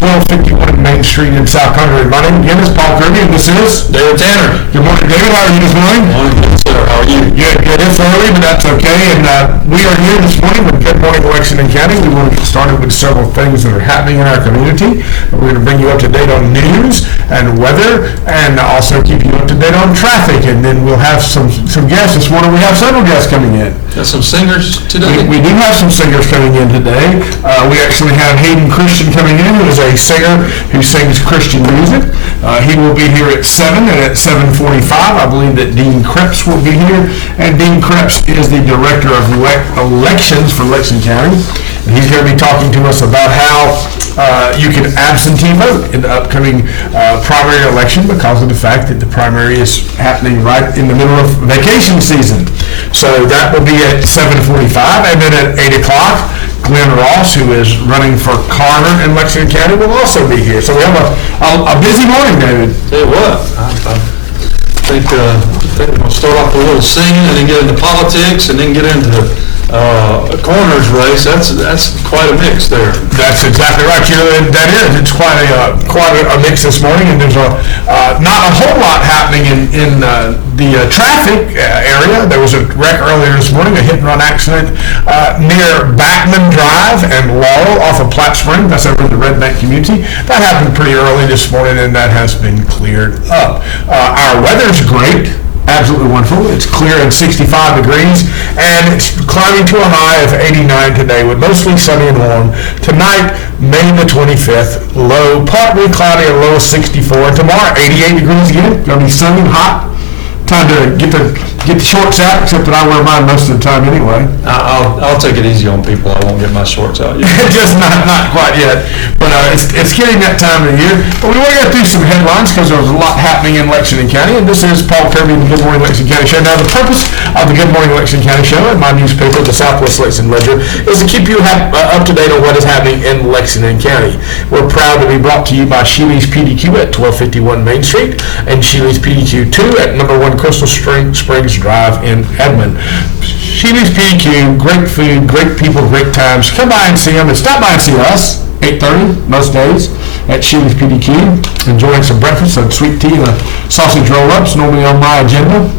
1251 Main Street in South Conroe. My name again is Paul Kirby, and this is David Tanner. Good morning, David. How are you this morning? Morning, good sir. How are you? Good. It's early, but that's okay. And we are here this morning with Good Morning Lexington County. We want to get started with several things that are happening in our community. We're going to bring you up to date on news and weather, and also keep you up to date on traffic. And then we'll have some guests this morning. We have several guests coming in. Got some singers today? We do have some singers coming in today. We actually have Hayden coming in, who is a singer who sings Christian music. He will be here at 7, and at 7:45, I believe that Dene Crepes will be here. And Dene Crepes is the Director of Elections for Lexington County. And he's going to be talking to us about how you can absentee vote in the upcoming primary election, because of the fact that the primary is happening right in the middle of vacation season. So that will be at 7:45, and then at 8 o'clock, Glenn Ross, who is running for Coroner in Lexington County, will also be here. So we have a busy morning, David. Tell you what, I think we're going to start off with a little singing, and then get into politics, and then get into a coroner's race. That's quite a mix there. That's exactly right. You know, that is. It's quite a mix this morning, and there's not a whole lot happening in the traffic area. There was a wreck earlier this morning, a hit-and-run accident near Backman Drive and Laurel off of Platte Spring. That's over in the Red Bank community. That happened pretty early this morning, and that has been cleared up. Our weather's great. Absolutely wonderful. It's clear and 65 degrees, and it's climbing to a high of 89 today with mostly sunny and warm. Tonight, May the 25th, low, partly cloudy, a low of 64. Tomorrow, 88 degrees again. Going to be sunny and hot. Time to get the shorts out, except that I wear mine most of the time anyway. I'll take it easy on people. I won't get my shorts out yet. Just not quite yet, but it's getting that time of the year. But we want to get through some headlines, because there was a lot happening in Lexington County, and this is Paul Kirby and the Good Morning Lexington County Show. Now, the purpose of the Good Morning Lexington County Show and my newspaper, the Southwest Lexington Ledger, is to keep you up to date on what is happening in Lexington County. We're proud to be brought to you by Sheely's PDQ at 1251 Main Street, and Sheely's PDQ 2 at number 1 Crystal Springs Drive in Edmond. Sheely's PDQ, great food, great people, great times. Come by and see them, and stop by and see us, 8:30 most days at Sheely's PDQ, enjoying some breakfast and sweet tea and a sausage roll-ups, normally on my agenda.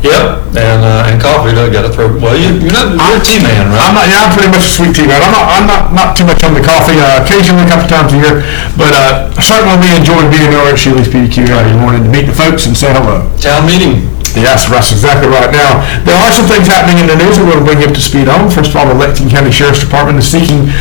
Yep, and coffee. I got to throw. Well, you're a tea man, right? I'm pretty much a sweet tea man. I'm not too much on the coffee. Occasionally, a couple times a year, but certainly we enjoy being over at Sheely's PDQ every morning to meet the folks and say hello. Town meeting. Yes, Russ, exactly right. Now, there are some things happening in the news that we're going to bring you up to speed on. First of all, the Lexington County Sheriff's Department is seeking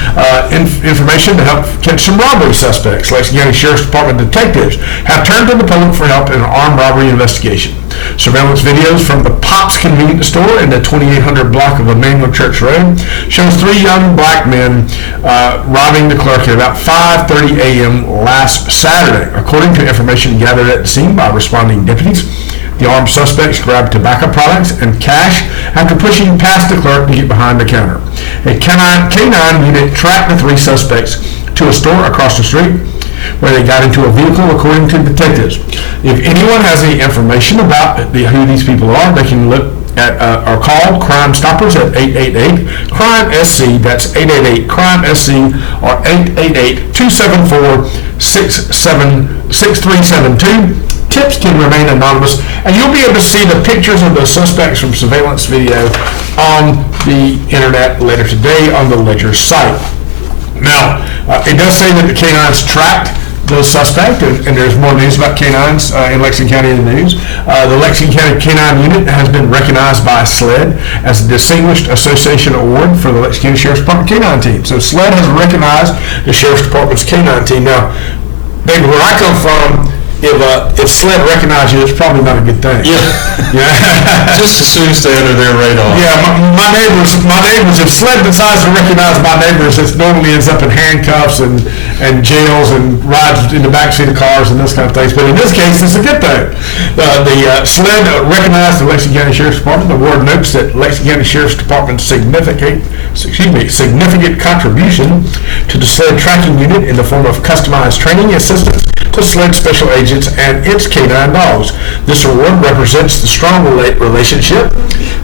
information to help catch some robbery suspects. Lexington County Sheriff's Department detectives have turned to the public for help in an armed robbery investigation. Surveillance videos from the Pops convenience store in the 2800 block of Emmanuel Church Road shows 3 young black men robbing the clerk at about 5:30 a.m. last Saturday. According to information gathered at the scene by responding deputies, the armed suspects grabbed tobacco products and cash after pushing past the clerk to get behind the counter. A K9 unit tracked the 3 suspects to a store across the street, where they got into a vehicle, according to detectives. If anyone has any information about who these people are, they can look at or call Crime Stoppers at 888-CRIME-SC. That's 888-CRIME-SC or 888-274-6372. Tips can remain anonymous, and you'll be able to see the pictures of the suspects from surveillance video on the internet later today on the Ledger site. Now, it does say that the canines tracked the suspect, and there's more news about canines in Lexington County in the news. The Lexington County Canine Unit has been recognized by SLED as a Distinguished Association Award for the Lexington County Sheriff's Department Canine Team. So SLED has recognized the Sheriff's Department's canine team. Now, David, where I come from, if SLED recognizes you, it's probably not a good thing. Yeah. Just as soon as stay under their radar. Yeah, my neighbors, if SLED decides to recognize my neighbors, it normally ends up in handcuffs and jails and rides in the backseat of cars and those kind of things. But in this case, it's a good thing. The SLED recognized the Lexington County Sheriff's Department. The award notes that Lexington County Sheriff's Department's significant contribution to the SLED tracking unit in the form of customized training assistance to SLED special agents and its canine dogs. This award represents the strong relationship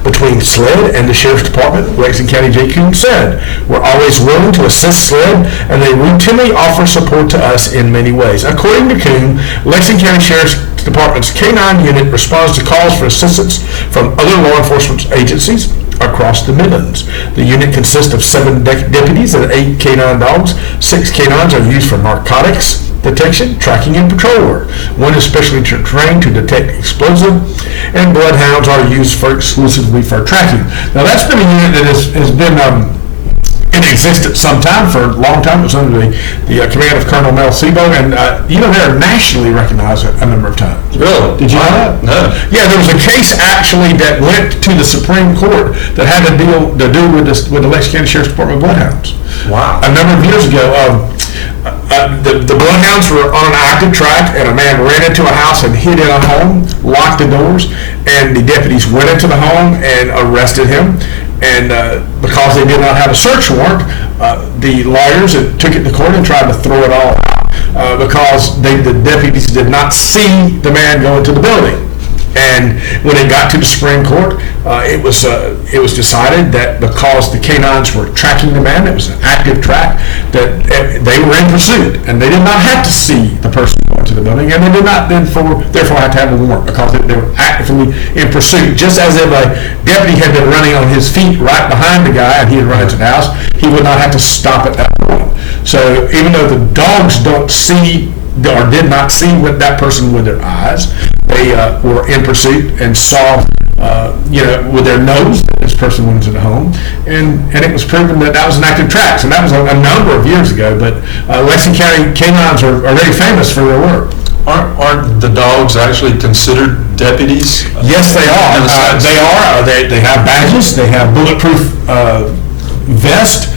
between SLED and the Sheriff's Department. Lexington County J. Coon said, "We're always willing to assist SLED, and they routinely offer support to us in many ways." According to Coon, Lexington County Sheriff's Department's K-9 unit responds to calls for assistance from other law enforcement agencies across the Midlands. The unit consists of 7 deputies and 8 K-9 dogs. 6 K-9s are used for narcotics detection, tracking, and patrol work. One is specially trained to detect explosive, and bloodhounds are used exclusively for tracking. Now, that's been a unit that has been in existence sometime, for a long time. It was under the command of Colonel Mel Sebo, and they're nationally recognized a number of times. Really? Did you know that? No. Yeah, there was a case actually that went to the Supreme Court that had to do with the Lexington County Sheriff's Department bloodhounds. Wow. A number of years ago, the bloodhounds were on an active track, and a man ran into a house and hid in a home, locked the doors, and the deputies went into the home and arrested him. And because they did not have a search warrant, the lawyers took it to court and tried to throw it all out because the deputies did not see the man go into the building. And when it got to the Supreme Court, it was decided that because the K-9s were tracking the man, it was an active track, that they were in pursuit, and they did not have to see the person go into the building, and they did not therefore have to have a warrant because they were actively in pursuit. Just as if a deputy had been running on his feet right behind the guy and he had run into the house, he would not have to stop at that point. So even though the dogs don't see or did not see that person with their eyes, they were in pursuit and saw, with their nose that this person went into the home, and it was proven that was an active track. So that was a number of years ago, but Lexington County K-9s are already famous for their work. Aren't the dogs actually considered deputies? Yes, they are. They are. They have badges. They have bulletproof vest.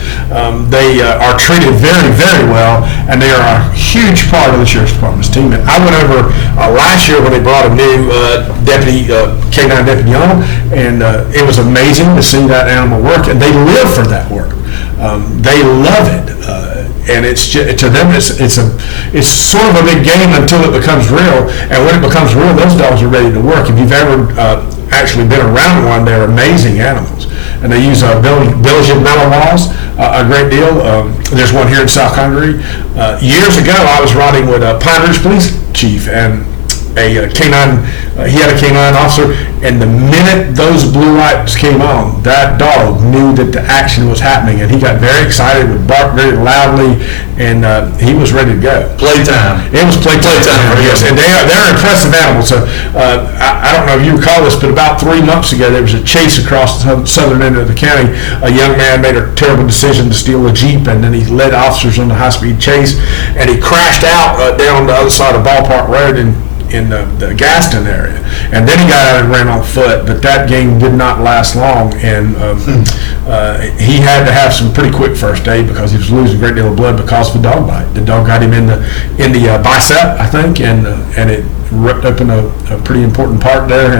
They are treated very, very well, and they are a huge part of the Sheriff's Department's team. And I went over last year when they brought a new deputy, K-9 deputy on, and it was amazing to see that animal work, and they live for that work. They love it, and it's just, to them it's sort of a big game until it becomes real. And when it becomes real, those dogs are ready to work. If you've ever actually been around one, they're amazing animals. And they use Belgian Malinois a great deal. There's one here in South Congaree. Years ago, I was riding with a Pine Ridge police chief and a K-9. He had a K-9 officer, and the minute those blue lights came on, that dog knew that the action was happening, and he got very excited, would bark very loudly, and he was ready to go. Playtime. It was playtime. Yes, and they're impressive animals. So I don't know if you recall this, but about 3 months ago, there was a chase across the southern end of the county. A young man made a terrible decision to steal a Jeep, and then he led officers on the high-speed chase, and he crashed out down the other side of Ballpark Road in the Gaston area, and then he got out and ran on foot. But that game did not last long, and he had to have some pretty quick first aid because he was losing a great deal of blood because of a dog bite. The dog got him in the bicep, I think, and it ripped open a pretty important part there,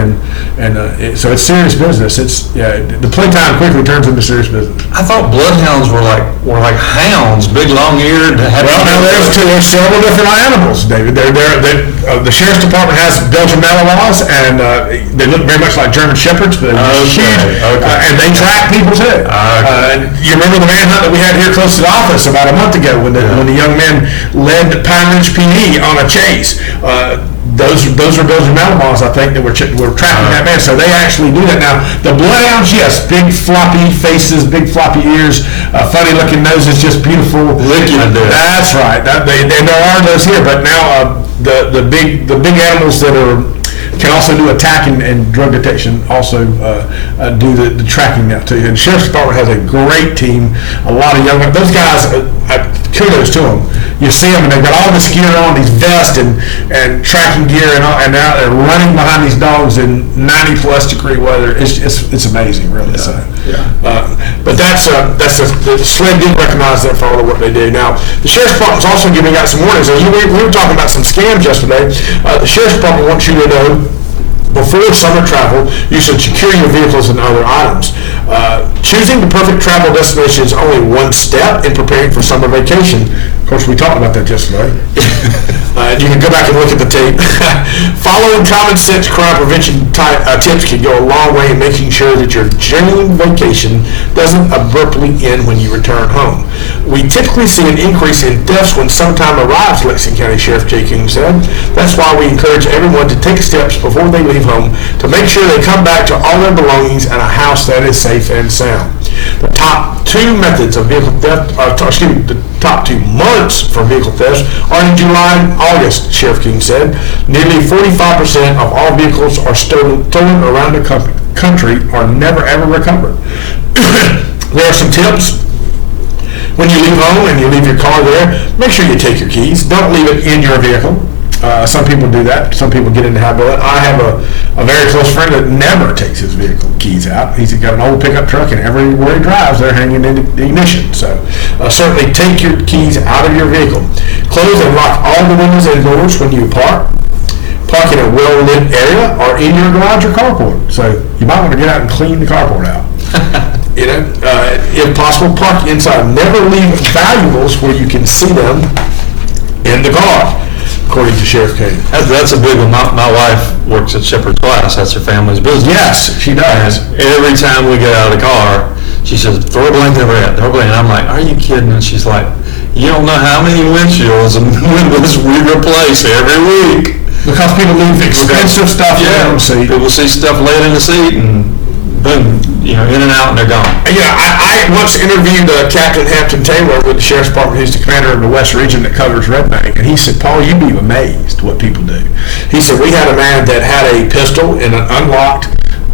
so it's serious business. The playtime quickly turns into serious business. I thought bloodhounds were like hounds, big long-eared. Well, now there's several different animals, David. The Sheriff's Department has Belgian Malinois, and they look very much like German Shepherds, but they're huge, and they track people too. You remember the manhunt that we had here close to the office about a month ago when the young man led Pine Ridge PD on a chase. Those are Belgian Malinois, I think, that were tracking that man. So they actually do that now. The bloodhounds, yes, big floppy faces, big floppy ears, funny looking noses, just beautiful. That's right. There are those here, but now the big animals that can also do attack and drug detection, also do the tracking now too. And the Sheriff's Department has a great team. A lot of those guys. Kudos to them. You see them, and they've got all this gear on, these vests and tracking gear, and now they're running behind these dogs in 90+ degree weather. It's amazing, really. But the SLED did recognize them for all the work they do. Now, the Sheriff's Department's also giving out some warnings. We were talking about some scams yesterday. The Sheriff's Department wants you to know, before summer travel, you should secure your vehicles and other items. Choosing the perfect travel destination is only one step in preparing for summer vacation. Of course, we talked about that yesterday. You can go back and look at the tape. Following common sense crime prevention tips can go a long way in making sure that your journeying vacation doesn't abruptly end when you return home. We typically see an increase in thefts when summertime arrives, Lexington County Sheriff J. King said. That's why we encourage everyone to take steps before they leave home to make sure they come back to all their belongings and a house that is safe and sound. The top two methods of vehicle theft, the top 2 months for vehicle thefts are in July and August, Sheriff King said. Nearly 45% of all vehicles are stolen around the country are never ever recovered. There are some tips. When you leave home and you leave your car there, make sure you take your keys. Don't leave it in your vehicle. Some people do that. Some people get in the habit of it. I have a very close friend that never takes his vehicle keys out. He's got an old pickup truck, and everywhere he drives, they're hanging in the ignition. So certainly take your keys out of your vehicle. Close and lock all the windows and doors when you park. Park in a well-lit area or in your garage or carport. So you might want to get out and clean the carport out. If possible, park inside. Never leave valuables where you can see them in the car, according to Sheriff King. That's a big one. My wife works at Shepherd's Glass. That's her family's business. Yes, she does. And every time we get out of the car, she says, throw a blanket over it, throw a blanket. And I'm like, are you kidding? And she's like, you don't know how many windshields and windows we replace every week. Because people leave expensive stuff in the seat. People see stuff laid in the seat and boom, in and out and they're gone. Yeah, I once interviewed Captain Hampton Taylor with the Sheriff's Department, who's the commander of the West Region that covers Red Bank, and he said, Paul, you'd be amazed what people do. He said, we had a man that had a pistol in an unlocked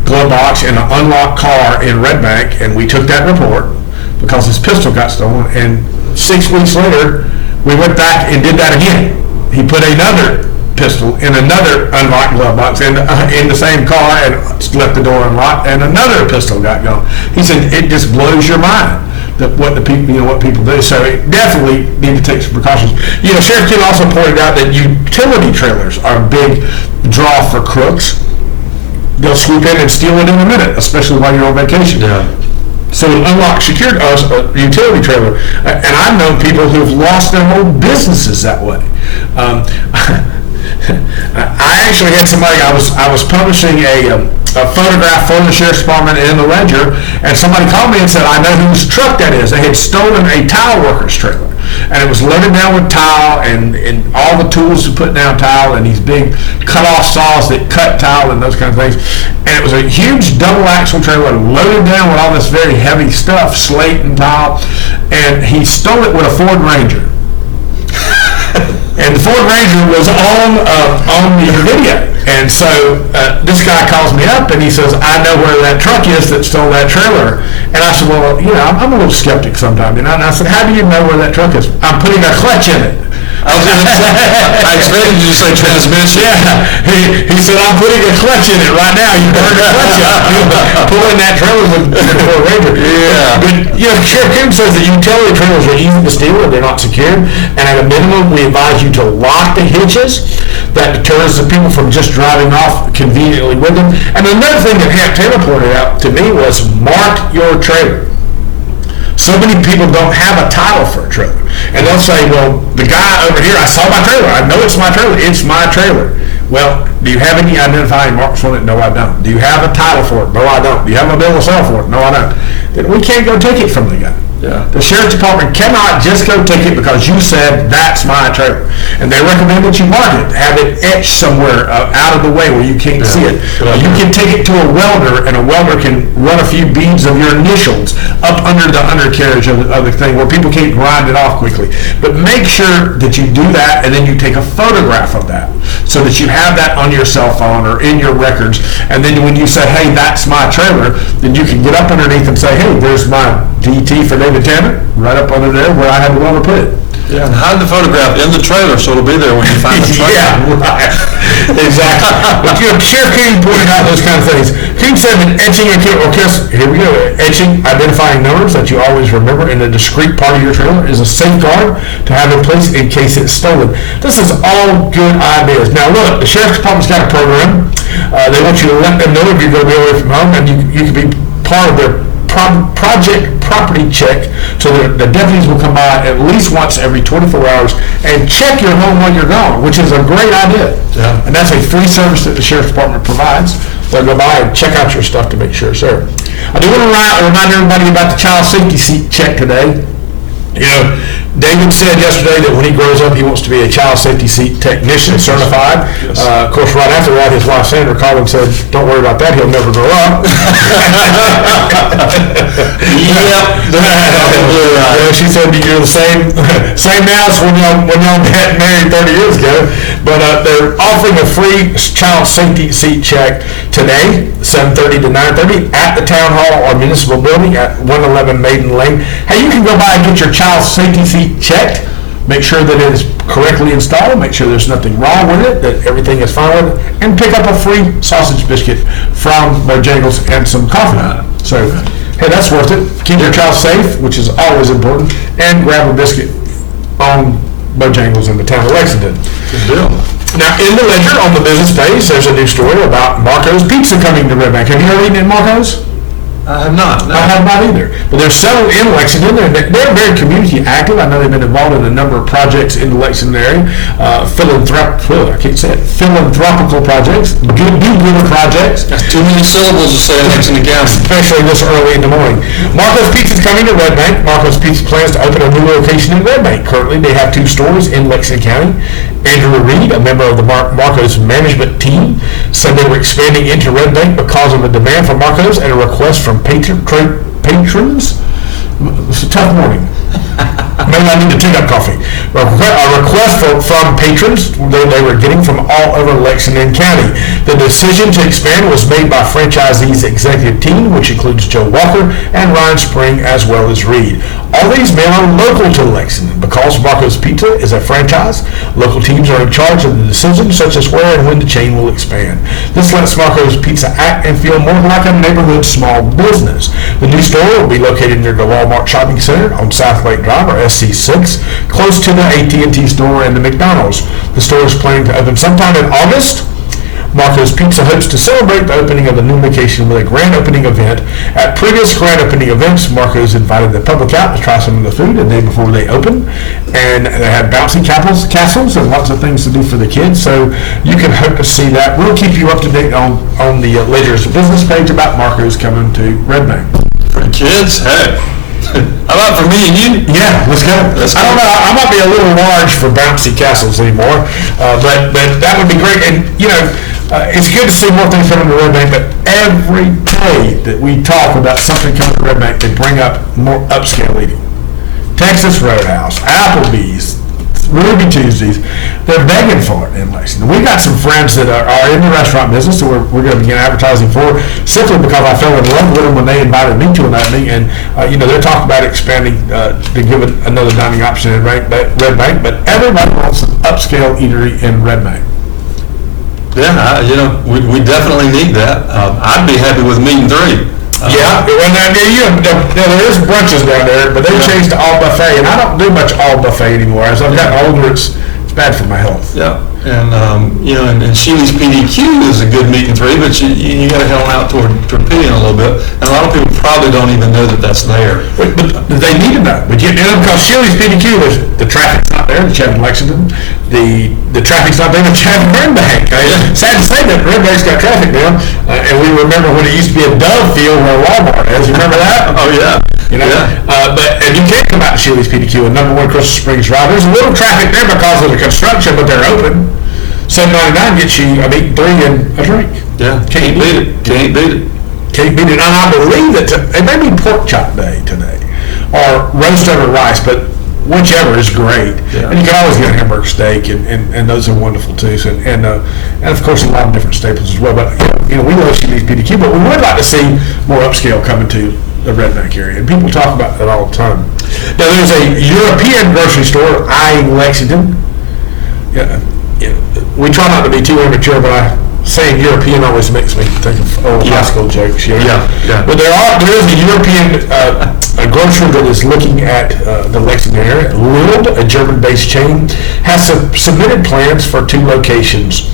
glove box in an unlocked car in Red Bank, and we took that report because his pistol got stolen, and 6 weeks later, we went back and did that again. He put another pistol in another unlocked glove box in the same car and left the door unlocked, and another pistol got gone. He said it just blows your mind that what people do. So it definitely need to take some precautions. Sheriff King also pointed out that utility trailers are a big draw for crooks. They'll swoop in and steal it in a minute, especially while you're on vacation. Yeah. So an unlocked secured utility trailer, and I've known people who've lost their whole businesses that way. I actually had somebody, I was publishing a photograph for the Sheriff's Department in the Ledger, and somebody called me and said, I know whose truck that is. They had stolen a tile worker's trailer, and it was loaded down with tile and all the tools to put down tile and these big cut-off saws that cut tile and those kind of things. And it was a huge double-axle trailer loaded down with all this very heavy stuff, slate and tile, and he stole it with a Ford Ranger. And the Ford Ranger was on the video. And so this guy calls me up and he says, I know where that truck is that stole that trailer. And I said, well, I'm a little skeptic sometimes. And I said, how do you know where that truck is? I'm putting a clutch in it. I was going to say, I expected you to say transmission. Yeah. He said, I'm putting a clutch in it right now. You burn the clutch up. Pulling that trailer with the Ford Ranger. Yeah. But, Sheriff Kim says that utility trailers are easy to steal and they're not secured. And at a minimum, we advise you to lock the hitches. That deters the people from just driving off conveniently with them. And another thing that Hamp Taylor pointed out to me was mark your trailer. So many people don't have a title for a trailer. And they'll say, well, the guy over here, I saw my trailer. I know it's my trailer. It's my trailer. Well, do you have any identifying marks on it? No, I don't. Do you have a title for it? No, I don't. Do you have a bill of sale for it? No, I don't. Then we can't go take it from the guy. Yeah. The Sheriff's Department cannot just go take it because you said that's my trailer. And they recommend that you mark it, have it etched somewhere out of the way where you can't see it. You can take it to a welder, and a welder can run a few beads of your initials up under the undercarriage of the thing where people can't grind it off quickly. But make sure that you do that, and then you take a photograph of that so that you have that on your cell phone or in your records. And then when you say, hey, that's my trailer, then you can get up underneath and say, hey, there's my DT for David Tanner, right up under there where I had the welder put it. Yeah, and hide the photograph in the trailer so it'll be there when you find the trailer. Yeah, right. Exactly. But Sheriff King pointed out those kind of things. King said that etching here we go, etching identifying numbers that you always remember in a discrete part of your trailer is a safeguard to have in place in case it's stolen. This is all good ideas. Now look, the Sheriff's Department's got a program. They want you to let them know if you're going to be away from home, and you can be part of their project property check, so the deputies will come by at least once every 24 hours and check your home while you're gone, which is a great idea. Yeah. And that's a free service that the sheriff's department provides. They'll go by and check out your stuff to make sure it's there. I do want to remind everybody about the child safety seat check today. You know, David said yesterday that when he grows up, he wants to be a child safety seat technician certified. Yes. Of course, right after that, his wife Sandra called and said, "Don't worry about that, he'll never grow up." Yep. Yeah, she said you're the same now as when y'all got married 30 years ago. But they're offering a free child safety seat check today, 7:30 to 9:30 at the town hall or municipal building at 111 Maiden Lane. Hey, you can go by and get your child safety seat checked. Make sure that it is correctly installed. Make sure there's nothing wrong with it, that everything is fine with it, and pick up a free sausage biscuit from Bojangles and some coffee. So, hey, that's worth it. Keep your child safe, which is always important, and grab a biscuit on Bojangles in the town of Lexington. Good deal. Now, in the Ledger on the business page, there's a new story about Marco's Pizza coming to Red Bank. Have you ever eaten at Marco's? I have not. No. I have not either. But they're settled in Lexington. They're very community active. I know they've been involved in a number of projects in the Lexington area. Philanthropical projects, good projects. That's too many syllables to say in Lexington County. Especially this early in the morning. Marco's Pizza is coming to Red Bank. Marco's Pizza plans to open a new location in Red Bank. Currently, they have 2 stores in Lexington County. Andrew Reed, a member of the Marco's management team, said they were expanding into Red Bank because of a demand for Marco's and a request from patrons. It's a tough morning. Maybe I need to take up coffee. A request from patrons they were getting from all over Lexington County. The decision to expand was made by franchisee's executive team, which includes Joe Walker and Ryan Spring, as well as Reed. All these men are local to Lexington. Because Marco's Pizza is a franchise, local teams are in charge of the decisions, such as where and when the chain will expand. This lets Marco's Pizza act and feel more like a neighborhood small business. The new store will be located near the Walmart Shopping Center on South Lake Drive, or SC6, close to the AT&T store and the McDonald's. The store is planning to open sometime in August. Marco's Pizza hopes to celebrate the opening of the new location with a grand opening event. At previous grand opening events, Marco's invited the public out to try some of the food the day before they open, and they had bouncy castles and lots of things to do for the kids, so you can hope to see that. We'll keep you up to date on the Ledger's business page about Marco's coming to Red Bank. For kids, hey. How about for me and you? Yeah, let's go. I don't know. I might be a little large for bouncy castles anymore, but that would be great. And it's good to see more things coming to Red Bank. But every day that we talk about something coming to Red Bank, they bring up more upscale eating. Texas Roadhouse, Applebee's, Ruby Tuesdays, they're begging for it in Lexington. We got some friends that are in the restaurant business that we're going to begin advertising for, simply because I fell in love with them when they invited me to an opening, and they're talking about expanding to give it another dining option in Red Bank, but everybody wants an upscale eatery in Red Bank. Yeah, we definitely need that. I'd be happy with meat and 3. There is brunches down there, but they changed to all buffet, and I don't do much all buffet anymore. As I've gotten older, it's bad for my health. Yeah, and and Sheely's PDQ is a good meat and 3, but you got to head on out toward Torpedo a little bit, and a lot of people probably don't even know that that's there. But they need to know. But because Sheely's PDQ, the traffic's not there that you have in Lexington. The traffic's not there that you have in Red Bank. Sad to say that Red Bank's got traffic now, and we remember when it used to be a dove field where Walmart is. You remember that? Oh yeah. And you can't come out to Sheely's PDQ and number 1 Crystal Springs Drive. There's a little traffic there because of the construction, but they're open. $7.99 gets you a meat and 3 and a drink. Yeah, can't beat it. Can't beat it. Can't beat it. And I believe that it may be pork chop day today, or roast over rice, but whichever is great. Yeah. And you can always get a hamburger steak, and those are wonderful too. So, and of course a lot of different staples as well. But we love Sheely's PDQ, but we would like to see more upscale coming to the Red Bank area, and people talk about that all the time. Now there's a European grocery store eyeing Lexington. We try not to be too immature, but saying European always makes me think of old high school jokes. Yeah. But there is a European a grocer that is looking at the Lexington area. Lidl, a German-based chain, has submitted plans for 2 locations.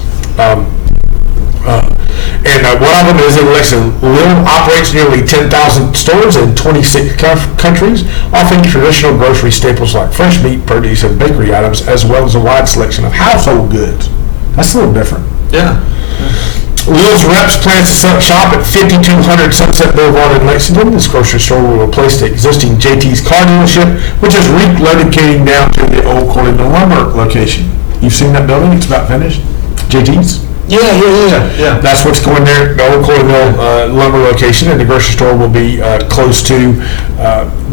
And one of them is in Lexington. Lidl operates nearly 10,000 stores in 26 countries, offering traditional grocery staples like fresh meat, produce, and bakery items, as well as a wide selection of household goods. That's a little different. Yeah. Lidl's reps plans to set up shop at 5200 Sunset Boulevard in Lexington. This grocery store will replace the existing JT's car dealership, which is relocating down to the old Corleyville Lumber location. You've seen that building? It's about finished. JT's? Yeah. That's what's going there, the old Corleyville Lumber location, and the grocery store will be close to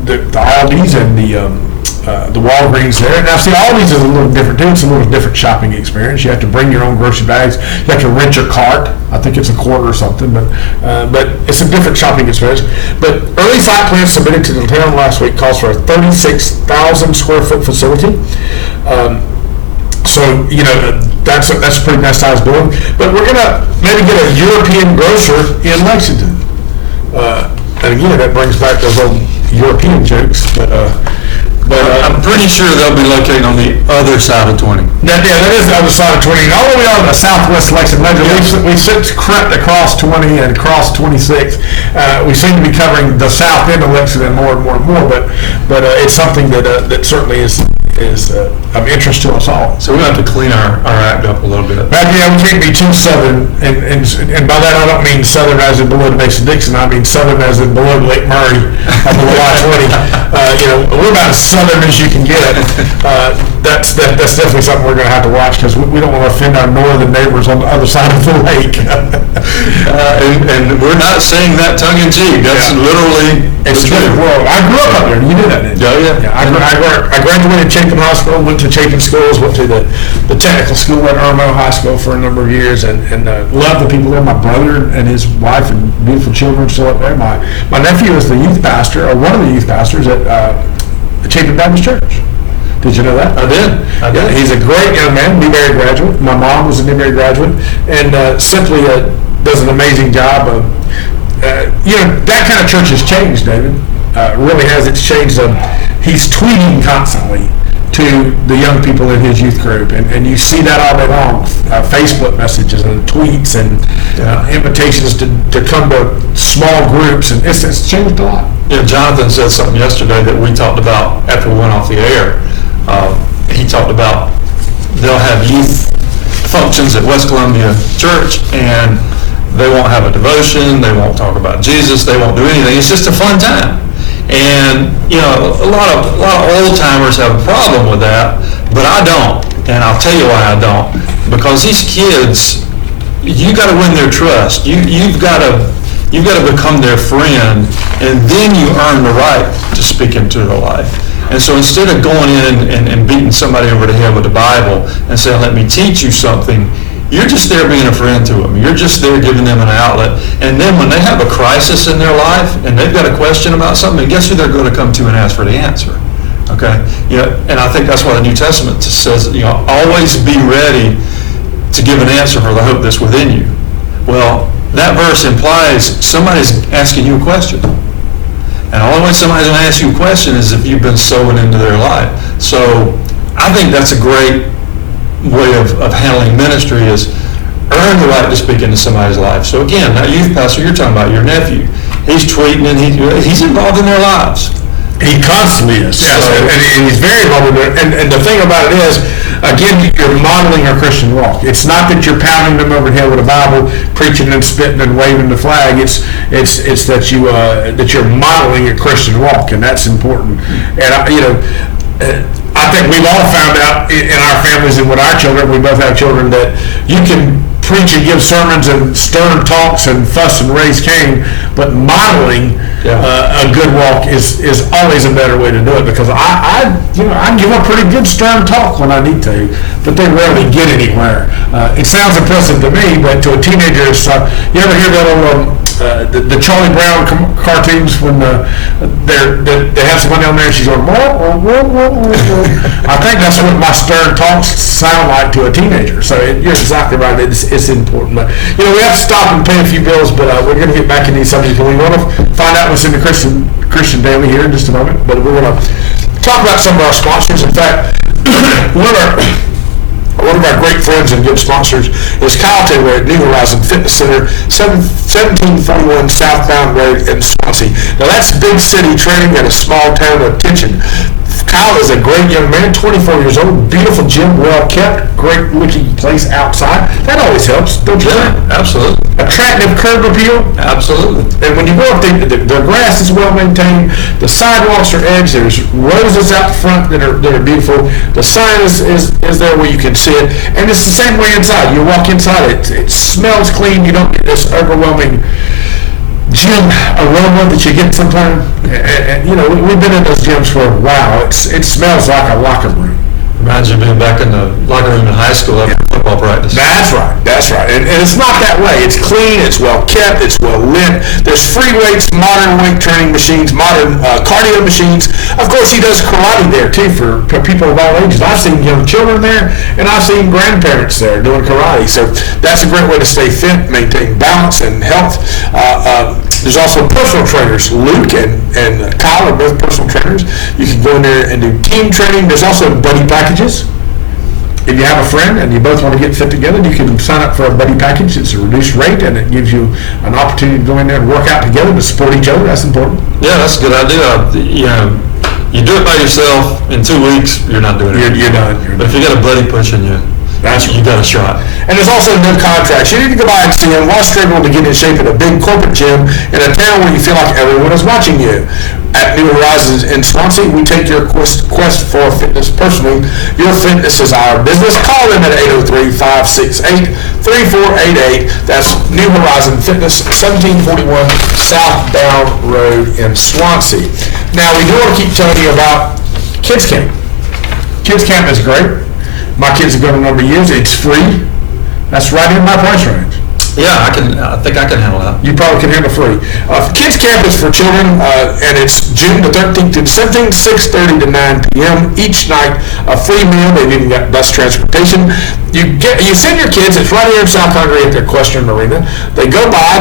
the Aldi's and the Walgreens there. Now, see, Aldi's is a little different too. It's a little different shopping experience. You have to bring your own grocery bags. You have to rent your cart. I think it's a quarter or something, but it's a different shopping experience. But early site plans submitted to the town last week calls for a 36,000 square foot facility. So, that's a pretty nice sized building. But we're gonna maybe get a European grocer in Lexington. And again, that brings back those old European jokes, but I'm pretty sure they'll be located on the other side of 20. that is the other side of 20. All the way on the southwest Lexington. We sit crept across 20 and across 26. We seem to be covering the south end of Lexington more and more and more, but it's something that certainly is of interest to us all. So we're going to have to clean our act up a little bit. But we can't be too southern, and by that I don't mean southern as in below the Mason-Dixon. I mean southern as in below Lake Murray, below I-20. We're about as southern as you can get. That's definitely something we're going to have to watch, because we don't want to offend our northern neighbors on the other side of the lake. And we're not saying that tongue in cheek. That's literally it's a different world. I grew up there. You knew that, didn't you? Oh, yeah. I graduated Chapin High School, went to Chapin schools, went to the technical school at Irmo High School for a number of years, and loved the people there. My brother and his wife and beautiful children still up there. My nephew is the youth pastor, or one of the youth pastors at Chapin Baptist Church. Did you know that? I did. Yeah, he's a great young man, Newberry graduate. My mom was a Newberry graduate, and simply does an amazing job of, that kind of church has changed, David. Really has. It's changed. He's tweeting constantly to the young people in his youth group, and you see that all day long. Facebook messages and tweets and invitations to come to small groups, and it's changed a lot. Yeah, Jonathan said something yesterday that we talked about after we went off the air. He talked about they'll have youth functions at West Columbia Church, and they won't have a devotion, they won't talk about Jesus, they won't do anything. It's just a fun time. And, a lot of old timers have a problem with that, but I don't. And I'll tell you why I don't. Because these kids, you got to win their trust. You've got to become their friend, and then you earn the right to speak into their life. And so instead of going in and beating somebody over the head with the Bible and saying, let me teach you something, you're just there being a friend to them. You're just there giving them an outlet. And then when they have a crisis in their life and they've got a question about something, guess who they're going to come to and ask for the answer? Okay? And I think that's why the New Testament says, always be ready to give an answer for the hope that's within you. Well, that verse implies somebody's asking you a question. And the only way somebody's going to ask you a question is if you've been sowing into their life. So I think that's a great way of handling ministry, is earn the right to speak into somebody's life. So again, that youth pastor you're talking about, your nephew, he's tweeting and he's involved in their lives. He constantly is. Yes, and he's very involved in it. And the thing about it is, again, you're modeling a Christian walk. It's not that you're pounding them over the head with a Bible, preaching and spitting and waving the flag. It's that you're modeling a Christian walk, and that's important. And I think we've all found out in our families and with our children, we both have children, that you can preach and give sermons and stern talks and fuss and raise Cain, but modeling a good walk is always a better way to do it, because I give a pretty good stern talk when I need to, but they rarely get anywhere. It sounds impressive to me, but to a teenager, you ever hear that old the Charlie Brown cartoons when they have somebody on there and she's going, whoa, whoa, whoa, whoa, whoa. I think that's what my stern talks sound like to a teenager. So you're exactly right. It's important. But we have to stop and pay a few bills. But we're going to get back into these subjects. We want to find out what's in the Christian Daily here in just a moment. But we're going to talk about some of our sponsors. In fact, one of our great friends and good sponsors is Kyle Taylor at New Horizon Fitness Center, 1741 Southbound Road in Swansea. Now that's big city training at a small town attention. Kyle is a great young man, 24 years old, beautiful gym, well kept, great looking place outside. That always helps, don't you think? Yeah, absolutely. Attractive curb appeal. Absolutely. And when you go up there, the grass is well maintained, the sidewalks are edged, there's roses out front that are beautiful, the sign is there where you can see it, and it's the same way inside. You walk inside, it smells clean, you don't get this overwhelming gym aroma that you get sometimes. And you know, we've been in those gyms for a while. It smells like a locker room. Reminds you of being back in the locker room in high school after football practice. That's right. And it's not that way. It's clean, it's well kept, it's well lit. There's free weights, modern weight training machines, modern cardio machines. Of course, he does karate there too for people of all ages. I've seen young children there, and I've seen grandparents there doing karate. So that's a great way to stay fit, maintain balance and health. There's also personal trainers. Luke and Kyle are both personal trainers. You can go in there and do team training. There's also buddy packages. If you have a friend and you both want to get fit together, you can sign up for a buddy package. It's a reduced rate, and it gives you an opportunity to go in there and work out together to support each other. That's important. Yeah, that's a good idea. You know, you do it by yourself, in 2 weeks, you're not doing it. You're done. But if you got a buddy pushing you, you got a shot. And there's also no contracts. You need to go by and see him while struggling to get in shape at a big corporate gym in a town where you feel like everyone is watching you. At New Horizons in Swansea, we take your quest for fitness personally. Your fitness is our business. Call them at 803-568-3488. That's New Horizon Fitness, 1741 Southbound Road in Swansea. Now, we do want to keep telling you about Kids Camp. Kids Camp is great. My kids have gone a number of years. It's free. That's right in my price range. Yeah, I think I can handle that. You probably can handle free. Kids Camp is for children, and it's June the 13th to the 17th, 6:30 to 9 p.m. each night. A free meal. They've even got bus transportation. You send your kids. It's right here in South Congaree at the Equestrian Arena. They go by.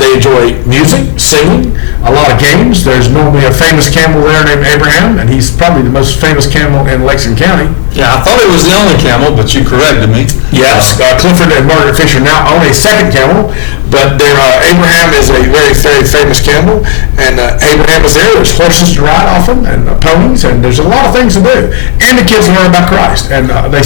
They enjoy music, singing, a lot of games. There's normally a famous camel there named Abraham, and he's probably the most famous camel in Lexington County. Yeah, I thought it was the only camel, but you corrected me. Yes, Clifford and Margaret Fisher now own a second camel, but Abraham is a very, very famous camel, and Abraham is there. There's horses to ride often, and ponies, and there's a lot of things to do. And the kids learn about Christ, and a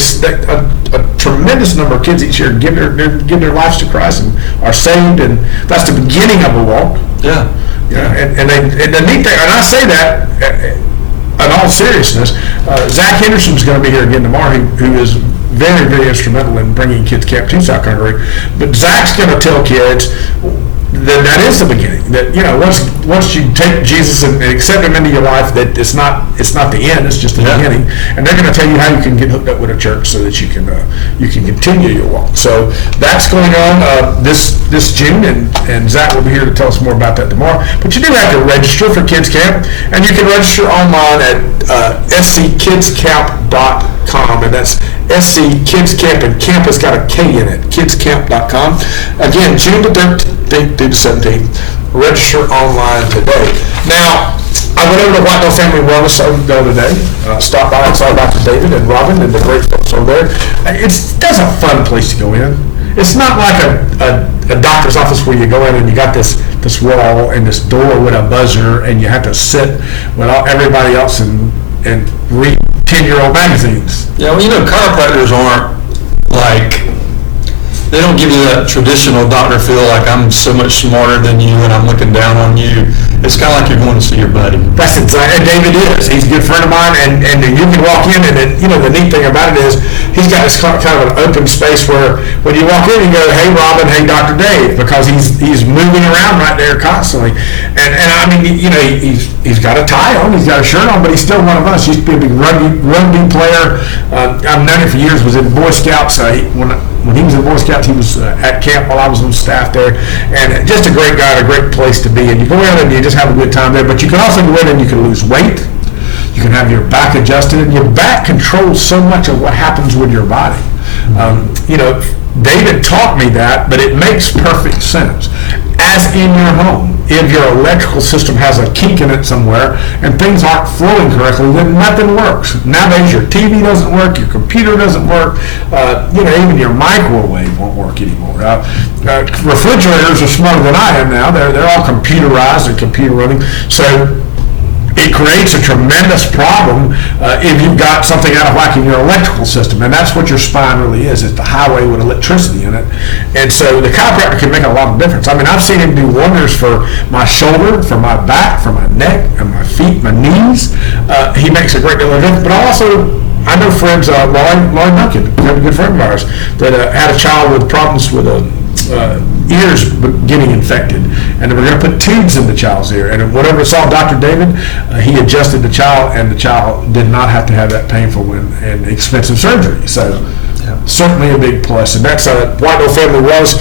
tremendous number of kids each year give their lives to Christ and are saved, and that's the beginning of a walk. Yeah. And the neat thing, and I say that in all seriousness, Zach Henderson's going to be here again tomorrow, who is very, very instrumental in bringing Kids Camp to South Congaree. But Zach's going to tell kids that is the beginning. That, you know, once you take Jesus and accept him into your life, that it's not the end. It's just the beginning. And they're going to tell you how you can get hooked up with a church so that you can continue your walk. So that's going on this June, and Zach will be here to tell us more about that tomorrow. But you do have to register for Kids Camp, and you can register online at sckidscamp.com, and that's SC Kids Camp, and camp has got a K in it, kidscamp.com. Again, June the 13th through the 17th. Register online today. Now, I went over to Whiteville Family Wellness the other day. Stopped by and saw Dr. David and Robin and the great folks over there. That's a fun place to go in. It's not like a doctor's office where you go in and you got this wall and this door with a buzzer, and you have to sit with everybody else and read 10-year-old magazines. Yeah, well, you know, chiropractors aren't like, they don't give you that traditional doctor feel like I'm so much smarter than you and I'm looking down on you. It's kind of like you're going to see your buddy. That's exactly, and David is. He's a good friend of mine, and you can walk in, and then, you know, the neat thing about it is he's got this kind of an open space where when you walk in, you go, hey, Robin, hey, Dr. Dave, because he's moving around right there constantly. And I mean, you know, he's got a tie on, he's got a shirt on, but he's still one of us. He used to be a big rugby player. I've known him for years, was in Boy Scouts. When he was in Boy Scouts, he was at camp while I was on staff there, and just a great guy, a great place to be. And you go in and you just have a good time there, but you can also go in and you can lose weight. You can have your back adjusted, and your back controls so much of what happens with your body. You know, David taught me that, but it makes perfect sense. as in your home. If your electrical system has a kink in it somewhere and things aren't flowing correctly, then nothing works. Nowadays, your TV doesn't work, your computer doesn't work, even your microwave won't work anymore. Refrigerators are smarter than I am now. They're all computerized and computer running. So it creates a tremendous problem if you've got something out of whack in your electrical system, and that's what your spine really is. It's the highway with electricity in it. And so the chiropractor can make a lot of difference. I mean, I've seen him do wonders for my shoulder, for my back, for my neck, and my feet, my knees. He makes a great deal of difference. But I know friends, Laurie Duncan, a good friend of ours, that had a child with problems with ears getting infected, and they were going to put tubes in the child's ear, and whatever it saw Dr. David, he adjusted the child, and the child did not have to have that painful and expensive surgery. So certainly a big plus, and that's White No Family Wellness.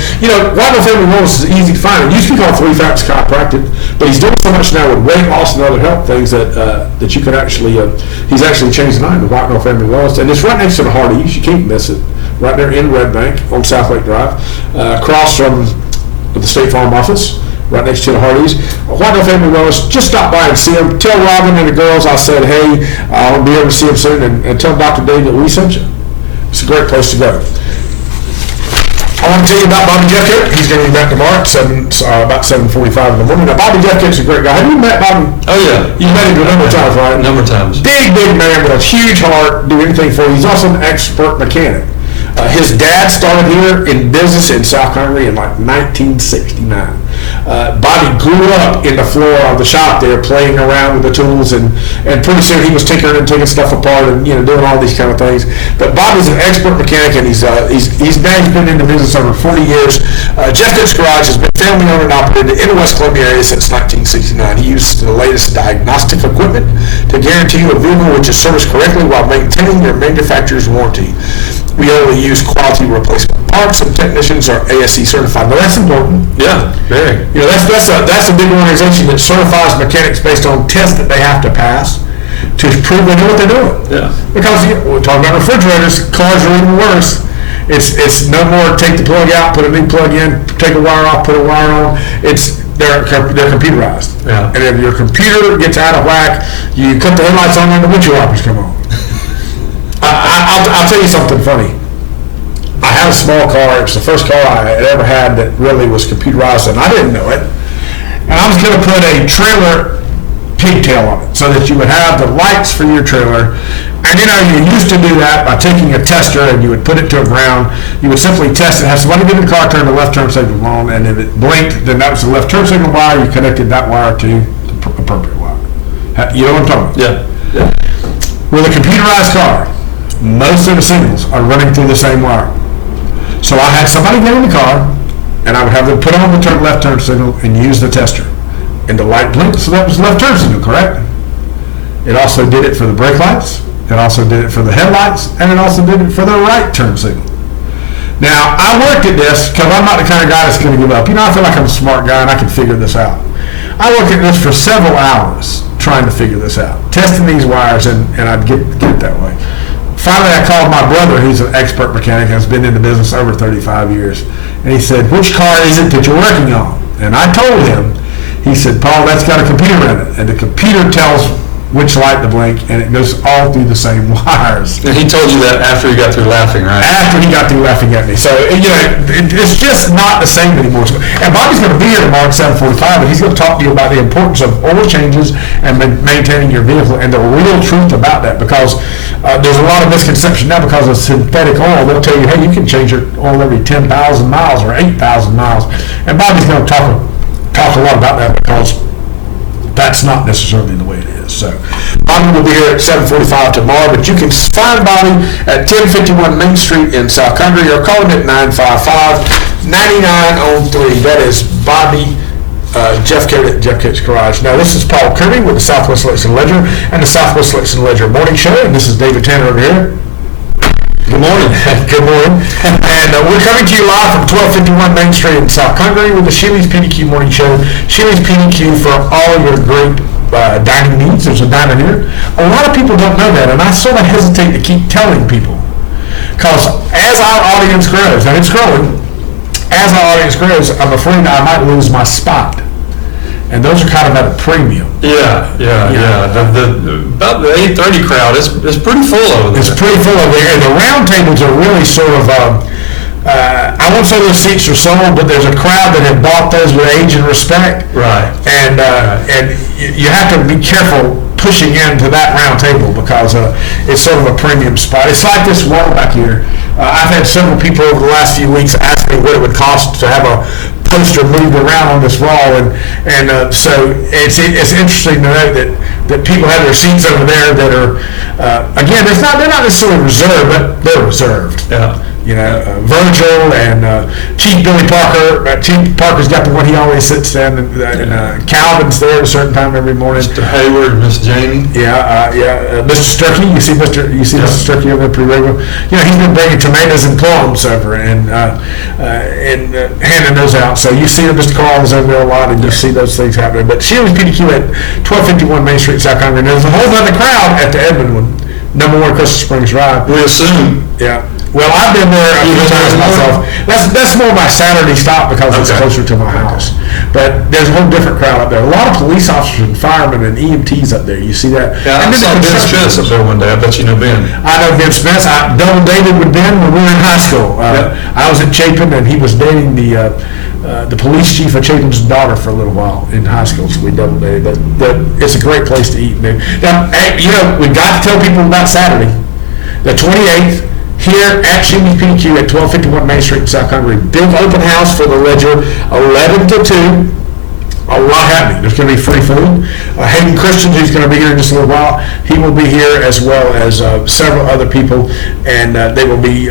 White No Family Wellness is easy to find. It used to be called 3 Facts Chiropractic, but he's doing so much now with weight loss and other health things that you can actually, he's actually changed the name to White No Family Wellness, and it's right next to the Hardee's. You can't miss it. Right there in Red Bank on South Lake Drive, across from the State Farm office, right next to the Hardee's. White No Family Wellness, just stop by and see them. Tell Robin and the girls I said, hey, I'll be able to see them soon, and tell Dr. Dane that we sent you. It's a great place to go. I want to tell you about Bobby Jeffcoat. He's going to be back tomorrow at about 7:45 in the morning. Now, Bobby Jeffcoat's a great guy. Have you met Bobby? Oh, yeah. You met him a number of times, right? A number of times. Big man with a huge heart, do anything for you. He's also an expert mechanic. His dad started here in business in South Congaree in like 1969. Bobby grew up in the floor of the shop there, playing around with the tools, and pretty soon he was tinkering and taking stuff apart and doing all these kind of things. But Bobby's an expert mechanic, and he's been in the business over 40 years. Jeffcoat's Garage has been family owned and operated in the West Columbia area since 1969. He uses the latest diagnostic equipment to guarantee you a vehicle which is serviced correctly while maintaining your manufacturer's warranty. We only use quality replacement parts, and technicians are ASE certified. Now that's important. Yeah, very. That's a big organization that certifies mechanics based on tests that they have to pass to prove they know what they're doing. Yeah. Because we're talking about refrigerators, cars are even worse. It's no more take the plug out, put a new plug in, take a wire off, put a wire on. They're computerized. Yeah. And if your computer gets out of whack, you cut the headlights on and the windshield wipers come on. I'll tell you something funny. I had a small car. It was the first car I had ever had that really was computerized, and I didn't know it. And I was going to put a trailer pigtail on it so that you would have the lights for your trailer. And you used to do that by taking a tester and you would put it to a ground. You would simply test it, have somebody get in the car, turn the left turn signal on, and if it blinked, then that was the left turn signal wire. You connected that wire to the appropriate wire. You know what I'm talking about? Yeah. With a computerized car, most of the signals are running through the same wire. So I had somebody get in the car, and I would have them put on the left turn signal and use the tester. And the light blinked, so that was the left turn signal, correct? It also did it for the brake lights, it also did it for the headlights, and it also did it for the right turn signal. Now, I worked at this because I'm not the kind of guy that's going to give up. I feel like I'm a smart guy and I can figure this out. I worked at this for several hours trying to figure this out, testing these wires, and I'd get it that way. Finally, I called my brother, who's an expert mechanic, has been in the business over 35 years, and he said, which car is it that you're working on? And I told him. He said, Paul, that's got a computer in it, and the computer tells which light to blink, and it goes all through the same wires. And he told you that after he got through laughing, right? After he got through laughing at me. So, it's just not the same anymore. And Bobby's going to be here tomorrow at 7:45, and he's going to talk to you about the importance of oil changes and maintaining your vehicle and the real truth about that, because there's a lot of misconception now because of synthetic oil. They'll tell you, hey, you can change your oil every 10,000 miles or 8,000 miles. And Bobby's going to talk a lot about that because that's not necessarily the way it is. So Bobby will be here at 7:45 tomorrow, but you can find Bobby at 1051 Main Street in South Congaree or call him at 955-9903. That is Bobby Jeffcoat at Jeffcoat's Garage. Now, this is Paul Kearney with the Southwest Lexington Ledger and the Southwest Lexington Ledger Morning Show, and this is David Tanner over here. Good morning. Good morning. And we're coming to you live from 1251 Main Street in South Congaree with the Sheely's PDQ Morning Show. Sheely's PDQ for all your great dining needs. There's a diner here. A lot of people don't know that, and I sort of hesitate to keep telling people. Because as our audience grows, and it's growing, as our audience grows, I'm afraid I might lose my spot. And those are kind of at a premium. Yeah. About the 8:30 crowd is pretty full over there. It's pretty full over there, and the round tables are really sort of, I won't say those seats are sold, but there's a crowd that have bought those with age and respect. Right. And you have to be careful pushing into that round table because it's sort of a premium spot. It's like this wall back here. I've had several people over the last few weeks ask me what it would cost to have a poster moved around on this wall, and so it's interesting to know that people have their seats over there that are again, they're not necessarily reserved, but they're reserved. Yeah. You know, Virgil and Chief Billy Parker. Chief Parker's got the one he always sits down, and Calvin's there at a certain time every morning. Mr. Hayward, Miss Janie. Yeah. Mr. Sturkey, you see Mr. Sturkey over there pretty regular. You know, he's been bringing tomatoes and plums over and handing those out. So you see that Mr. Carl is over there a lot, and you see those things happening. But Shealy's PDQ at 1251 Main Street, South Congress. And there's a whole other crowd at the Edmond one, #1 Crystal Springs Drive. We assume. Yeah. Well, I've been there a few times myself. That's more my Saturday stop because it's closer to my house. But there's a whole different crowd up there. A lot of police officers and firemen and EMTs up there. You see that? Yeah, I saw Ben Spence up there one day. I bet you know Ben. I know Ben Spence. I double dated with Ben when we were in high school. I was at Chapin, and he was dating the police chief of Chapin's daughter for a little while in high school, so we double dated. But it's a great place to eat. Now, you know, we've got to tell people about Saturday, the 28th. Here at Shealy's PDQ at 1251 Main Street in South Congress. Big open house for the Ledger, 11 to 2. A lot happening. There's going to be free food. Hayden Christians, who's going to be here in just a little while, he will be here, as well as several other people, and they will be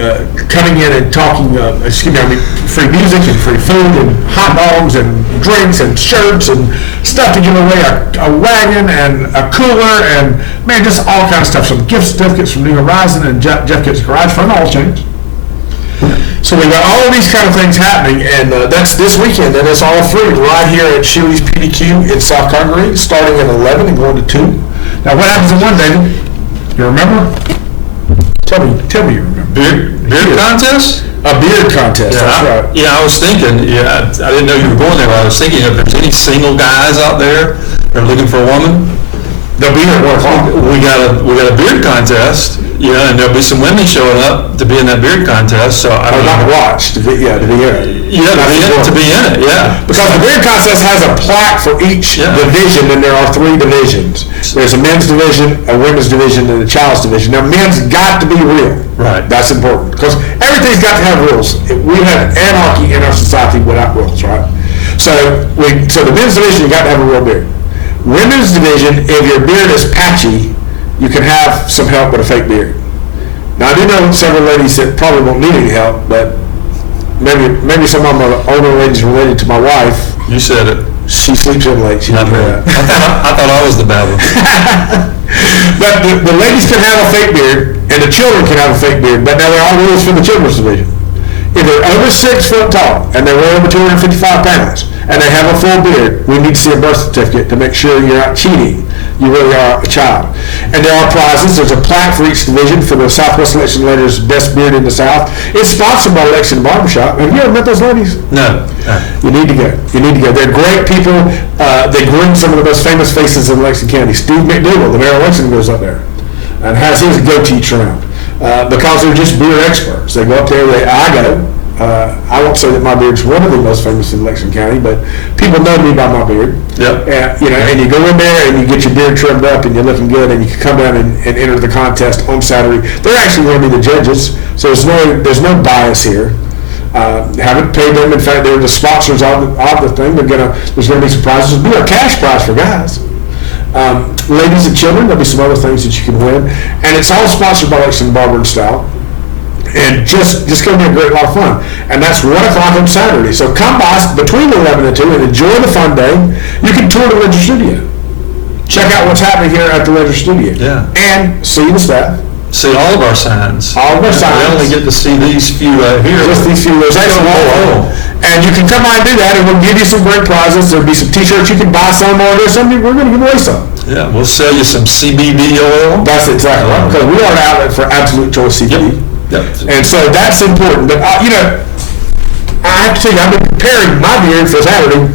coming in and talking, free music and free food and hot dogs and drinks and shirts and stuff to give away, a wagon and a cooler and, man, just all kinds of stuff. Some gift certificates from New Horizon and Jeff Gibbs Garage for an oil change. So we've got all of these kind of things happening, and that's this weekend, and it's all free right here at Shealy's PDQ in South Congaree, starting at 11 and going to 2. Now, what happens in one, David? You remember? Tell me you remember. Beard contest? A beard contest, that's right. Yeah, I was thinking, I didn't know you were going there, but I was thinking if there's any single guys out there that are looking for a woman, they'll be here at 1 o'clock. We got a beard contest. Yeah, and there'll be some women showing up to be in that beard contest. So not to watch, to be in it. Yeah, to be in it. Yeah, because the beard contest has a plaque for each division, and there are 3 divisions. There's a men's division, a women's division, and a child's division. Now, men's got to be real. Right. That's important because everything's got to have rules. We have anarchy in our society without rules, right? So the men's division, you got to have a real beard. Women's division, if your beard is patchy, you can have some help with a fake beard. Now, I do know several ladies that probably won't need any help, but maybe some of them are older ladies related to my wife. You said it. She sleeps in late. She I thought I was the bad one. But the ladies can have a fake beard, and the children can have a fake beard, but now there are rules for the children's division. If they're over 6 foot tall, and they weigh over 255 pounds, and they have a full beard, we need to see a birth certificate to make sure you're not cheating. You really are a child. And there are prizes. There's a plaque for each division for the Southwest Election Letters Best Beard in the South. It's sponsored by Lexington Barbershop. Have you ever met those ladies? No. You need to go. They're great people. They groom some of the most famous faces in Lexington County. Steve McDougal, the mayor of Lexington, goes up there and has his goatee trimmed because they're just beard experts. They go up there. I won't say that my beard's one of the most famous in Lexington County, but people know me by my beard. Yep. And you go in there and you get your beard trimmed up and you're looking good, and you can come down and enter the contest on Saturday. They're actually going to be the judges, so there's no bias here. Haven't paid them. In fact, they're the sponsors of the thing. There's going to be some prizes. There'll be a cash prize for guys. Ladies and children, there'll be some other things that you can win, and it's all sponsored by Lexington Barber and Style. And just going to be a great lot of fun. And that's 1 o'clock on Saturday. So come by between 11 and 2 and enjoy the fun day. You can tour the Ledger Studio. Check out what's happening here at the Ledger Studio. Yeah. And see the staff. See all of our signs. All of our signs. We only get to see these few right here. Just these few. There's actually more. And you can come by and do that, and we'll give you some great prizes. There'll be some T-shirts you can buy some, or there's some we're going to give away some. Yeah, we'll sell you some CBD oil. That's exactly right. Because we are an outlet for absolute choice CBD. Yep. And so that's important. But, I have to tell you, I've been preparing my beard for Saturday,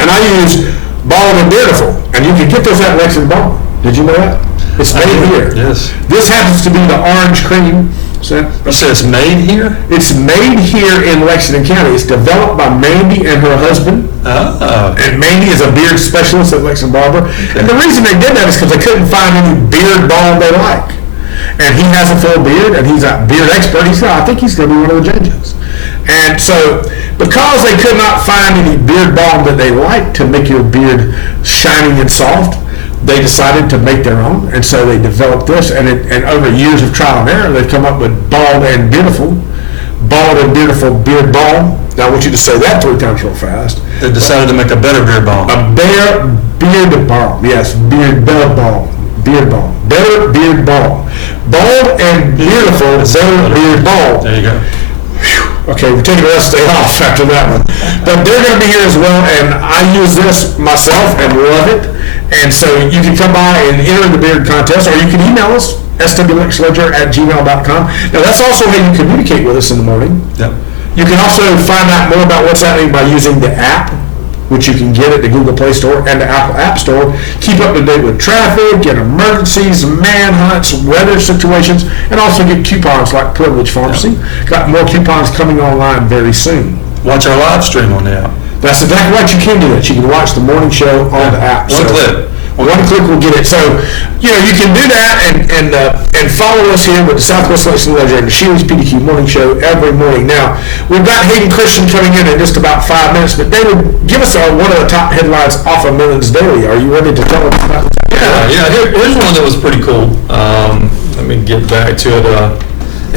and I use Bald and Beautiful, and you can get those at Lexington Bar. Did you know that? It's made here. Yes. This happens to be the orange cream. You said it's made here? It's made here in Lexington County. It's developed by Mandy and her husband. Oh. And Mandy is a beard specialist at Lexington Barber. Okay. And the reason they did that is because they couldn't find any beard balm they like. And he has a full beard, and he's a beard expert. He said, I think he's going to be one of the judges. And so, because they could not find any beard balm that they like to make your beard shiny and soft, they decided to make their own, and so they developed this, and over years of trial and error, they've come up with Bald and Beautiful beard balm. Now I want you to say that 3 times real fast. They decided to make a better beard balm. A better beard balm, yes, beard balm, beard balm, better beard balm. Bald and Beautiful better beard balm. There you go. Okay, we're taking the rest of the day off after that one. But they're going to be here as well, and I use this myself and love it. And so you can come by and enter the beard contest, or you can email us, swlexledger@gmail.com. Now, that's also how you communicate with us in the morning. Yep. You can also find out more about what's happening by using the app, which you can get at the Google Play Store and the Apple App Store. Keep up to date with traffic, get emergencies, manhunts, weather situations, and also get coupons like Privilege Pharmacy. Yep. Got more coupons coming online very soon. Watch our live stream on the app. That's exactly right. You can do that. You can watch the morning show on the app. One click. One click will get it. So, you can do that and follow us here with the Southwest Lexington Ledger and the Sheely's PDQ Morning Show every morning. Now, we've got Hayden Christian coming in just about 5 minutes, but David, give us one of the top headlines off of Million's Daily. Are you ready to tell us about that? Yeah. Here's one that was pretty cool. Let me get back to it.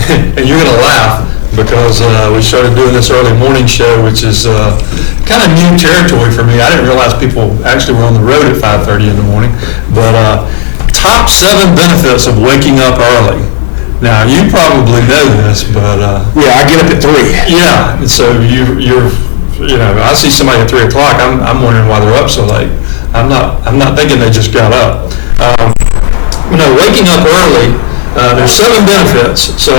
And you're going to laugh, because we started doing this early morning show, which is kind of new territory for me. I didn't realize people actually were on the road at 5:30 in the morning. But top 7 benefits of waking up early. Now, you probably know this, but... yeah, I get up at 3. Yeah, and so you're I see somebody at 3 o'clock, I'm wondering why they're up so late. I'm not thinking they just got up. Waking up early, there's 7 benefits. So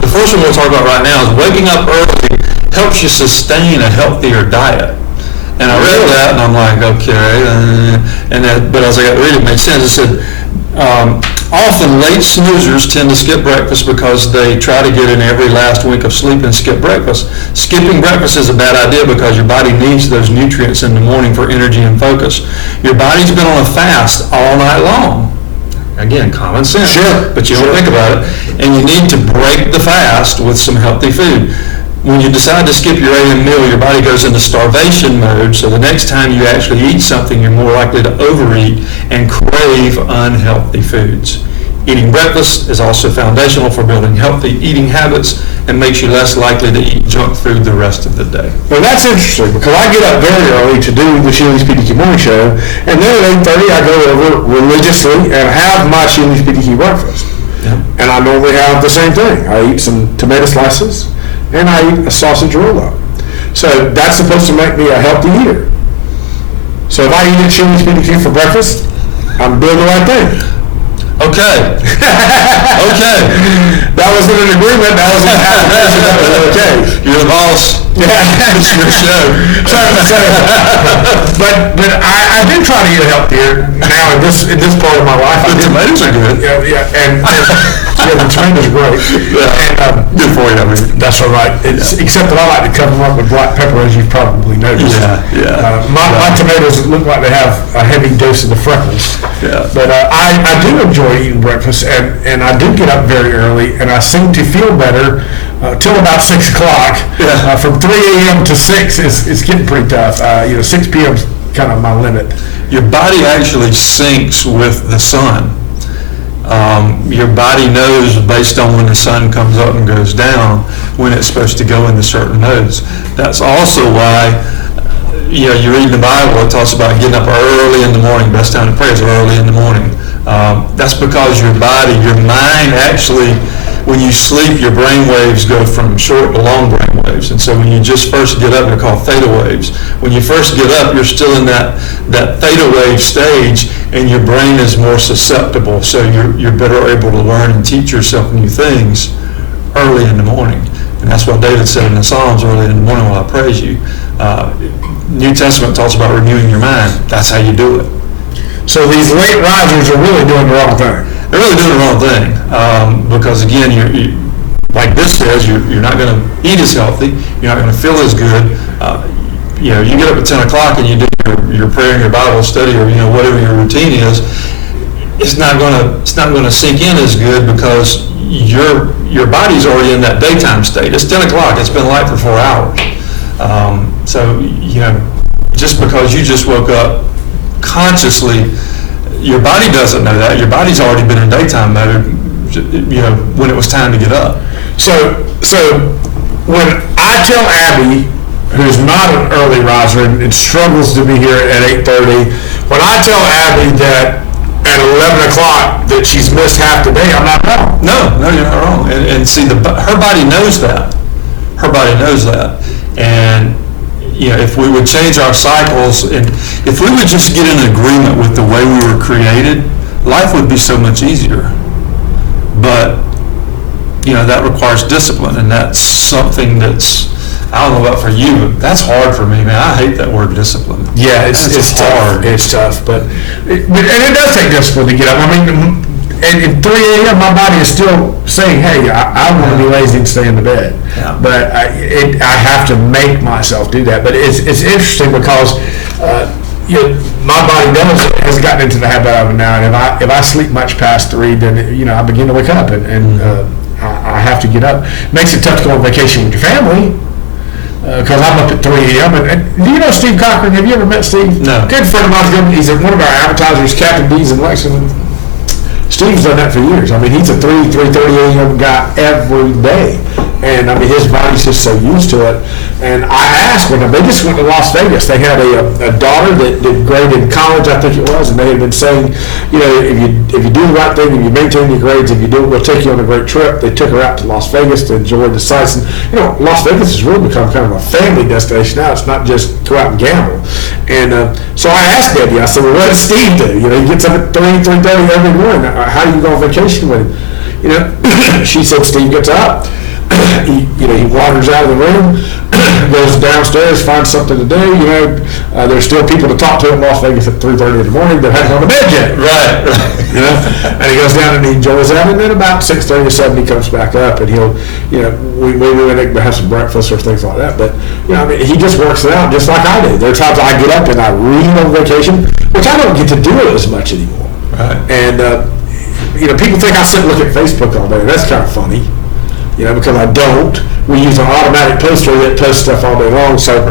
the first one we'll talk about right now is waking up early helps you sustain a healthier diet. And I read that, and I'm like, okay. But as I got to read it, it made sense. It said, often late snoozers tend to skip breakfast because they try to get in every last wink of sleep and skip breakfast. Skipping breakfast is a bad idea because your body needs those nutrients in the morning for energy and focus. Your body's been on a fast all night long. Again, common sense. Sure. But you don't think about it. And you need to break the fast with some healthy food. When you decide to skip your AM meal, your body goes into starvation mode, so the next time you actually eat something, you're more likely to overeat and crave unhealthy foods. Eating breakfast is also foundational for building healthy eating habits and makes you less likely to eat junk food the rest of the day. Well, that's interesting, because I get up very early to do the Sheely's PDQ Morning Show, and then at 8:30 I go over religiously and have my Sheely's PDQ breakfast. Yep. And I normally have the same thing. I eat some tomato slices, and I eat a sausage roll-up. So that's supposed to make me a healthy eater. So if I eat at Sheely's PDQ for breakfast, I'm doing the right thing. Okay. Okay. That wasn't an agreement. That was an affirmation. That was okay. You're the boss. Yeah. It's your show. But I do try to eat healthier now in this part of my life. The tomatoes are good. Yeah, and the tomatoes are great. Yeah. And, good for you, I mean. that's all right. Except that I like to cover them up with black pepper, as you've probably noticed. Yeah. My tomatoes look like they have a heavy dose of the freckles. Yeah. But I do enjoy eating breakfast, and I do get up very early, and I seem to feel better till about 6 o'clock. Yeah. From 3 a.m. to 6 is getting pretty tough. 6 p.m. is kind of my limit. Your body actually syncs with the sun. Your body knows, based on when the sun comes up and goes down, when it's supposed to go into certain modes. That's also why, you read the Bible, it talks about getting up early in the morning. Best time to pray is early in the morning. That's because your mind actually, when you sleep, your brain waves go from short to long brain waves. And so when you just first get up, they're called theta waves. When you first get up, you're still in that theta wave stage, and your brain is more susceptible. So you're better able to learn and teach yourself new things early in the morning. And that's what David said in the Psalms early in the morning while I praise you. New Testament talks about renewing your mind. That's how you do it. So these late risers are really doing the wrong thing. They're really doing the wrong thing because, again, you like this says, you're not going to eat as healthy. You're not going to feel as good. You get up at 10 o'clock and you do your prayer and your Bible study or whatever your routine is. It's not going to sink in as good because your body's already in that daytime state. It's 10 o'clock. It's been light for 4 hours. So just because you just woke up consciously, your body doesn't know that. Your body's already been in daytime mode, when it was time to get up. So when I tell Abby, who's not an early riser and struggles to be here at 8:30, when I tell Abby that at 11 o'clock that she's missed half the day, I'm not wrong. No, you're not wrong. And see, her body knows that. Her body knows that. And if we would change our cycles, and if we would just get in agreement with the way we were created, life would be so much easier. But, that requires discipline, and that's something that's, I don't know about for you, but that's hard for me, man. I hate that word discipline. Yeah, it's hard. Tough. It's tough, but it does take discipline to get up. I mean, at 3 a.m., my body is still saying, hey, I want to be lazy and stay in the bed. Yeah. But I have to make myself do that. But it's interesting because my body has gotten into the habit of it now. And if I sleep much past 3, then I begin to wake up and I have to get up. It makes it tough to go on vacation with your family. Because I'm up at 3 a.m. And do you know Steve Cochran? Have you ever met Steve? No. Good friend of mine. He's one of our advertisers, Captain D's in Lexington. Steve's done that for years. I mean, he's a 3:30 a.m. guy every day. And, I mean, his body's just so used to it. And I asked when they just went to Las Vegas. They had a daughter that did great in college, I think it was, and they had been saying, if you do the right thing, if you maintain your grades, if you do it, we'll take you on a great trip. They took her out to Las Vegas to enjoy the sights. And, Las Vegas has really become kind of a family destination now. It's not just go out and gamble. And so I asked Debbie, I said, well, what does Steve do? He gets up at 3:30 every morning. How do you go on vacation with him? She said Steve gets up. He wanders out of the room, goes downstairs, finds something to do. There's still people to talk to in Las Vegas at 3:30 in the morning that haven't gone to bed yet. Right. And he goes down and he enjoys that. And then about 6:30 or 7, he comes back up and he'll, we have some breakfast or things like that. But he just works it out just like I do. There are times I get up and I read on vacation, which I don't get to do it as much anymore. Right. And people think I sit and look at Facebook all day. That's kind of funny. Because I don't. We use an automatic poster that posts stuff all day long. So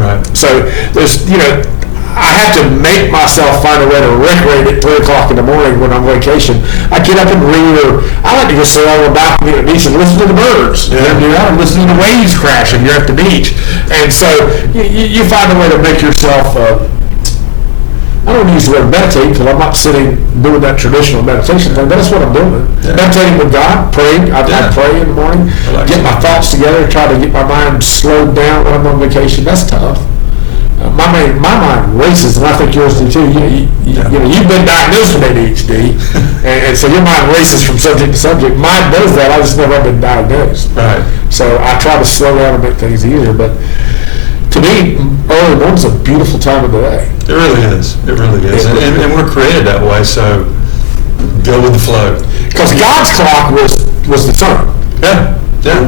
there's, I have to make myself find a way to recreate at 3 o'clock in the morning when I'm on vacation. I get up and read, or I like to just sit on the balcony at the beach and listen to the birds. I'm listening to waves crashing. You're at the beach. And so you find a way to make yourself, I don't use the word meditate because I'm not sitting doing that traditional meditation thing, but that's what I'm doing. Yeah. Meditating with God, praying. I pray in the morning, get my thoughts together, try to get my mind slowed down when I'm on vacation. That's tough. My mind races, and I think yours do too. You've been diagnosed with ADHD, and so your mind races from subject to subject. Mine does that. I just never been diagnosed. Right. So I try to slow down and make things easier, but to me, early morning's a beautiful time of the day. It really is. It really is. And we're created that way, so go with the flow. Because God's clock was the sun. Yeah.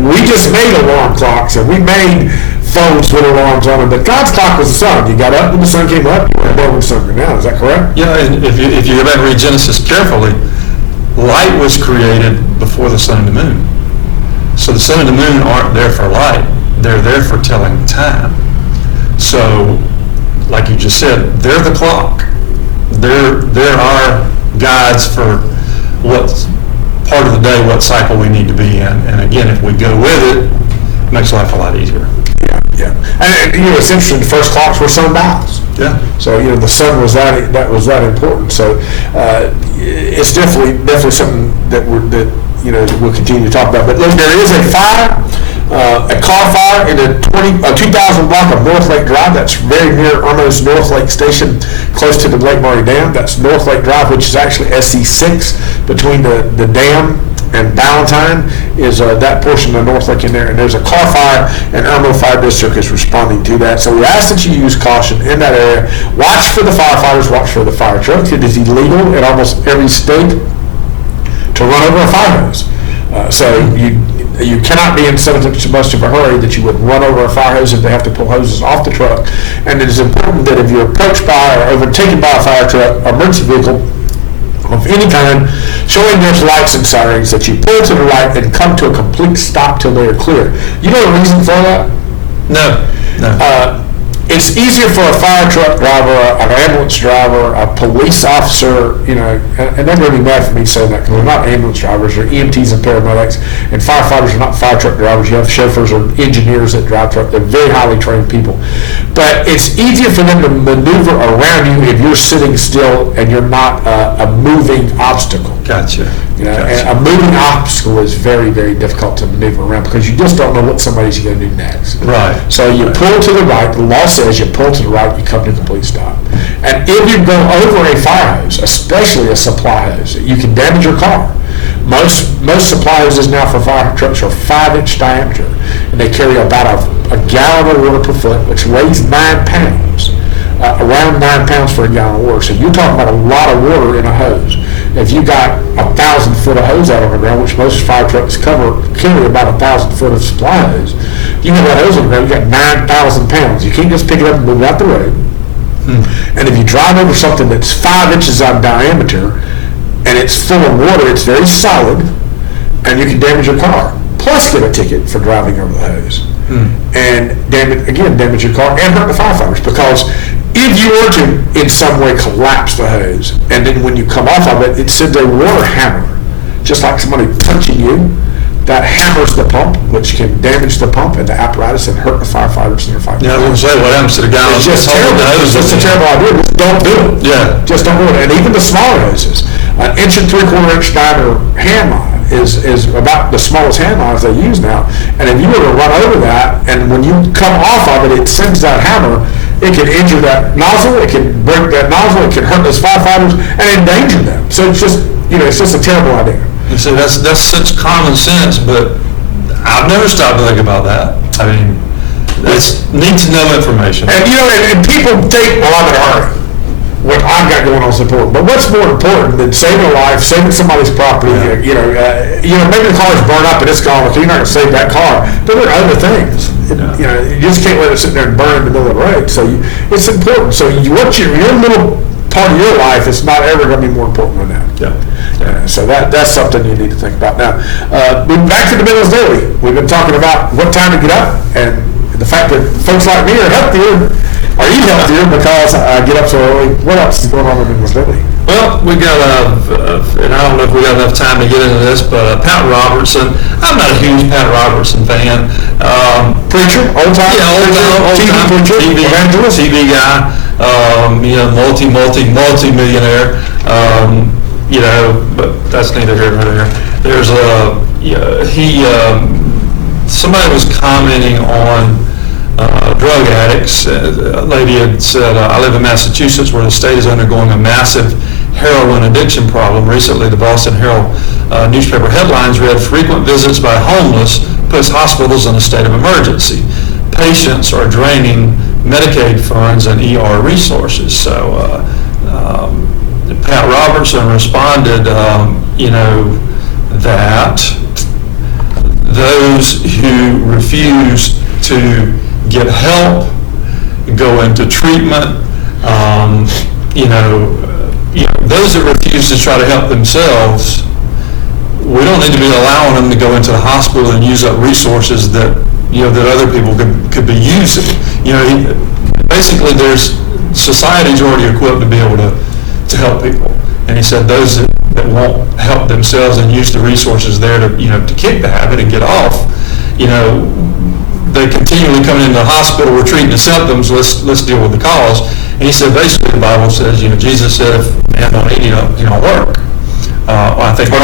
We just made alarm clocks, and we made phones with alarms on them, but God's clock was the sun. You got up when the sun came up, you went to bed when the sun came down. Is that correct? Yeah, and if you go back and read Genesis carefully, light was created before the sun and the moon. So the sun and the moon aren't there for light. They're there for telling time. So, like you just said, they're the clock. They're our guides for what part of the day, what cycle we need to be in. And again, if we go with it, it makes life a lot easier. Yeah. And it's interesting. The first clocks were sundials. Yeah. So the sun was that important. So it's definitely something that we'll continue to talk about. But look, there is a fire. A car fire in a 2000 block of North Lake Drive. That's very near Irmo's North Lake Station, close to the Lake Murray Dam. That's North Lake Drive, which is actually SC6 between the dam and Ballantyne is that portion of North Lake in there, and there's a car fire, and Irmo Fire District is responding to that. So we ask that you use caution in that area. Watch for the firefighters, watch for the fire trucks. It is illegal in almost every state to run over a fire hose. So you cannot be in such of a hurry that you would run over a fire hose if they have to pull hoses off the truck. And it is important that if you're approached by or overtaken by a fire truck or emergency vehicle of any kind, showing there's lights and sirens, that you pull to the right and come to a complete stop till they are clear. You know the reason for that? No. It's easier for a fire truck driver, an ambulance driver, a police officer, and they're going to be mad for me saying that because they're not ambulance drivers, they're EMTs and paramedics, and firefighters are not fire truck drivers. You have chauffeurs or engineers that drive trucks. They're very highly trained people. But it's easier for them to maneuver around you if you're sitting still and you're not a moving obstacle. Gotcha. And a moving obstacle is very, very difficult to maneuver around because you just don't know what somebody's going to do next. Right. So you pull to the right. The law says you pull to the right, you come to a complete stop. And if you go over a fire hose, especially a supply hose, you can damage your car. Most supply hoses now for fire trucks are 5-inch diameter, and they carry about a gallon of water per foot, which weighs 9 pounds. Around 9 pounds for a gallon of water. So you're talking about a lot of water in a hose. If you got 1,000 foot of hose out on the ground, which most fire trucks carry about 1,000 foot of supply hose, you have that hose on the ground, you got 9,000 pounds. You can't just pick it up and move it out the road. And if you drive over something that's 5 inches in diameter and it's full of water, it's very solid, and you can damage your car. Plus get a ticket for driving over the hose. And damage your car and hurt the firefighters, because if you were to in some way collapse the hose and then when you come off of it, it sends a water hammer, just like somebody punching you, that hammers the pump, which can damage the pump and the apparatus and hurt the firefighters and their fighting. Yeah, I was going to say, what happens to the guy? It's just terrible. It's just a terrible idea. Just don't do it. Yeah. Just don't do it. And even the smaller hoses, an 1 3/4 inch diameter hand line is about the smallest hand lines they use now. And if you were to run over that, and when you come off of it, it sends that hammer, it can injure that nozzle, it can break that nozzle, it can hurt those firefighters and endanger them. So it's just, it's just a terrible idea. You see, that's such common sense, but I've never stopped to think about that. I mean, that's need to know information. And and people think, well, I'm in a hurry. What I've got going on is important. But what's more important than saving a life, saving somebody's property? Maybe the car's burned up and it's gone. Okay, you're not going to save that car. But there are other things. You just can't let it sit there and burn in the middle of the road. So it's important. So your little part of your life is not ever going to be more important than that. So that's something you need to think about. Now, back to the Middles Daily. We've been talking about what time to get up and the fact that folks like me are healthier. Or eat healthier because I get up so early. What else is going on in Middles Daily? Well, we got and I don't know if we got enough time to get into this, but Pat Robertson. I'm not a huge Pat Robertson fan. Preacher, old time. Yeah, old time preacher, TV evangelist, TV guy. Multi-millionaire. But that's neither here nor there. There's somebody was commenting on drug addicts. A lady had said, I live in Massachusetts where the state is undergoing a massive heroin addiction problem. Recently, the Boston Herald newspaper headlines read, frequent visits by homeless puts hospitals in a state of emergency. Patients are draining Medicaid funds and ER resources. So Pat Robertson responded, that those who refuse to get help, go into treatment, those that refuse to try to help themselves, we don't need to be allowing them to go into the hospital and use up resources that other people could be using. Basically, society's already equipped to be able to help people. And he said those that won't help themselves and use the resources there to kick the habit and get off, they continually come into the hospital, we're treating the symptoms, let's deal with the cause. And he said basically the Bible says, Jesus said if a man don't eat, he don't work. I think you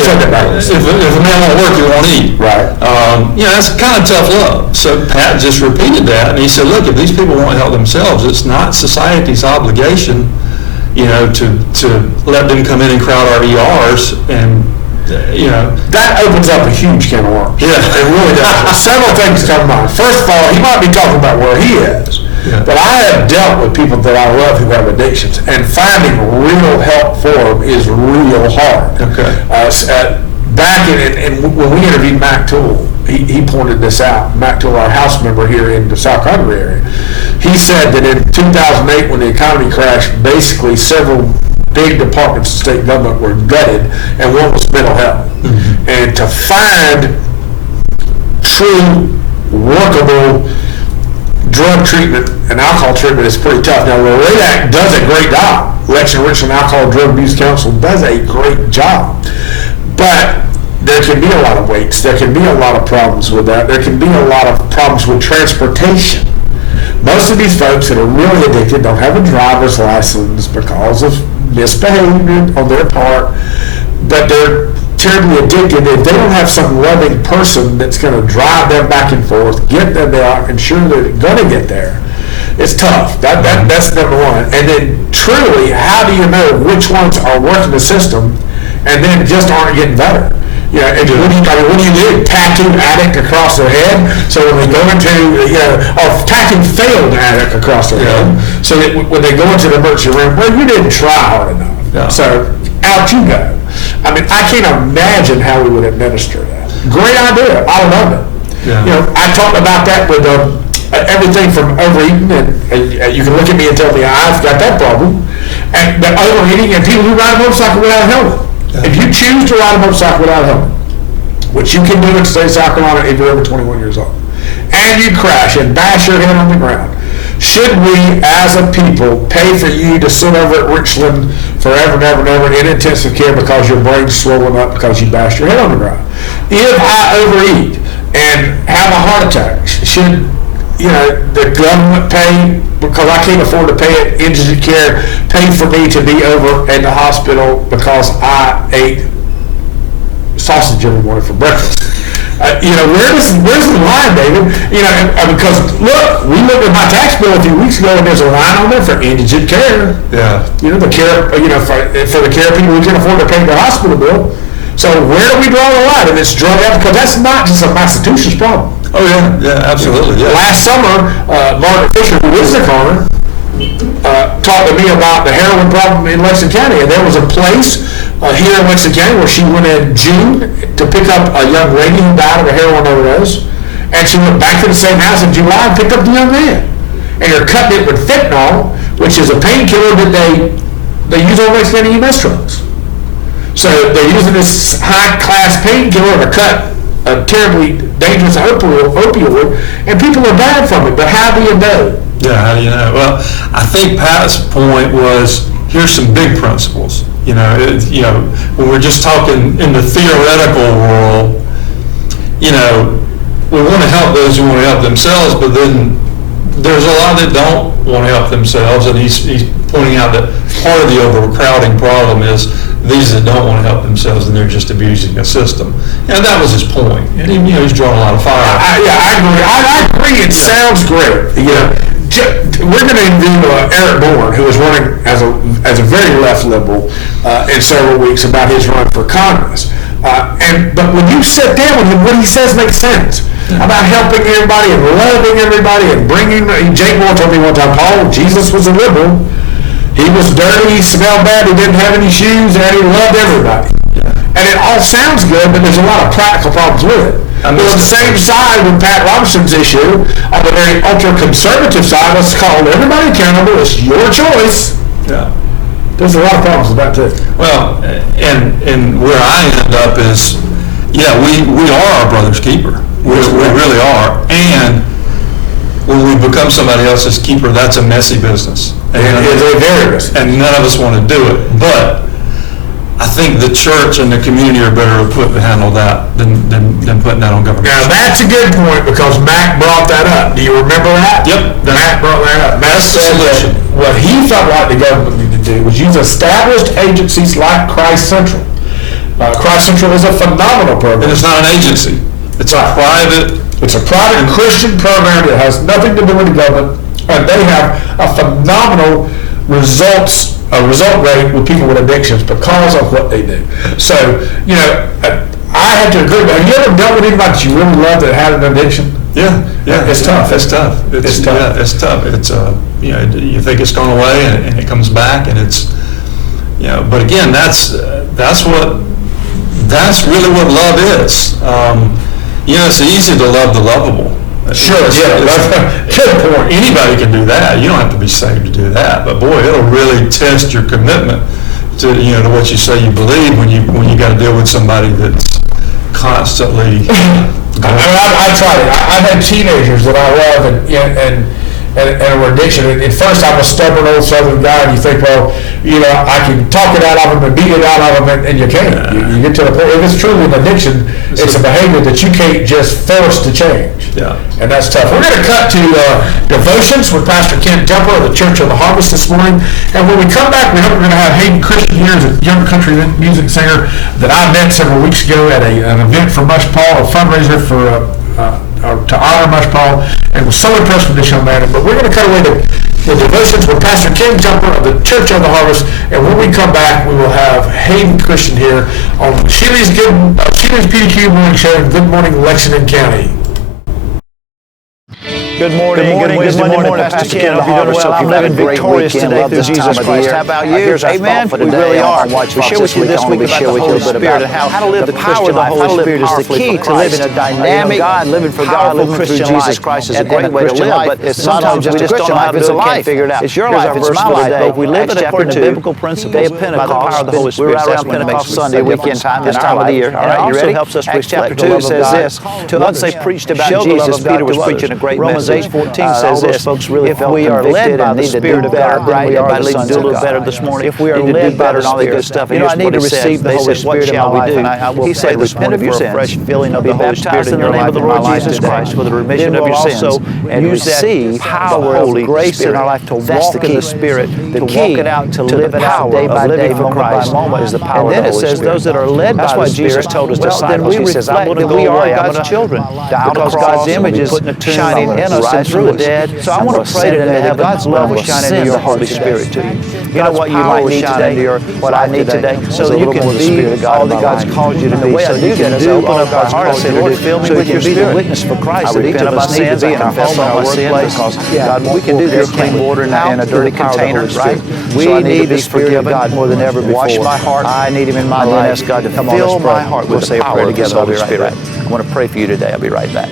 said that backwards. If a man won't work, he won't eat. Right. That's kind of tough love. So Pat just repeated that, and he said, look, if these people won't help themselves, it's not society's obligation, to let them come in and crowd our ERs and That opens up a huge can of worms. Yeah. It really does. Several things come to mind. First of all, he might be talking about where he is. Yeah. But I have dealt with people that I love who have addictions, and finding real help for them is real hard. Okay. Back in when we interviewed Mac Toole, he pointed this out. Mac Toole, our House member here in the South Conway area, he said that in 2008, when the economy crashed, basically several big departments of state government were gutted, and one was mental health. Mm-hmm. And to find true workable drug treatment and alcohol treatment is pretty tough. Now, the Rate Act does a great job. Lexington Richland Alcohol Drug Abuse Council does a great job. But there can be a lot of weights. There can be a lot of problems with that. There can be a lot of problems with transportation. Most of these folks that are really addicted don't have a driver's license because of misbehavior on their part, but they're terribly addicted. If they don't have some loving person that's going to drive them back and forth, get them there, ensure they're going to get there, it's tough. That's number one. And then truly, how do you know which ones are working the system and then just aren't getting better? And what do you do? Tattoo addict across their head, so when they go into, or tattoo failed addict across their head, so that when they go into the emergency room, well, you didn't try hard enough, so out you go. I mean, I can't imagine how we would administer that. Great idea, I love it. Yeah. I talked about that with everything from overeating, and you can look at me and tell me I've got that problem, and the overeating and people who ride a motorcycle without a helmet. If you choose to ride a motorcycle without a helmet, which you can do in the state of South Carolina if you're over 21 years old, and you crash and bash your head on the ground, should we as a people pay for you to sit over at Richland forever and ever and ever in intensive care because your brain's swollen up because you bashed your head on the ground? If I overeat and have a heart attack, should the government pay, because I can't afford to pay it, indigent care, pay for me to be over at the hospital because I ate sausage every morning for breakfast? Where's the line, David? Because look, we looked at my tax bill a few weeks ago, and there's a line on there for indigent care. Yeah. The care, for the care of people who can afford to pay their hospital bill. So where do we draw the line? And it's drug out, because that's not just a Massachusetts problem. Oh yeah, absolutely. Yeah. Last summer, Margaret Fisher, who is the coroner, talked to me about the heroin problem in Lexington County, and there was a place here in Lexington County where she went in June to pick up a young lady who died of a heroin overdose, and she went back to the same house in July and picked up the young man, and they're cutting it with fentanyl, which is a painkiller that they use on Lexington EMS drugs. So they're using this high-class painkiller to cut a terribly dangerous opioid, and people are dying from it. But how do you know? Yeah, how do you know? Well, I think Pat's point was, here's some big principles. When we're just talking in the theoretical world, we want to help those who want to help themselves, but then there's a lot that don't want to help themselves, and he's pointing out that part of the overcrowding problem is these that don't want to help themselves, and they're just abusing a system. That was his point, and he's drawing a lot of fire. I agree. It sounds great. We're going to interview Eric Bourne, who is running as a very left liberal in several weeks about his run for Congress. But when you sit down with him, what he says makes sense. About helping everybody and loving everybody and bringing. Jake Moore told me one time, Paul, Jesus was a liberal. He was dirty, he smelled bad, he didn't have any shoes, and he loved everybody. And it all sounds good, but there's a lot of practical problems with it. On the same side with Pat Robertson's issue, on the very ultra-conservative side, let's call everybody accountable. It's your choice. Yeah. There's a lot of problems with that too. Well, and where I end up is, we are our brother's keeper. We really are. And when we become somebody else's keeper, that's a messy business. And none of us want to do it. But I think the church and the community are better equipped to handle that than putting that on government. Now that's a good point, because Mac brought that up. Do you remember that? Yep. Mac brought that up. Mac said that what he felt like the government needed to do was use established agencies like Christ Central. Christ Central is a phenomenal program. And it's not an agency. It's a private. It's a private Christian program that has nothing to do with the government, and they have a phenomenal results a result rate with people with addictions because of what they do. So, I have to agree. Have you ever dealt with anybody that you really love that had an addiction? Yeah. It's tough. It's tough. It's tough. Yeah, it's tough. It's you think it's gone away and it comes back, and it's but again, that's really what love is. It's easy to love the lovable. Sure, good point. Anybody can do that. You don't have to be saved to do that. But boy, it'll really test your commitment to to what you say you believe when you got to deal with somebody that's constantly. I tried it. I've had teenagers that I love and were addiction. At first, I'm a stubborn old Southern guy, and you think, well, I can talk it out of them and beat it out of them, and you can't. You get to the point. If it's truly an addiction, it's a behavior that you can't just force to change. Yeah. And that's tough. We're going to cut to devotions with Pastor Ken Jumper of the Church of the Harvest this morning. And when we come back, we hope we're going to have Hayden Christian here as a young country music singer that I met several weeks ago at an event for Mush Paul, a fundraiser for to honor Mush Paul, and was so impressed with this young man. But we're going to cut away to the devotions with Pastor Ken Jumper of the Church of the Harvest, and when we come back, we will have Hayden Christian here on Sheely's PDQ Morning Show. Good morning, Lexington County. Good morning, good morning, Pastor Ken. Hope you're doing well. I'm living victorious today through Jesus Christ. How about you? Amen. We really are. We share with you this week about the Holy Spirit and how to live the power of the Holy Spirit is the key to living a dynamic, living for God, living through Jesus Christ is a great way to live. But sometimes we just don't know how to do it. Can't figure it out. It's your life. It's my life. But we live it according to biblical principles by the power of the Holy Spirit. We're around Pentecost Sunday weekend time, this time of the year. All right, you ready? Helps us. Acts chapter 2 says this: once they preached about Jesus, Peter was preaching a great message. 8:14 says this: if we are led by the Spirit of God, right? Everybody needs to do a little better this morning. If we are led by the Spirit, I need to receive the Holy Spirit in my life, and I will pray this morning for a fresh filling of the Holy Spirit in your life, in my life Jesus Christ, for the remission of your sins, and receive power of grace in our life to walk in the Spirit, to walk it out, to live it out day by day, moment by moment, is the power of the Holy Spirit. And then it says those that are led by the Spirit. That's why Jesus told his disciples, he says, I'm going to go away, I'm God's children, because God's image is shining in us and through us. So I want to pray today that God's love will shine into your Holy Spirit to you. You know what you might need today, what I need today, so that you can be all that God's called you to be. So you can open up our heart and say, Lord, fill me with your Spirit. So you can be the witness for Christ that each of us needs to be in our home, in our workplace. God, we can do this clean water in a dirty container, right? We need the Spirit of God more than ever before. Wash my heart. I need Him in my life. Ask God to fill my heart with the power of His Holy Spirit. I want to pray for you today. I'll be right back.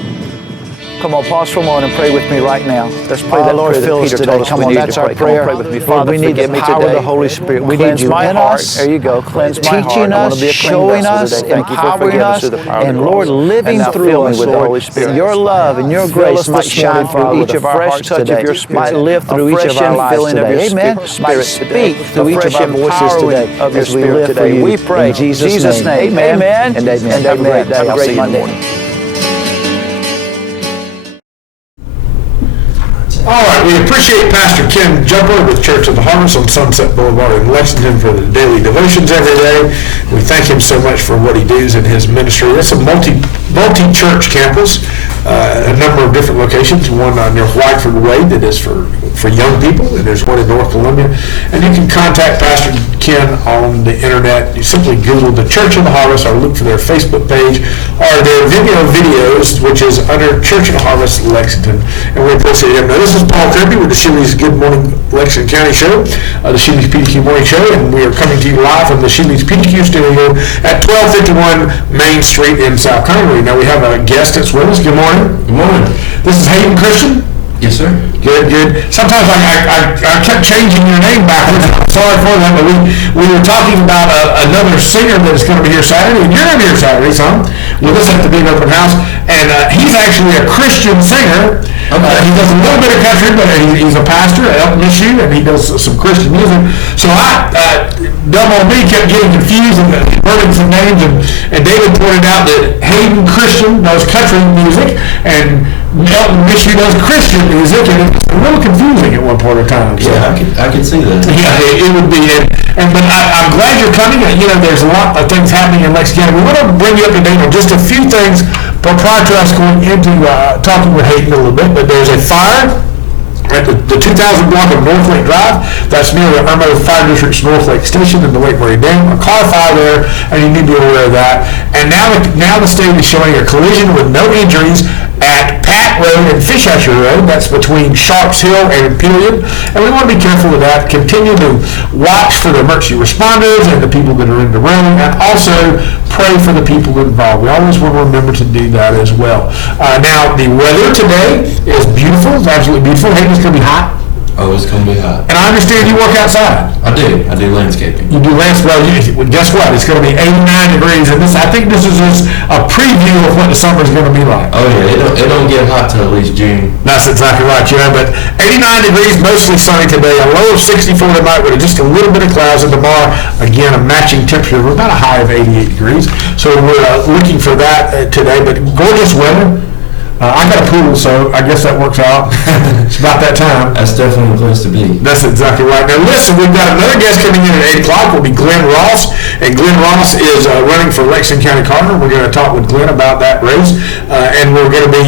Come on, pause for a moment and pray with me right now. Let's pray that Lord fill us today. Come on, that's our prayer. Pray with me, Father. We need the power of the Holy Spirit. We need you in us. There you go. Cleanse my heart. Teaching us, showing us, empowering us, and Lord, living through us, Lord. That your love and your grace might shine through each of our hearts today. Might live through each of our lives today. Amen. Might speak through each of our voices today as we live for you. We pray in Jesus' name. Amen. And amen. Have a great day. I'll see you in the morning. All right, we appreciate Pastor Ken Jumper with Church of the Harvest on Sunset Boulevard in Lexington for the daily devotions every day. We thank him so much for what he does in his ministry. It's a multi-church campus, a number of different locations, one near Whiteford Way that is for young people, and there's one in North Columbia. And you can contact Pastor Ken on the internet. You simply Google the Church of the Harvest or look for their Facebook page or their videos, which is under Church of the Harvest Lexington. And we appreciate him. Now, this is Paul Crepes with the Sheely's Good Morning Lexington County Show, the Sheely's PDQ Morning Show, and we are coming to you live from the Sheely's PDQ studio at 1251 Main Street in South Conway. Now, we have a guest that's with us. Good morning. Good morning. This is Hayden Christian. Yes, sir. Good. Sometimes I kept changing your name backwards. I'm sorry for that, but we were talking about another singer that is going to be here Saturday, and you're going to be here Saturday, son, with us at the big open house. And he's actually a Christian singer. Okay. He does a little bit of country, but he's a pastor at Elton Issue, and he does some Christian music. So dumb old me kept getting confused and learning some names, and David pointed out that Hayden Christian does country music, and Elton Issue does Christian music, and it's a little confusing at one point in time. So. Yeah, I can see that. Yeah, it would be. But I'm glad you're coming. There's a lot of things happening in Lexington. We want to bring you up to date on just a few things prior to us going into talking with Hayden a little bit. But there's a fire at the 2000 block of North Lake Drive. That's near the Irmo Fire District's North Lake Station in the Lake Murray Dam. A car fire there, and you need to be aware of that. And now the state is showing a collision with no injuries at Pat Road and Fishhatcher Road. That's between Sharps Hill and Imperial. And we want to be careful with that. Continue to watch for the emergency responders and the people that are in the room, and also pray for the people involved. We always want to remember to do that as well. Now, the weather today is beautiful. It's absolutely beautiful. Hayden, it's going to be hot. Oh, it's going to be hot. And I understand you work outside. I do landscaping. You do landscaping. Well, guess what? It's going to be 89 degrees, and I think this is just a preview of what the summer is going to be like. Oh yeah, it don't get hot till at least June. That's exactly right, but 89 degrees, mostly sunny today, a low of 64 tonight with just a little bit of clouds, and tomorrow, again, a matching temperature of about a high of 88 degrees. So we're looking for that today, but gorgeous weather. I got a pool, so I guess that works out. It's about that time. That's definitely the place to be. That's exactly right. Now listen, we've got another guest coming in at 8 o'clock. Will be Glenn Ross, and Glenn Ross is running for Lexington County Coroner. We're going to talk with Glenn about that race, and we're going to be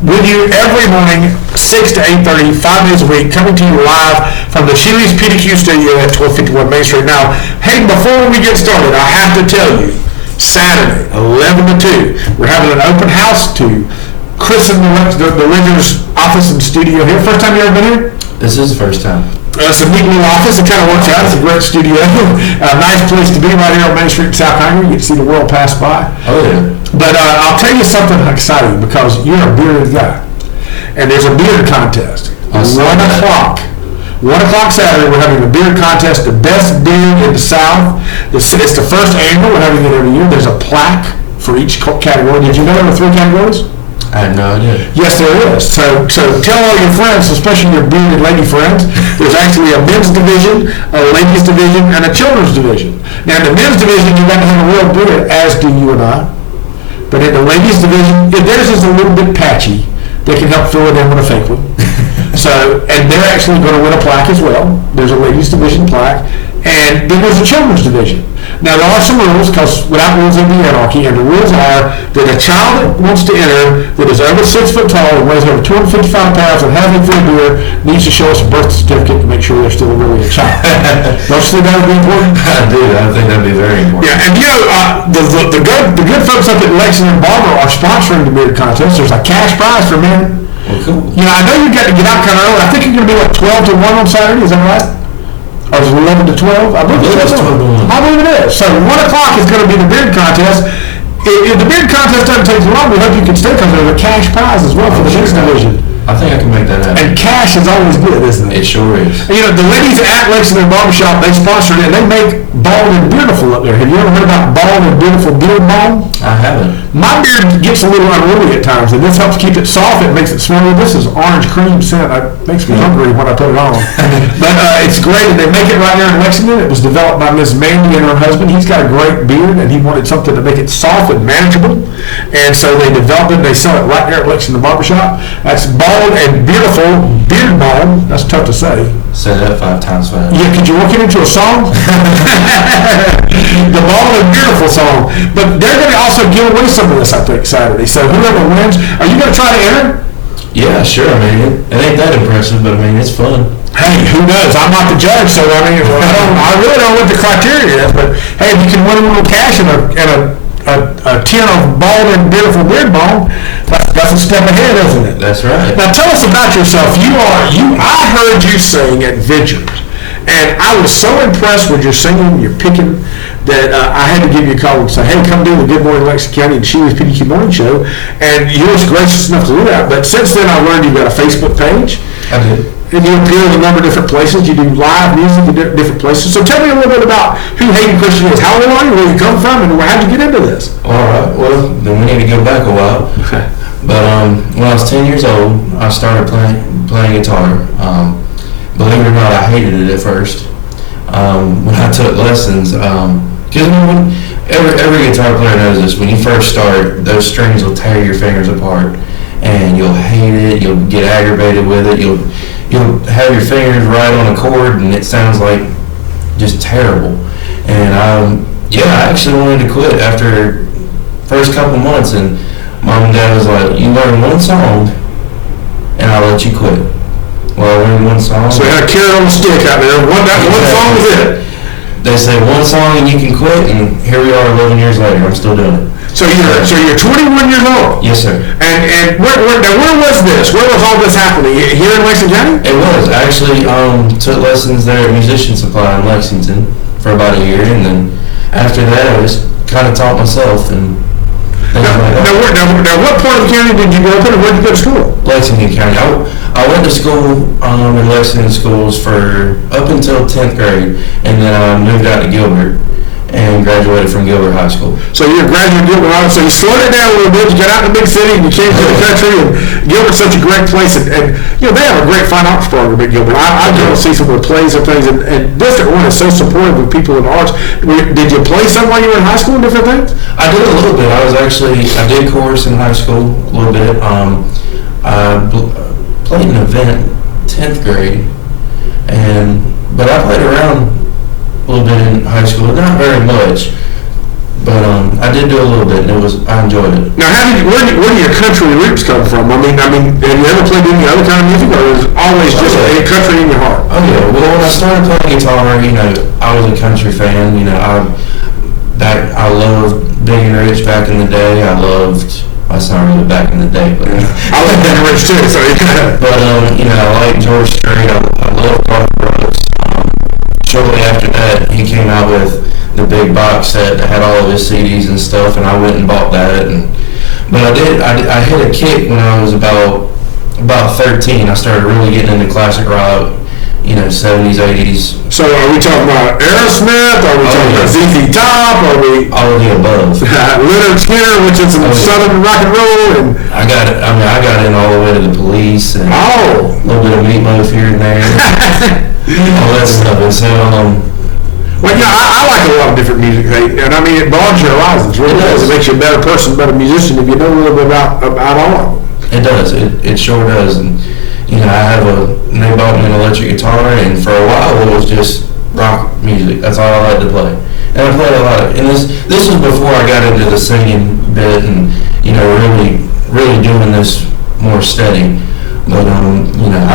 with you every morning, 6 to 8:30, 5 days a week, coming to you live from the Sheely's PDQ studio at 1251 Main Street. Now, hey, before we get started, I have to tell you, Saturday, 11 to 2, we're having an open house to christen the Rangers office and studio here. First time you ever been here? This is the first time. It's a neat little office. It kind of works out. It's a great studio. A nice place to be right here on Main Street in South Congress. You can see the world pass by. Oh, yeah. But I'll tell you something exciting, because you're a bearded guy. And there's a beard contest. 1 o'clock. 1 o'clock Saturday, we're having a beard contest. The best beard in the South. It's the first annual. We're having it every year. There's a plaque for each category. Did you know there were 3 categories? I had no idea. Yes, there is. So tell all your friends, especially your bearded lady friends, there's actually a men's division, a ladies division, and a children's division. Now, in the men's division, you got to have a real beard, as do you and I. But in the ladies division, if theirs is a little bit patchy, they can help fill it in with a fake one. And they're actually going to win a plaque as well. There's a ladies division plaque. And then there's a children's division. Now, there are some rules, because without rules there'll be anarchy, and the rules are that a child that wants to enter that is over 6 foot tall and weighs over 255 pounds and has a full beard needs to show us a birth certificate to make sure they're still really a child. Don't you think that would be important? I do. I think that'd be very important. Yeah, and the good folks up at Lexington Barber are sponsoring the beard contest. There's a cash prize for men. Well, cool. I know you got to get out kind of early. I think you're going to be 12 to 1 on Saturday. Is that right? Or is it 11 to 12? I believe it's 12 to 1. I believe it is. So 1 o'clock is going to be the beard contest. If the beard contest doesn't take too long, we hope you can stay, because there's a cash prize as well for the men's division. I think I can make that happen. And cash is always good, isn't it? It sure is. And, the ladies at Lexington Barbershop, they sponsor it, and they make Bald and Beautiful up there. Have you ever heard about Bald and Beautiful Beard Balm? I haven't. My beard gets a little unruly at times, and this helps keep it soft. It makes it smell. This is orange cream scent. It makes me hungry when I put it on. But it's great, and they make it right there in Lexington. It was developed by Miss Mandy and her husband. He's got a great beard, and he wanted something to make it soft and manageable. And so they developed it, and they sell it right there at Lexington Barbershop. That's Bald and Beautiful Beard Balm. That's tough to say. Say that 5 times fast. Yeah, could you work it into a song? The Bald and Beautiful song. But they're going to also give away some of this, I think, Saturday. So whoever wins, are you going to try to enter? Yeah, sure. I mean, it ain't that impressive, but I mean, it's fun. Hey, who knows? I'm not the judge, so I mean, I really don't know what the criteria is. But hey, if you can win a little cash and a tin of Bald and Beautiful Beard Balm, that's a step ahead, isn't it? That's right. Now tell us about yourself. I heard you sing at Ventures, and I was so impressed with your singing, your picking, that I had to give you a call and say, hey, come do the Good Morning Lexington County and Sheely's PDQ Morning Show. And you was gracious enough to do that. But since then, I learned you've got a Facebook page. I did. And you appear in a number of different places. You do live music in different places. So tell me a little bit about who Hayden Christian is. How old are you? Where you come from? And how'd you get into this? All right. Well, then we need to go back a while. Okay. But when I was 10 years old, I started playing guitar. Believe it or not, I hated it at first. When I took lessons, because every guitar player knows this. When you first start, those strings will tear your fingers apart, and you'll hate it. You'll get aggravated with it. You'll have your fingers right on a chord, and it sounds like just terrible. And I actually wanted to quit after first couple months, and Mom and Dad was like, "You learn one song, and I'll let you quit." Well, I learned one song. So you had a carrot on the stick out there. One song was it. They say one song and you can quit, and here we are 11 years later. I'm still doing it. So you're 21 years old. Yes, sir. And where was this? Where was all this happening? Here in Lexington County? It was. I actually took lessons there at Musician Supply in Lexington for about a year, and then after that I just kind of taught myself and things like that. Now, what part of the county did you go to, and where did you go to school? Lexington County. I went to school in Lexington schools for up until 10th grade, and then I moved out to Gilbert and graduated from Gilbert High School. So you're a graduate of Gilbert High, so you slowed it down a little bit, you got out in the big city, and you came to the country, and Gilbert's such a great place, and you know, they have a great fine arts program at Gilbert. I go and see some of the plays and things, and District 1 is so supportive of people in the arts. Did you play some while you were in high school and different things? I did a little bit. I did chorus in high school a little bit. I played an event 10th grade, but I played around a little bit in high school, not very much, but I did do a little bit, and I enjoyed it. Now, where do your country roots come from? I mean, have you ever played any other kind of music, or was it always just a country in your heart? Oh yeah. Well, when I started playing guitar, you know, I was a country fan. You know, I loved Big and Rich back in the day. That's not really back in the day, but I like Big and Rich too. So but you know, I like George Strait. I love Garth Brooks. Shortly after that, he came out with the big box set that had all of his CDs and stuff, and I went and bought that. But I hit a kick when I was about 13. I started really getting into classic rock, you know, 70s, 80s. So are we talking about Aerosmith? Are we talking about ZZ Top? Are we all of the above? Leonard Skinner, which is some southern rock and roll, and I got in all the way to the Police, and a little bit of Meatloaf here and there. All that stuff. And so, well, yeah, I like a lot of different music, and I mean, it broadens your horizons. Really does. It makes you a better person, a better musician if you know a little bit about all of them. It does. It sure does. And you know, they bought me an electric guitar, and for a while it was just rock music. That's all I liked to play. And I played a lot of. And this was before I got into the singing bit, and you know, really doing this more steady. But you know,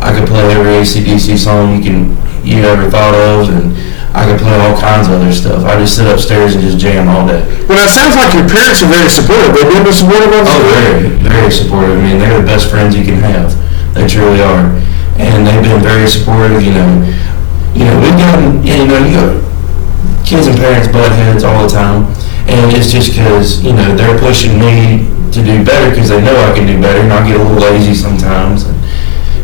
I could play every AC/DC song you ever thought of, and I could play all kinds of other stuff. I just sit upstairs and just jam all day. Well, it sounds like your parents are very supportive. They've been supportive of you? Oh, very, very supportive. I mean, they're the best friends you can have. They truly are. And they've been very supportive, you know. We've gotten, you got kids and parents butt heads all the time. And it's just because, you know, they're pushing me to do better because they know I can do better, and I get a little lazy sometimes. And,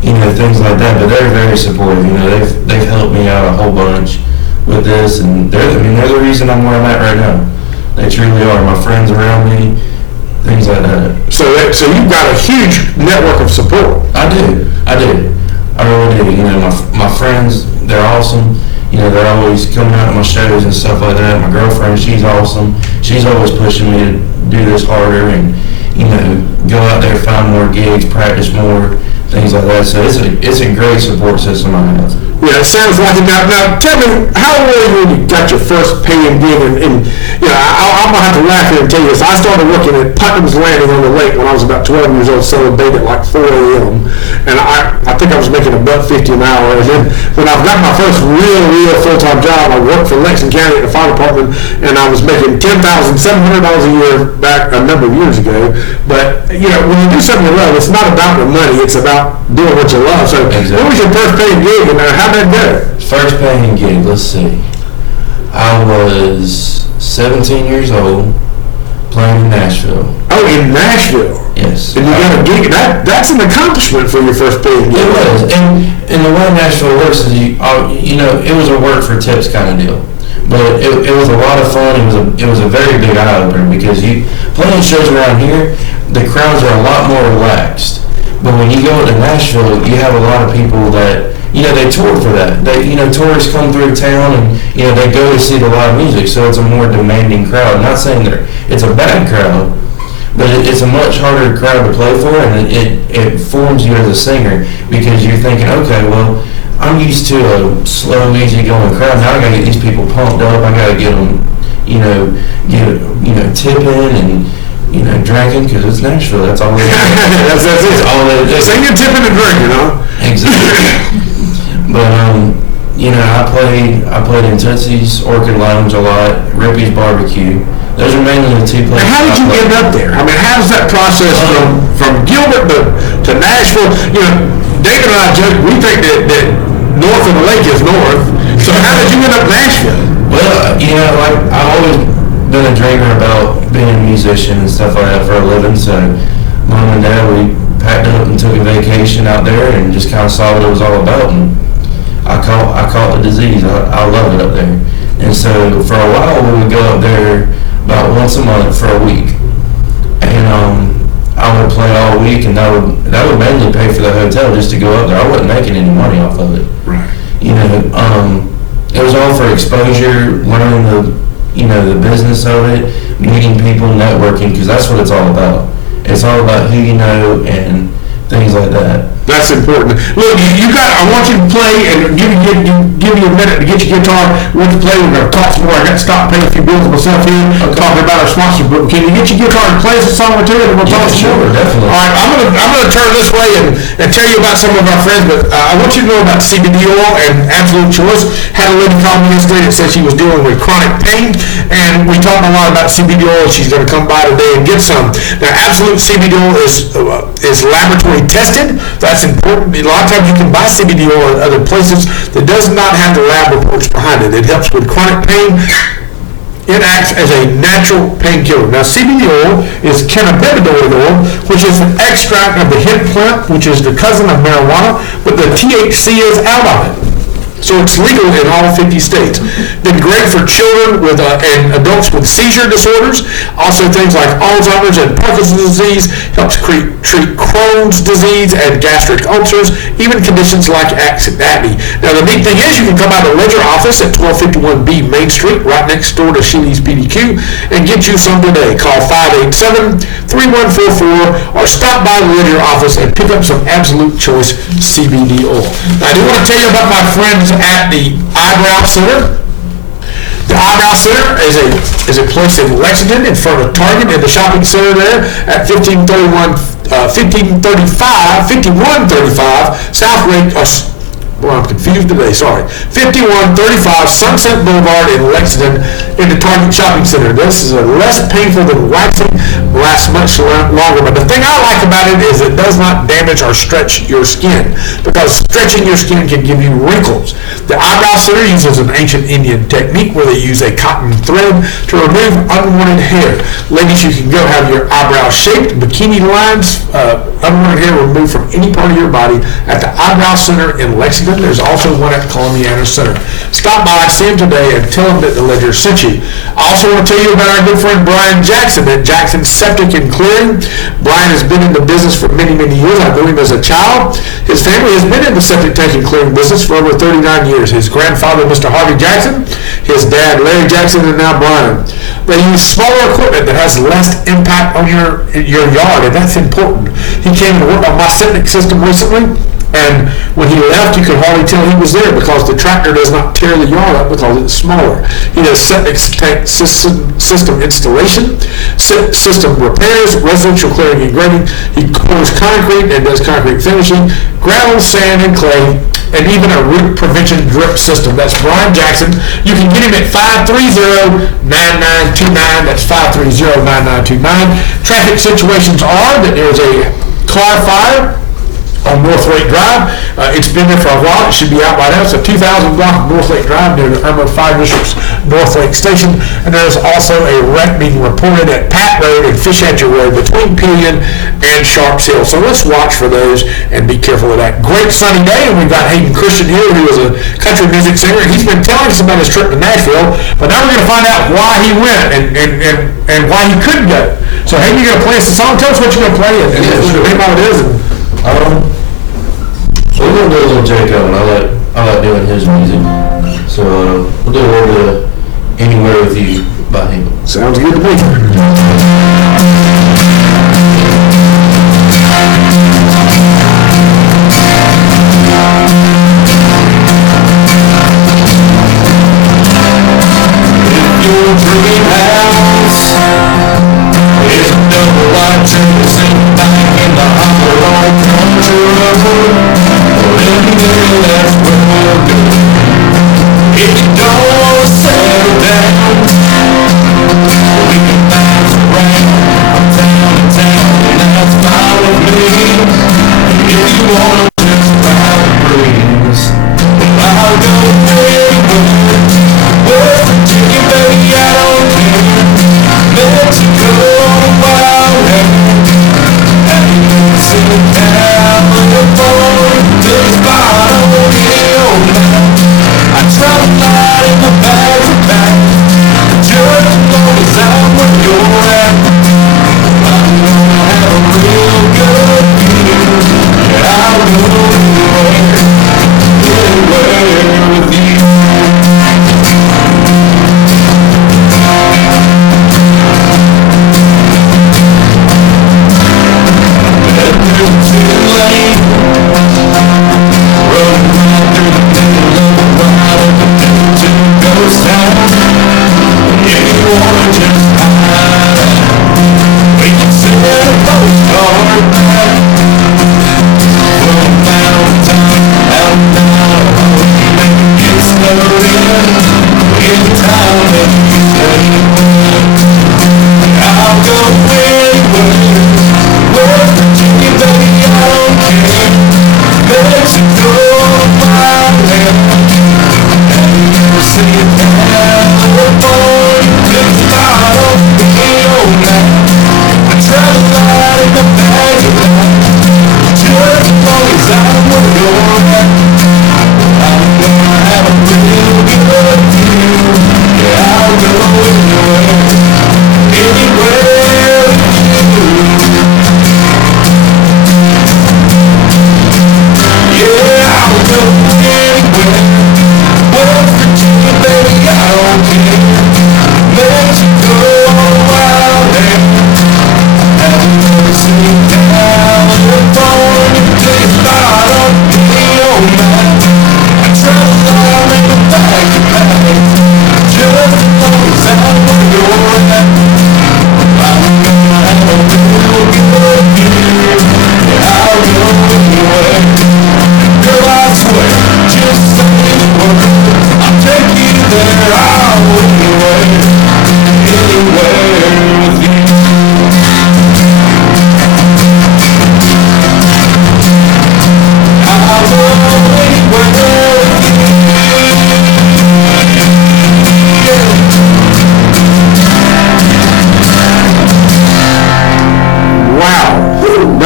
you know, things like that, but they're very supportive. You know, they've helped me out a whole bunch with this, and they're the reason I'm where I'm at right now. They truly are. My friends around me, things like that. So you've got a huge network of support. I do. I really do. You know, my friends, they're awesome. You know, they're always coming out to my shows and stuff like that. My girlfriend, she's awesome. She's always pushing me to do this harder and, you know, go out there, find more gigs, practice more, things like that. So it's a great support system I have. Yeah, it sounds like it. Now tell me, how old were you when you got your first paying gig? And you know, I'm going to have to laugh here and tell you this. I started working at Putnam's Landing on the lake when I was about 12 years old, selling bait at like 4 a.m. And I think I was making $1.50 an hour. And then when I got my first real full-time job, I worked for Lexington County at the fire department, and I was making $10,700 a year back a number of years ago. But, you know, when you do something you love, it's not about the money. It's about doing what you love. So exactly. What was your first paying gig, and how did that go? First paying gig, let's see. I was 17 years old, playing in Nashville. Oh, in Nashville? Yes. And you got a gig. That's an accomplishment for your first paying gig. It was. And the way Nashville works is, you know, it was a work for tips kind of deal. But it was a lot of fun. It was a very big eye-opener because playing shows around here, the crowds are a lot more relaxed. But when you go to Nashville, you have a lot of people that, you know, they tour for that. You know, tourists come through town and, you know, they go to see the live music, so it's a more demanding crowd. I'm not saying it's a bad crowd, but it's a much harder crowd to play for, and it forms you as a singer because you're thinking, okay, well, I'm used to a slow, easy-going crowd. Now I got to get these people pumped up. I got to get them, tipping and, drinking, because it's Nashville. That's all it is. That's it. That's all it is. Singing, tipping, and drinking, huh? Exactly. But I played in Tootsie's, Orchid Lounge a lot, Rippy's Barbecue. Those are mainly the two places. And how did you end up there? I mean, how does that process from Gilbert to Nashville? David and I joke, we think that north of the lake is north. So how did you end up in Nashville? Well, I've always been a dreamer about being a musician and stuff like that for a living. So Mom and Dad, we packed up and took a vacation out there and just kind of saw what it was all about. And I caught the disease. I love it up there. And so for a while we would go up there about once a month for a week. And I would play all week, and that would mainly pay for the hotel just to go up there. I wasn't making any money off of it. Right. It was all for exposure, learning the business of it, meeting people, networking, because that's what it's all about. It's all about who you know and things like that. That's important. Look, I want you to play and give you a minute to get your guitar. We're going to play. We're going to talk some more. I got to stop paying a few bills myself here, talking about our sponsor. But can you get your guitar and play us a song or two, and we'll talk some more? Definitely. All right, I'm going to turn this way and tell you about some of our friends. But I want you to know about CBD oil and Absolute Choice. Had a lady call me yesterday that said she was dealing with chronic pain, and we talked a lot about CBD oil. She's going to come by today and get some. Now, Absolute CBD oil is laboratory tested. That's important. A lot of times you can buy CBD oil at other places that does not have the lab reports behind it. It helps with chronic pain. It acts as a natural painkiller. Now, CBD oil is cannabidiol oil, which is an extract of the hemp plant, which is the cousin of marijuana, but the THC is out of it. So it's legal in all 50 states. Been great for children and adults with seizure disorders. Also things like Alzheimer's and Parkinson's disease. Helps treat Crohn's disease and gastric ulcers. Even conditions like acne. Now the neat thing is you can come out of the Ledger office at 1251B Main Street, right next door to Sheely's PDQ, and get you some today. Call 587-3144 or stop by the Ledger office and pick up some Absolute Choice CBD oil. Now I do want to tell you about my friends at the Eyebrow Center. The Eyebrow Center is a place in Lexington in front of Target in the shopping center there at 5135 South Lake. Well, I'm confused today, sorry. 5135 Sunset Boulevard in Lexington in the Target Shopping Center. This is less painful than waxing, lasts much longer. But the thing I like about it is it does not damage or stretch your skin, because stretching your skin can give you wrinkles. The Eyebrow Center uses an ancient Indian technique where they use a cotton thread to remove unwanted hair. Ladies, you can go have your eyebrows shaped, bikini lines, unwanted hair removed from any part of your body at the Eyebrow Center in Lexington. There's also one at Columbiana Center. Stop by, see him today, and tell him that the Ledger sent you. I also want to tell you about our good friend Brian Jackson at Jackson Septic and Clearing. Brian has been in the business for many, many years. I knew him as a child. His family has been in the septic tank and clearing business for over 39 years. His grandfather, Mr. Harvey Jackson, his dad, Larry Jackson, and now Brian. They use smaller equipment that has less impact on your yard, and that's important. He came and worked on my septic system recently, and when he left, you could hardly tell he was there because the tractor does not tear the yard up because it's smaller. He does septic tank system installation, system repairs, residential clearing and grading. He pours concrete and does concrete finishing, gravel, sand, and clay, and even a root prevention drip system. That's Brian Jackson. You can get him at 530-9929. That's 530-9929. Traffic situations are that there's a car fire on North Lake Drive. It's been there for a while. It should be out by now. It's a 2,000 block of North Lake Drive near the Irma Fire District's North Lake Station. And there's also a wreck being reported at Pat Road and Fish Hatcher Road between Pillion and Sharps Hill. So let's watch for those and be careful of that. Great sunny day, and we've got Hayden Christian here, who is a country music singer. He's been telling us about his trip to Nashville, but now we're going to find out why he went and why he couldn't go. So Hayden, you're going to play us a song. Tell us what you're going to play and how it is. So we're going to do a little J. Cole, and I like doing his music. So we'll do a little bit of Anywhere With You by him. Sounds good to me. If your dream house is a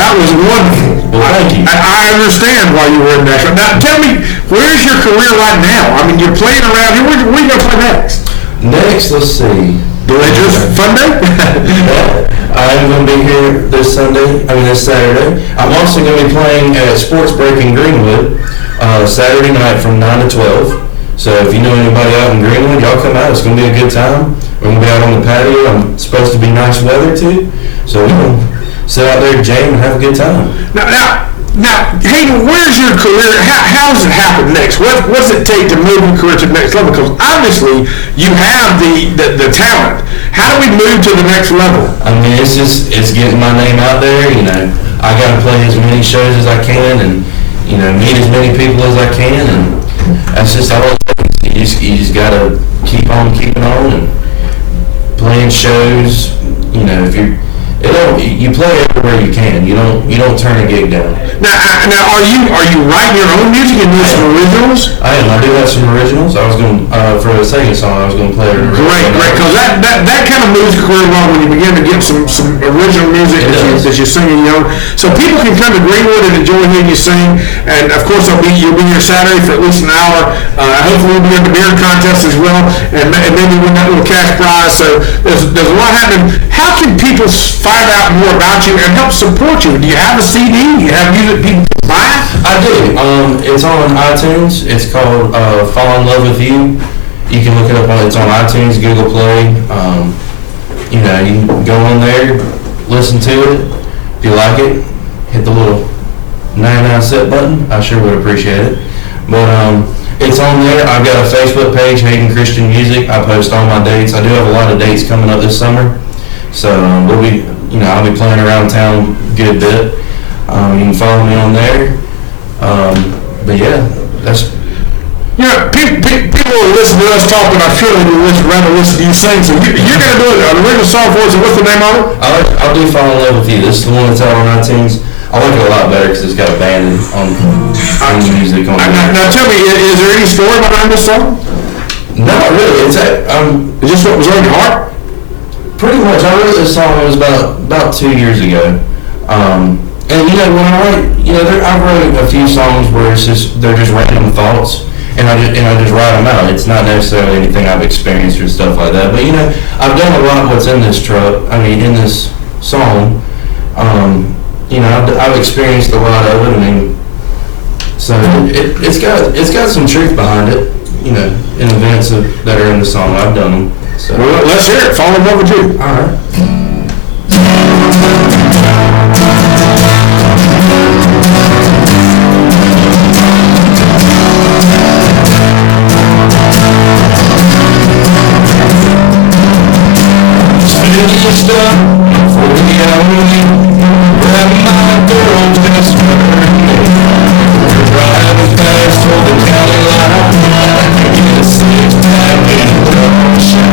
That was wonderful. Well, thank you. I understand why you were in Nashville. Now, tell me, where's your career right now? I mean, you're playing around here. Where are you going to play next? Next, let's see. The Rangers Fun Day? I'm going to be here this Saturday. I'm also going to be playing at Sports Break in Greenwood Saturday night from 9 to 12. So if you know anybody out in Greenwood, y'all come out. It's going to be a good time. We're going to be out on the patio. I'm supposed to be nice weather too. So we're going to sit out there, jam, and have a good time. Now, Hayden, where's your career? How does it happen next? What does it take to move your career to the next level? Because obviously you have the talent. How do we move to the next level? I mean, it's getting my name out there. You know, I got to play as many shows as I can, and meet as many people as I can, and that's just all it takes. You just got to keep on keeping on and playing shows. You play everywhere you can. You don't turn a gig down. Now, are you writing your own music and doing some originals? I am. I do have some originals. I was going for the second song. I was going to play it. Great, because that kind of moves career along when you begin to get some original music that you're singing. So people can come to Greenwood and enjoy hearing you sing. And of course, you'll be here Saturday for at least an hour. Hopefully, we'll be in the beer contest as well, and maybe win that little cash prize. So there's a lot happening. How can people find out more about you and help support you? Do you have a CD? Do you have music people can buy? I do. It's on iTunes. It's called Fall in Love with You. You can look it up it's on iTunes, Google Play. You can go on there, listen to it. If you like it, hit the little 99 cent button. I sure would appreciate it. But it's on there. I've got a Facebook page, Hayden Christian Music. I post all my dates. I do have a lot of dates coming up this summer. So I'll be playing around town a good bit. You can follow me on there. But yeah, that's. People will listen to us talk, but I'm sure they will rather listen to you sing. So you're going to do an original song for us. And what's the name of it? I'll do Fall in Love with You. This is the one that's out on iTunes. I like it a lot better because it's got a band on the music on it. Now tell me, is there any story behind this song? Not really. It's just what was on your heart? Pretty much. I wrote this song, it was about 2 years ago. And when I write, I wrote a few songs where they're just random thoughts, and I just write them out. It's not necessarily anything I've experienced or stuff like that. But I've done a lot of what's in this in this song. I've experienced a lot of it. So it's got some truth behind it. In events that are in the song. I've done them. So. Well, let's hear it. Fall in Love with You. All right. Finished up 40 hours, grab my girl just for me. We're driving fast for the county line. Get a 6-pack in the ocean.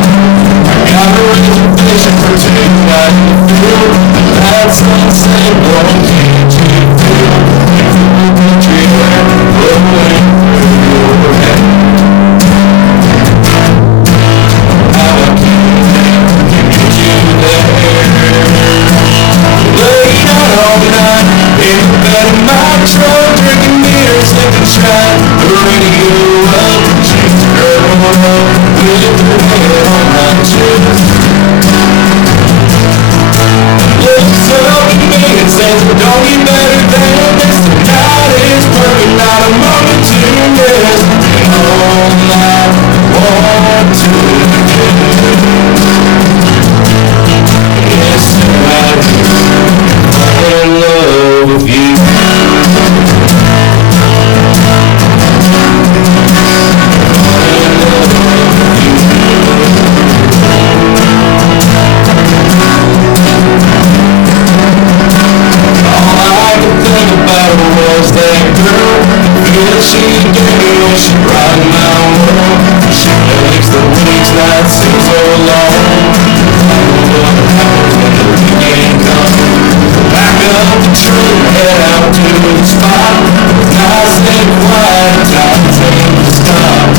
I got a reservation for 2 nights in the field. That's insane, boy, can't you feel? You feel the country air blowing through your head. How I can't get you there. Late out all night in the bed of my truck, drinking beer, sipping shine. The radio up, she's a girl up with her head on my chest. Looks up at me and says, don't get better than this. Tonight is perfect, not a moment to miss. And all I want to do is tonight fall in love with you. Was that girl, feel she gave me when she rocked my world. She makes the weeks not seem so long. I know what happens when the weekend comes. Back up the truck, head out to the spot. Nice and quiet, time to take the stop.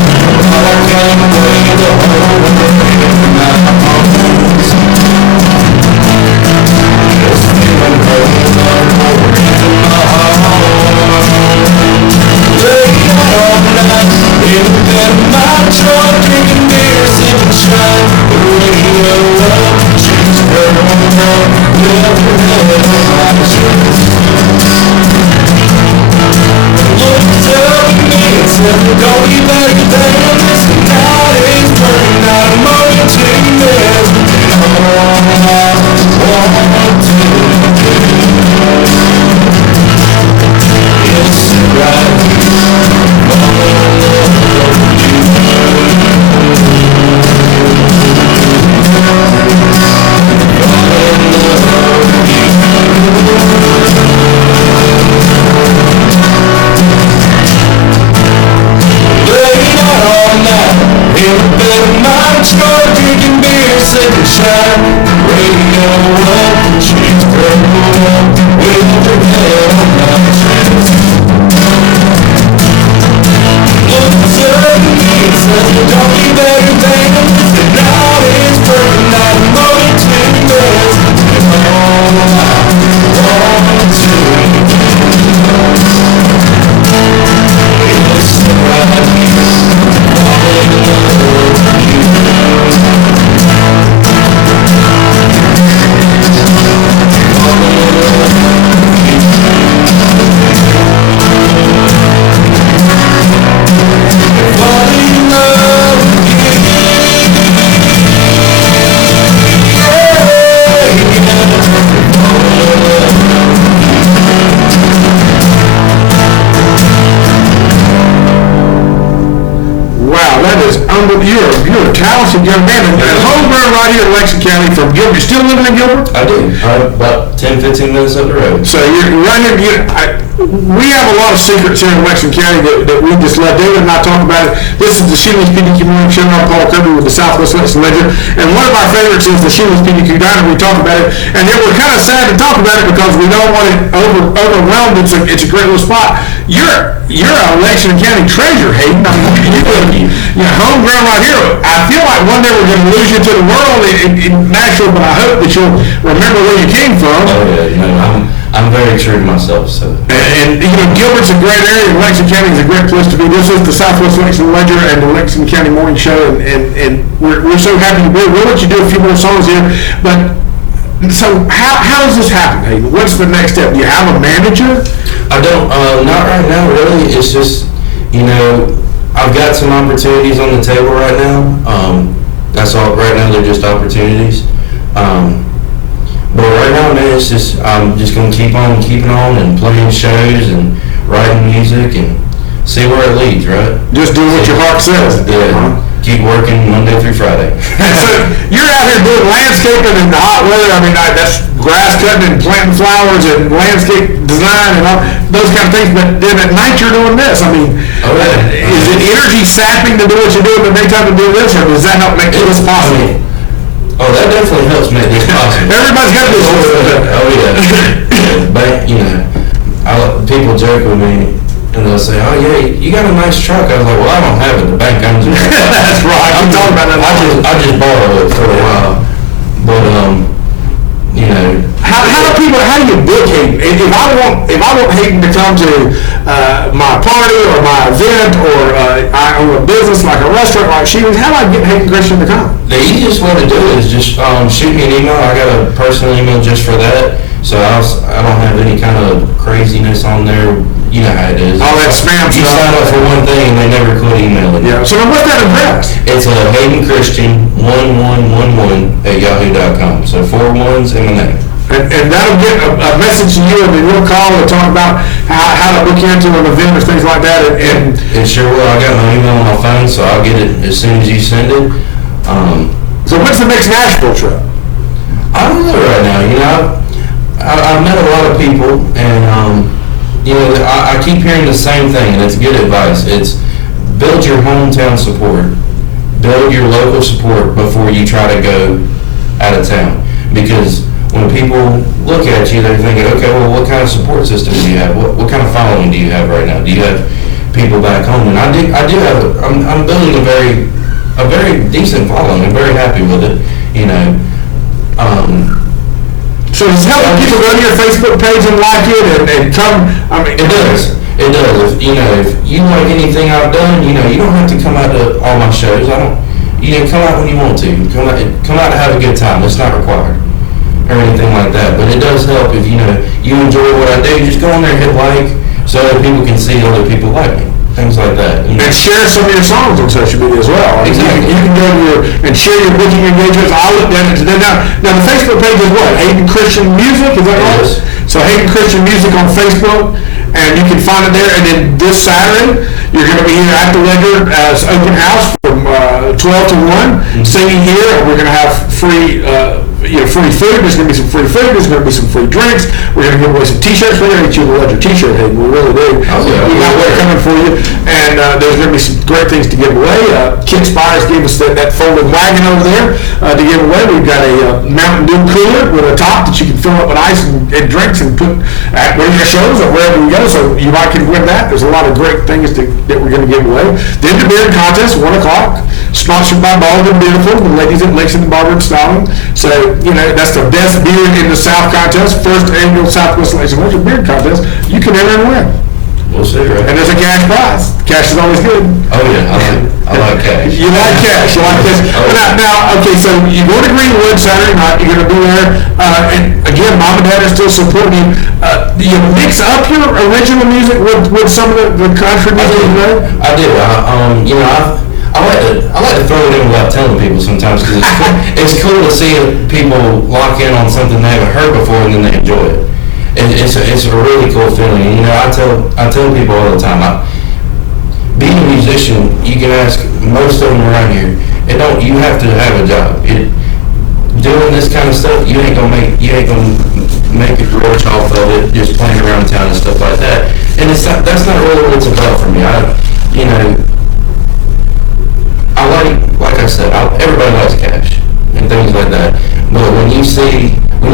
I can't wait to hold her in my arms. Just feeling her love. talented young man, and homegrown right here in Lexington County from Gilbert. You still living in Gilbert? I do. About 10, 15 minutes up the road. So you're right here. We have a lot of secrets here in Lexington County that we just let David and I talk about it. This is the Shoeless PDQ Morning Show. I'm Paul Kirby with the Southwest Lexington Ledger, and one of our favorites is the Shoeless PDQ Diner. We talk about it, and then we're kind of sad to talk about it because we don't want it overwhelmed. It's a great little spot. You're a Lexington County treasure, Hayden. I mean, you're homegrown right here. I feel like one day we're going to lose you to the world in Nashville, but I hope that you'll remember where you came from. Oh yeah, I'm very true to myself. So. And Gilbert's a great area, and Lexington County is a great place to be. This is the Southwest Lexington Ledger and the Lexington County Morning Show, and we're so happy to be here. We'll let you do a few more songs here, but so how does this happen, Hayden? What's the next step? Do you have a manager? I don't, not right now, really. It's just, I've got some opportunities on the table right now. That's all, right now they're just opportunities. But right now, man, it's just, I'm just going to keep on keeping on and playing shows and writing music and see where it leads, right? Just do what your heart says. Yeah. Keep working Monday through Friday. So you're out here doing landscaping in the hot weather. I mean, that's grass cutting and planting flowers and landscape design and all those kind of things. But then at night you're doing this. I mean, is it energy sapping to do what you do in the daytime to do this, or does that help make this possible? Oh, that definitely helps make this possible. Everybody's got this. Oh yeah. But people joke with me. And they'll say, oh yeah, you got a nice truck. I was like, well, I don't have it. The bank owns it. That's right. I'm talking about that. I just borrow it for a while. But how do you book Hayden? If I want Hayden to come to my party or my event, or I own a business like a restaurant like Sheehan's, how do I get Hayden Christian to come? The easiest way to do it is just shoot me an email. I got a personal email just for that. So I don't have any kind of craziness on there. You know how it is. All that spam stuff. You sign up for one thing and they never quit emailing you. Yeah. So what's that address? It's Hayden Christian 1111@yahoo.com. So 4 1s and a name. And that'll get a message to you, and then we'll call and talk about how to book into an event or things like that. And it sure will. I got my email on my phone, so I'll get it as soon as you send it. So when's the next Nashville trip? I don't know right now. I've met a lot of people, and I keep hearing the same thing, and it's good advice. It's build your hometown support, build your local support before you try to go out of town. Because when people look at you, they're thinking, okay, well, what kind of support system do you have? What kind of following do you have right now? Do you have people back home? And I do have. I'm building a very decent following. I'm very happy with it. So it's helping people go to your Facebook page and like it and come. I mean, it does. It does. If you like anything I've done, you don't have to come out to all my shows. Come out when you want to. Come out to have a good time. It's not required or anything like that. But it does help if you enjoy what I do. Just go on there and hit like so other people can see other people like me. Things like that. And share some of your songs on social media as well. Exactly. You can go and share your booking engagements. I'll look down at today. Now the Facebook page is what? Hayden Christian Music, is that right? Yes. So Hayden Christian Music on Facebook, and you can find it there. And then this Saturday, you're going to be here at the Ledger as open house from 12 to 1, singing here. And we're going to have free food. There's going to be some free food. There's going to be some free drinks. We're going to give away some T-shirts. We're going to get you a Ledger T-shirt, Hayden. We really do. We got one coming for you. And there's going to be some great things to give away. Kit Spires gave us that folding wagon over there to give away. We've got a Mountain Dew cooler with a top that you can fill up with ice and drinks and put at one of your shows or wherever you go. So you might can win that. There's a lot of great things that we're going to give away. Then the beer contest, 1 o'clock, sponsored by Bald and Beautiful, the ladies at Lexington Barber and Styling. So, that's the best beer in the South contest, first annual Southwest Lexington Beer contest. You can enter and win. We'll see, right? And there's a cash prize. Cash is always good. Oh yeah, I like cash. You like cash. You like cash. Now, okay, so you go to Greenwood Saturday night. You're going to be there. And again, Mom and Dad are still supporting you. Do you mix up your original music with some of the country music? I do. I like to throw it in without telling people sometimes because it's cool to see people lock in on something they haven't heard before and then they enjoy it. It's a really cool feeling. I tell people all the time. Being a musician, you can ask most of them around here. You have to have a job. Doing this kind of stuff, you ain't gonna make it rich off of it, just playing around town and stuff like that. And that's not really what it's about for me. Like I said, everybody likes cash and things like that. But when you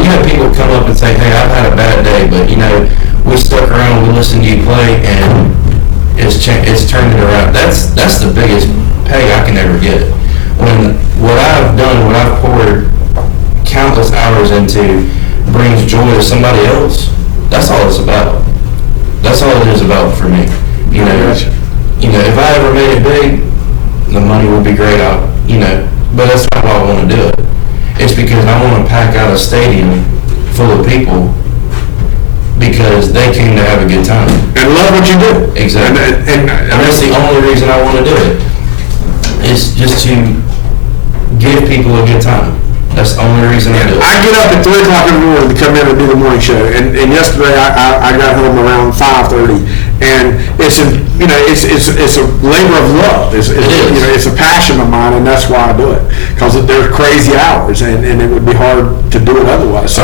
have people come up and say, hey, I've had a bad day, but we stuck around, we listened to you play, and it's turned it around. That's the biggest pay I can ever get. When what I've done, what I've poured countless hours into brings joy to somebody else, that's all it's about. That's all it is about for me. If I ever made it big, the money would be great out, but that's not why I want to do it. It's because I want to pack out a stadium full of people because they came to have a good time. And love what you do. Exactly. And that's the only reason I want to do it. It's just to give people a good time. That's the only reason I do it. I get up at 3 o'clock in the morning to come in and do the morning show. And yesterday I got home around 5:30. And it's a labor of love. It's a passion of mine, and that's why I do it. Because they're crazy hours, and it would be hard to do it otherwise. So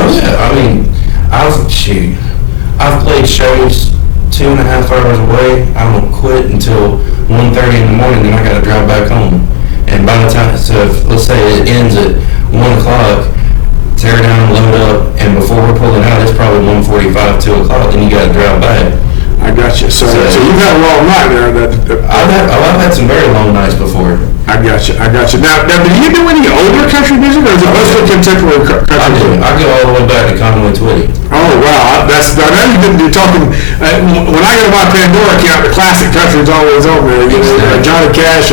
I've played shows 2.5 hours away. I don't quit until 1:30 in the morning, then I got to drive back home. And by the time, let's say it ends at 1 o'clock, tear down, load up, and before we're pulling out, it's probably 1:45, 2 o'clock, then you got to drive back. I got you. So you've had a long night there. I've had some very long nights before. I got you. Now, do you do any older country music, or is it mostly contemporary country? I do. I go all the way back to Conway Twitty. Oh, wow. I know you've been talking, when I go to my Pandora account, the classic country is always on there. Johnny Cash,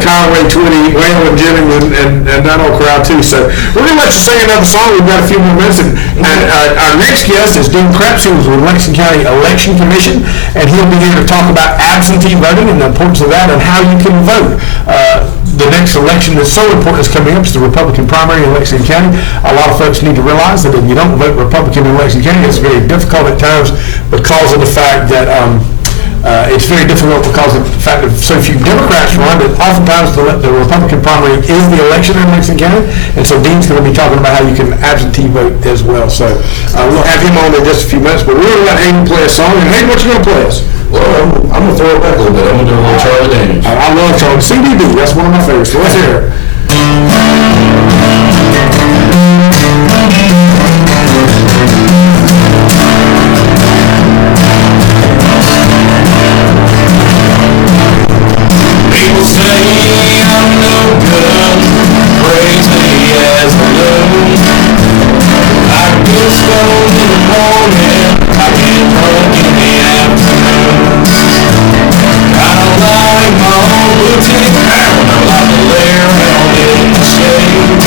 Conway Twitty, Waylon and Jennings, and that old crowd too. So we're going to let you sing another song. We've got a few more minutes. And our next guest is Dene Crepes, who was with Lexington County Election Commission, and he'll be here to talk about absentee voting and the importance of that and how you can vote. The next election that's so important is coming up. It's the Republican primary in Lexington County. A lot of folks need to realize that if you don't vote Republican in Lexington County, it's very difficult at times because of the fact that it's very difficult because of the fact that so few Democrats run, but oftentimes the Republican primary is the election in Lexington County, and so Dene's going to be talking about how you can absentee vote as well. So we'll have him on in just a few minutes, but we're going to let Hayden play a song. And Hayden, what you going to play us? Well, I'm going to throw it back a little bit. I'm going to do a little Charlie Daniels. I love Charlie. CBD, that's one of my favorites. So let's hear it. People say I'm no good, crazy as a loon. I get stoned in the morning, I get drunk in the afternoon. I don't like my own boutique town, I like to lay around in the shade.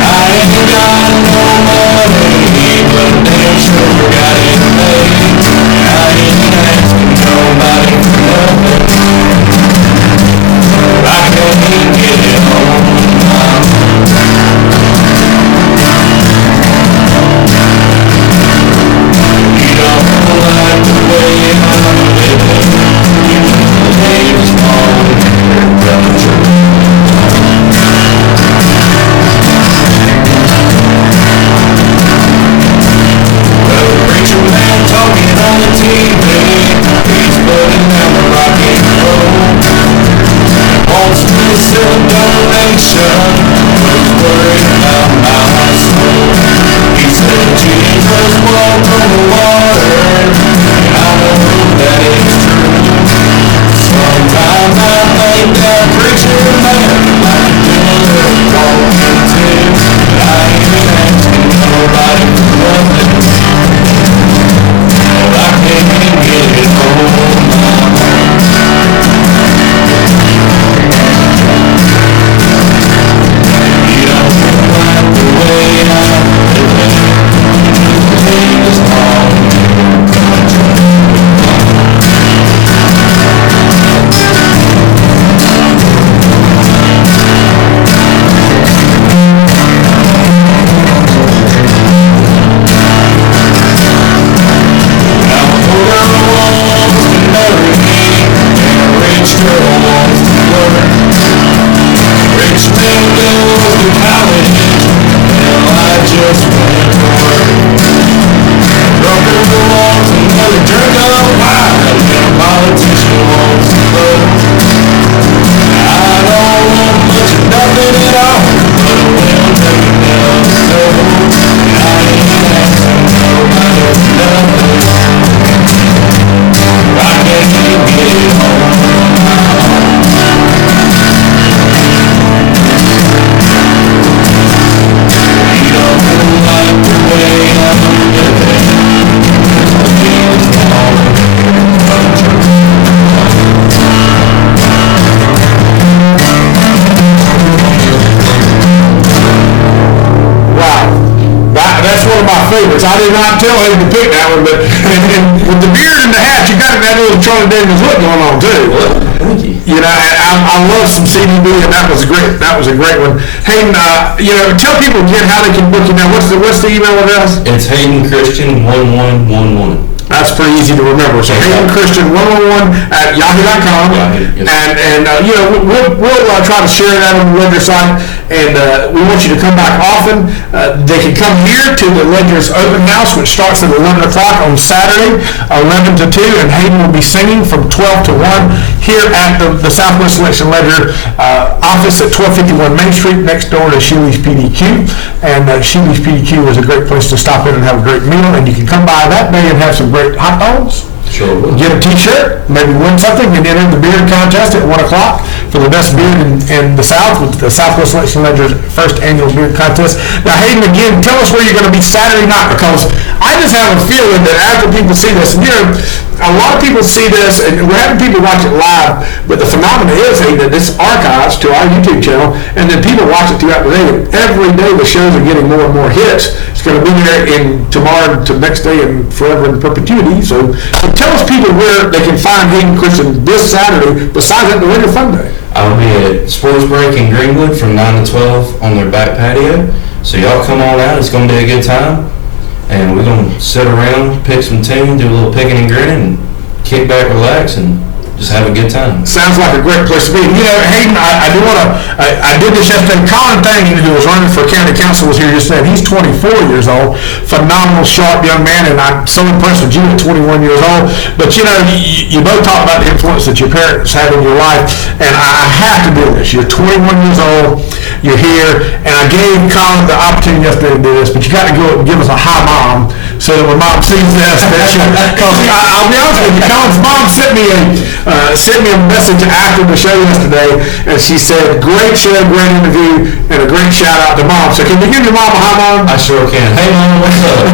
I ain't got no money, but damn sure got it made. I ain't asking nobody for nothing, I can't get it home. You don't like the way I'm living, you ain't responding to the truth. Well, the preacher man talking on the TV, he's putting down the rock and roll. Wants me to sell a donation, but he's worried about my soul. He said Jesus walked on the water, and I know that it's true. Sometimes I think that preacher man might be a little broken too. But I ain't asking nobody for nothing, but I can't get it home. which I did not tell him to pick that one, but and with the beard and the hat, you got that little Charlie Daniels look going on too. Thank you. You know, I love some CDB, and that was great. That was a great one. Hayden, you know, tell people again how they can book you now. What's the email address? It's Hayden Christian 1111. That's pretty easy to remember. So Hayden Christian 111 at yahoo.com. Yahoo, yes. And you know, we'll try to share that on the Ledger site. And we want you to come back often. They can come here to the Ledger's open house, which starts at 11 o'clock on Saturday, 11 to 2. And Hayden will be singing from 12 to 1 here at the Southwest Selection Ledger office at 1251 Main Street, next door to Sheely's PDQ. And Sheely's PDQ is a great place to stop in and have a great meal. And you can come by that day and have some great hot dogs. Sure will. Get a t-shirt, maybe win something, and enter the beard contest at 1 o'clock for the best beard in the South with the Southwest Selection Ledger's first annual beard contest. Now, Hayden, again, tell us where you're going to be Saturday night, because I just have a feeling that after people see this, and you know, a lot of people see this, and we're having people watch it live, but the phenomenon is, Hayden, that this archives to our YouTube channel, and then people watch it throughout the day. Every day the shows are getting more and more hits. It's going to be there in tomorrow to next day and forever in perpetuity. So tell us, people, where they can find Hayden Christian this Saturday, besides at the Winter Fun Day. I'll be at Sports Break in Greenwood from 9 to 12 on their back patio. So y'all come on out. It's going to be a good time. And we're going to sit around, pick some tunes, do a little picking and grinning, and kick back, relax, and just have a good time. Sounds like a great place to be. You know, Hayden, I do want to, I did this yesterday. Colin Thane, who was running for county council, was here yesterday. He's 24 years old, phenomenal, sharp young man, and I'm so impressed with you at 21 years old. But you know, you both talk about the influence that your parents had in your life, and I have to do this. You're 21 years old, you're here, and I gave Colin the opportunity yesterday to do this, but you got to go and give us a hi, Mom, so that when Mom sees this, because I'll be honest with you, Colin's mom sent me a message after the show yesterday, and she said, great show, great interview, and a great shout out to Mom. So can you give your mom a hi, Mom? I sure can. Hey, Mom, what's up?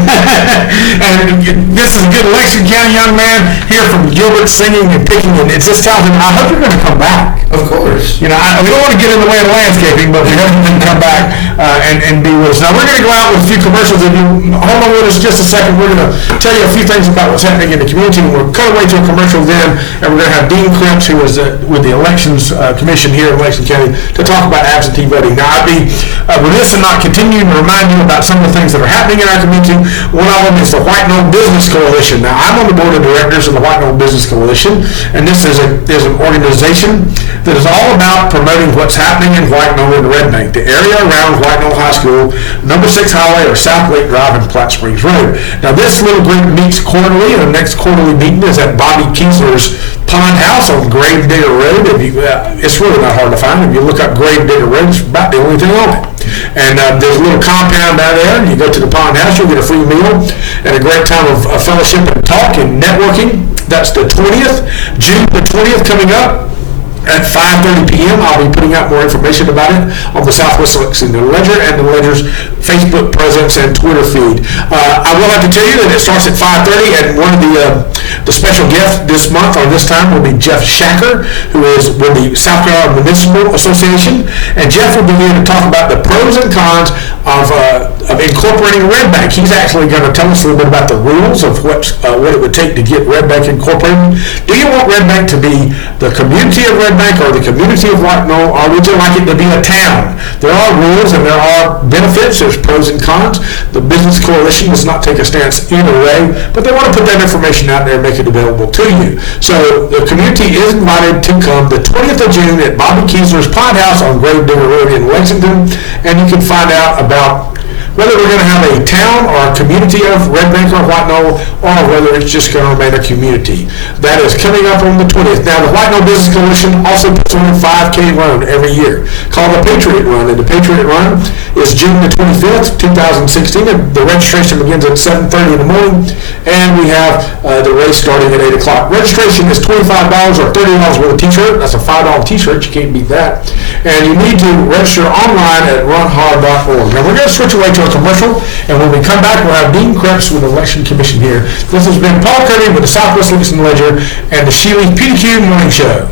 And this is a good Lexington County young man here from Gilbert, singing and picking, and it just tells him, I hope you're going to come back. Of course. You know, we don't want to get in the way of landscaping, but we hope you can come back and be with us. Now, we're going to go out with a few commercials. If you hold on with us just a second, we're going to tell you a few things about what's happening in the community. We'll cut away to a commercial then, and we're going to have Dene, who is with the Elections Commission here in Lexington County, to talk about absentee voting. Now, I'd be remiss in not continuing to remind you about some of the things that are happening in our community. One of them is the White Knoll Business Coalition. Now, I'm on the board of directors of the White Knoll Business Coalition, and this is an organization that is all about promoting what's happening in White Knoll and Red Bank, the area around White Knoll High School, number 6 Highway, or South Lake Drive and Platte Springs Road. Now, this little group meets quarterly, and the next quarterly meeting is at Bobby Kiesler's Pond House on Grave Digger Road. It's really not hard to find. If you look up Grave Digger Road, it's about the only thing on it. And there's a little compound down there, and you go to the Pond House, you'll get a free meal and a great time of fellowship and talk and networking. That's the 20th, June the 20th coming up. At 5:30 p.m., I'll be putting out more information about it on the Southwest Lexington Ledger and the Ledger's Facebook presence and Twitter feed. I will have to tell you that it starts at 5:30, and one of the special guests this month or this time will be Jeff Shacker, who is with the South Carolina Municipal Association. And Jeff will be here to talk about the pros and cons of incorporating Red Bank. He's actually going to tell us a little bit about the rules of what it would take to get Red Bank incorporated. Do you want Red Bank to be the community of Red Bank or the community of White Knoll, or would you like it to be a town? There are rules and there are benefits. There's pros and cons. The Business Coalition does not take a stance either way, but they want to put that information out there and make it available to you. So the community is invited to come the 20th of June at Bobby Kiesler's Pond House on Grave Digger Road in Lexington, and you can find out about whether we're going to have a town or a community of Red Bank or White Knoll, or whether it's just going to remain a community. That is coming up on the 20th. Now, the White Knoll Business Coalition also puts on a 5K run every year called the Patriot Run, and the Patriot Run is June the 25th, 2016. The registration begins at 7:30 in the morning, and we have the race starting at 8 o'clock. Registration is $25 or $30 with a t-shirt. That's a $5 t-shirt. You can't beat that. And you need to register online at runhard.org. Now, we're going to switch away to a commercial, and when we come back, we'll have Dean Crepes with the Election Commission here. This has been Paul Cody with the Southwest Lexington Ledger and the Sheely's PDQ Morning Show.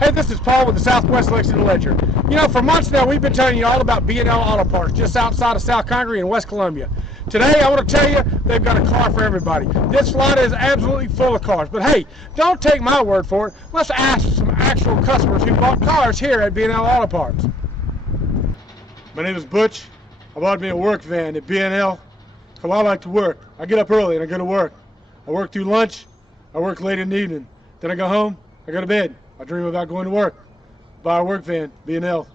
Hey, this is Paul with the Southwest Lexington Ledger. You know, for months now, we've been telling you all about B&L Auto Parts, just outside of South Congaree in West Columbia. Today, I want to tell you, they've got a car for everybody. This lot is absolutely full of cars. But hey, don't take my word for it. Let's ask some actual customers who bought cars here at B&L Auto Parts. My name is Butch. I bought me a work van at B&L because I like to work. I get up early and I go to work. I work through lunch. I work late in the evening. Then I go home. I go to bed. I dream about going to work. Buy a work van, B&L.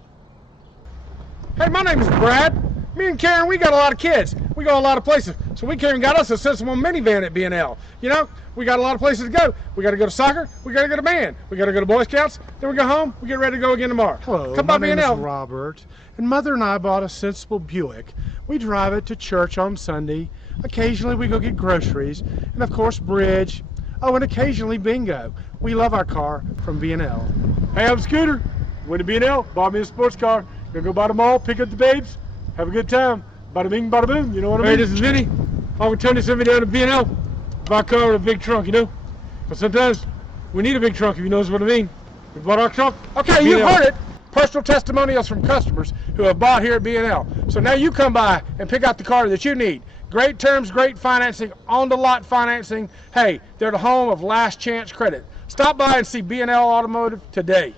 Hey, my name is Brad. Me and Karen, we got a lot of kids. We go a lot of places. So we came and got us a sensible minivan at B&L. You know, we got a lot of places to go. We got to go to soccer. We got to go to band. We got to go to Boy Scouts. Then we go home. We get ready to go again tomorrow. Hello, come my by name B&L. is Robert, and Mother and I bought a sensible Buick. We drive it to church on Sunday. Occasionally we go get groceries, and of course bridge. Oh, and occasionally bingo. We love our car from B&L. Hey, I'm Scooter. Went to B&L, bought me a sports car. Gonna go by the mall, pick up the babes, have a good time. Bada bing, bada boom, you know what I mean? Hey, this is Vinny. I'm with Tony sent me down to B&L. Buy a car with a big trunk, you know? But sometimes we need a big trunk, if you know what I mean. We bought our trunk. Okay, you heard it. Personal testimonials from customers who have bought here at B&L. So now you come by and pick out the car that you need. Great terms, great financing, on-the-lot financing. Hey, they're the home of last chance credit. Stop by and see B&L Automotive today.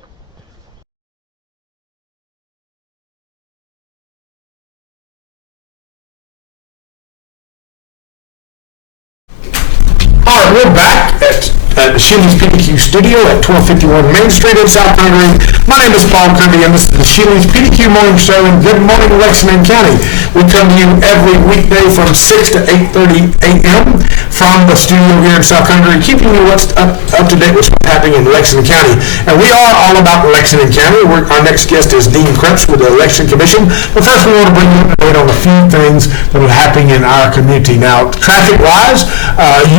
All right, we're back at the Sheely's PDQ studio at 1251 Main Street in South Hungary. My name is Paul Kirby, and this is the Sheely's PDQ Morning Show in Good Morning, Lexington County. We come to you every weekday from 6 to 8:30 a.m. from the studio here in South Hungary, keeping you up to date with what's happening in Lexington County. And we are all about Lexington County. Our next guest is Dene Crepes with the Election Commission. But first, we want to bring you up to date on a few things that are happening in our community. Now, traffic-wise,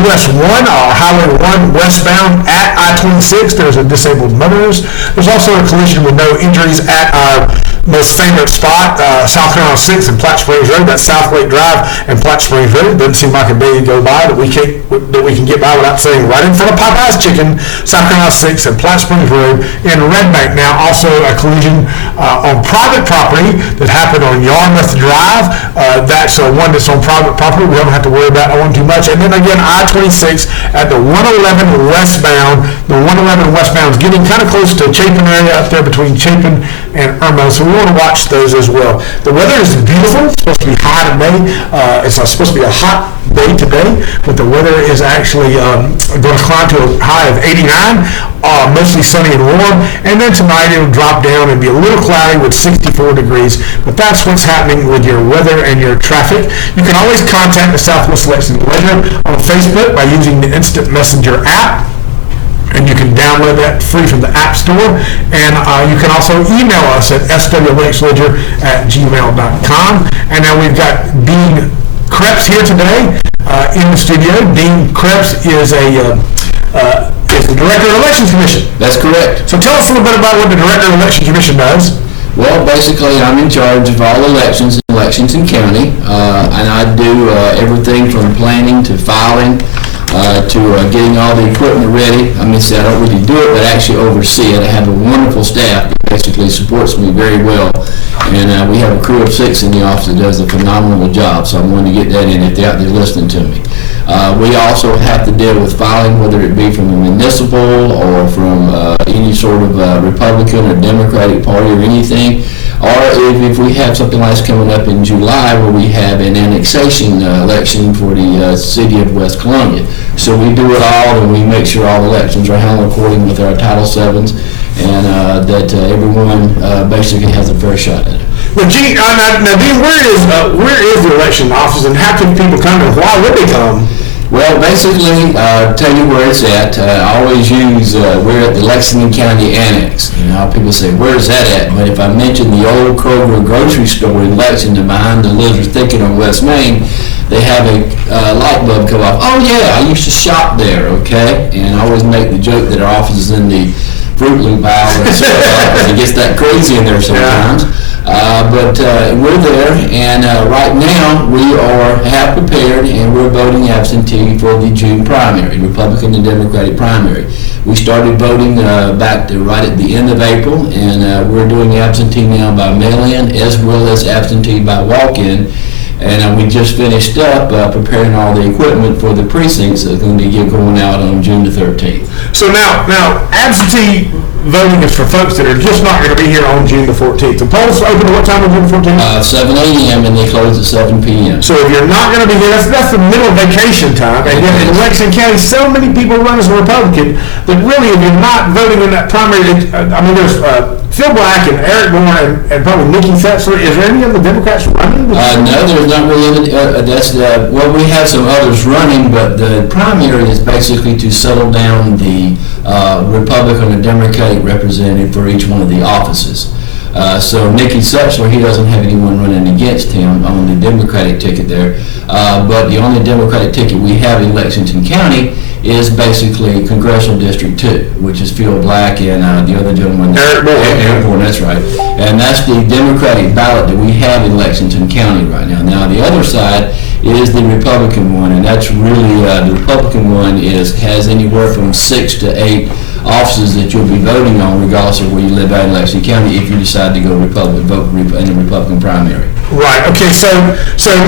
US 1, Highway 1 westbound at I-26, there's a disabled motorist. There's also a collision with no injuries at our most famous spot, South Carolina 6 and Platte Springs Road. That's South Lake Drive and Platte Springs Road. Doesn't seem like a day to go by that we can get by without saying right in front of Popeye's Chicken, South Carolina 6 and Platte Springs Road in Red Bank. Now, also a collision on private property that happened on Yarmouth Drive. That's one that's on private property. We don't have to worry about that one too much. And then again, I-26 at the 111 westbound. The 111 westbound is getting kind of close to Chapin area up there between Chapin and Irmo. So we want to watch those as well. The weather is beautiful. It's supposed to be high today. It's supposed to be a hot day today, but the weather is actually going to climb to a high of 89, mostly sunny and warm. And then tonight it'll drop down and be a little cloudy with 64 degrees. But that's what's happening with your weather and your traffic. You can always contact the Southwest Lexington Ledger on Facebook by using the Instant Messenger app. And you can download that free from the App Store. And you can also email us at swlexledger@gmail.com. And now we've got Dene Crepes here today in the studio. Dene Crepes is the Director of the Election Commission. That's correct. So tell us a little bit about what the Director of the Election Commission does. Well, basically, I'm in charge of all elections in Lexington County, and I do everything from planning to filing to getting all the equipment ready. I don't really do it, but actually oversee it. I have a wonderful staff that basically supports me very well, and we have a crew of 6 in the office that does a phenomenal job, so I'm going to get that in if they're out there listening to me. We also have to deal with filing, whether it be from a municipal or from any sort of Republican or Democratic Party or anything, or if we have something like this coming up in July where we have an annexation election for the city of West Columbia. So we do it all, and we make sure all elections are handled according with our Title VIIs, and that everyone basically has a fair shot at it. Well, Dene, where is the election office, and how can people come, and why would they come? Well, basically, tell you where it's at. I always use, we're at the Lexington County Annex. You know, people say, where's that at? But if I mention the old Kroger grocery store in Lexington behind the Lizard Thicket on West Main, they have a light bulb come off. Oh yeah, I used to shop there, okay? And I always make the joke that our office is in the Fruit Loop aisle, and so it gets that crazy in there sometimes. But we're there, and right now we have prepared, and we're voting absentee for the June primary, Republican and Democratic primary. We started voting right at the end of April, and we're doing absentee now by mail-in as well as absentee by walk-in. And we just finished up preparing all the equipment for the precincts that's going to be going out on June the 13th. So now absentee voting is for folks that are just not going to be here on June the 14th. The polls open at what time on June the 14th? 7 a.m. and they close at 7 p.m. So if you're not going to be here, that's the middle of vacation time. And yet in Lexington County, so many people run as a Republican that really, if you're not voting in that primary, there's Phil Black and Eric Moore and probably Nikki Fetzler. Is there any other Democrats running? No, there's not really any. Well, we have some others running, but the primary is basically to settle down the Republican and Democratic representative for each one of the offices. So Nikki Fetzler, he doesn't have anyone running against him on the Democratic ticket there. But the only Democratic ticket we have in Lexington County is basically Congressional District 2, which is Phil Black and the other gentleman. Eric Moore, that's right. And that's the Democratic ballot that we have in Lexington County right now. Now the other side is the Republican one, and that's really, the Republican one has anywhere from 6 to 8 offices that you'll be voting on, regardless of where you live out in Lexington County, if you decide to go Republican, vote in the Republican primary. Right. Okay. So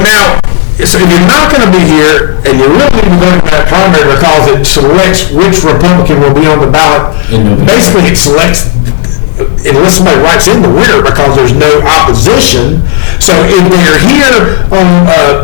now, if you're not going to be here and you really need to vote in that primary because it selects which Republican will be on the ballot, basically it selects, unless somebody writes in the winner, because there's no opposition. So if they're here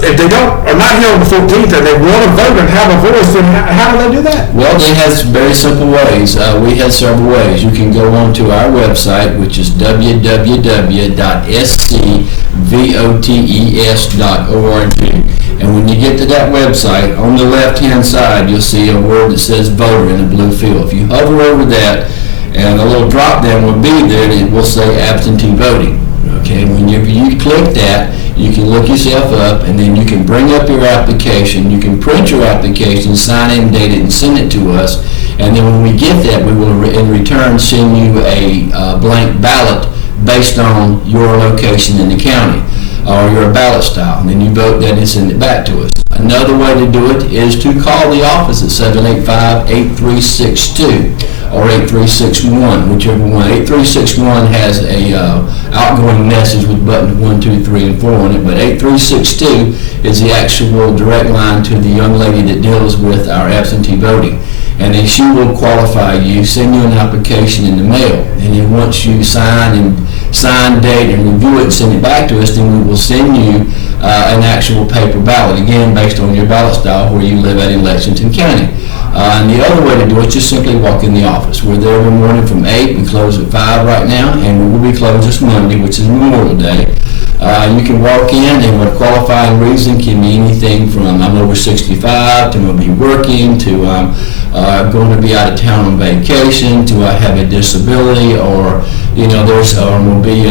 if they are not here on the 14th and they want to vote and have a voice, then how do they do that? Well, they have very simple ways. We have several ways. You can go on to our website, which is www.scvotes.org. And when you get to that website, on the left-hand side, you'll see a word that says voter in a blue field. If you hover over that, and a little drop down will be there, and it will say absentee voting. Okay, whenever you click that, you can look yourself up, and then you can bring up your application. You can print your application, sign it, and date it, and send it to us. And then when we get that, we will in return send you a blank ballot based on your location in the county or your ballot style. And then you vote that and send it back to us. Another way to do it is to call the office at 785-8362 or 8361, whichever one. 8361 has a outgoing message with buttons 1, 2, 3, and 4 on it, but 8362 is the actual direct line to the young lady that deals with our absentee voting. And then she will qualify you, send you an application in the mail, and then once you sign, date, and review it and send it back to us, then we will send you an actual paper ballot, again based on your ballot style where you live at in Lexington County. And the other way to do it, just simply walk in the office. We're there every morning from 8. We close at 5 right now, and we will be closed this Monday, which is Memorial Day. You can walk in, and what qualifying reason can be anything from I'm over 65 to I'm going to be working to going to be out of town on vacation to I have a disability, or there's will be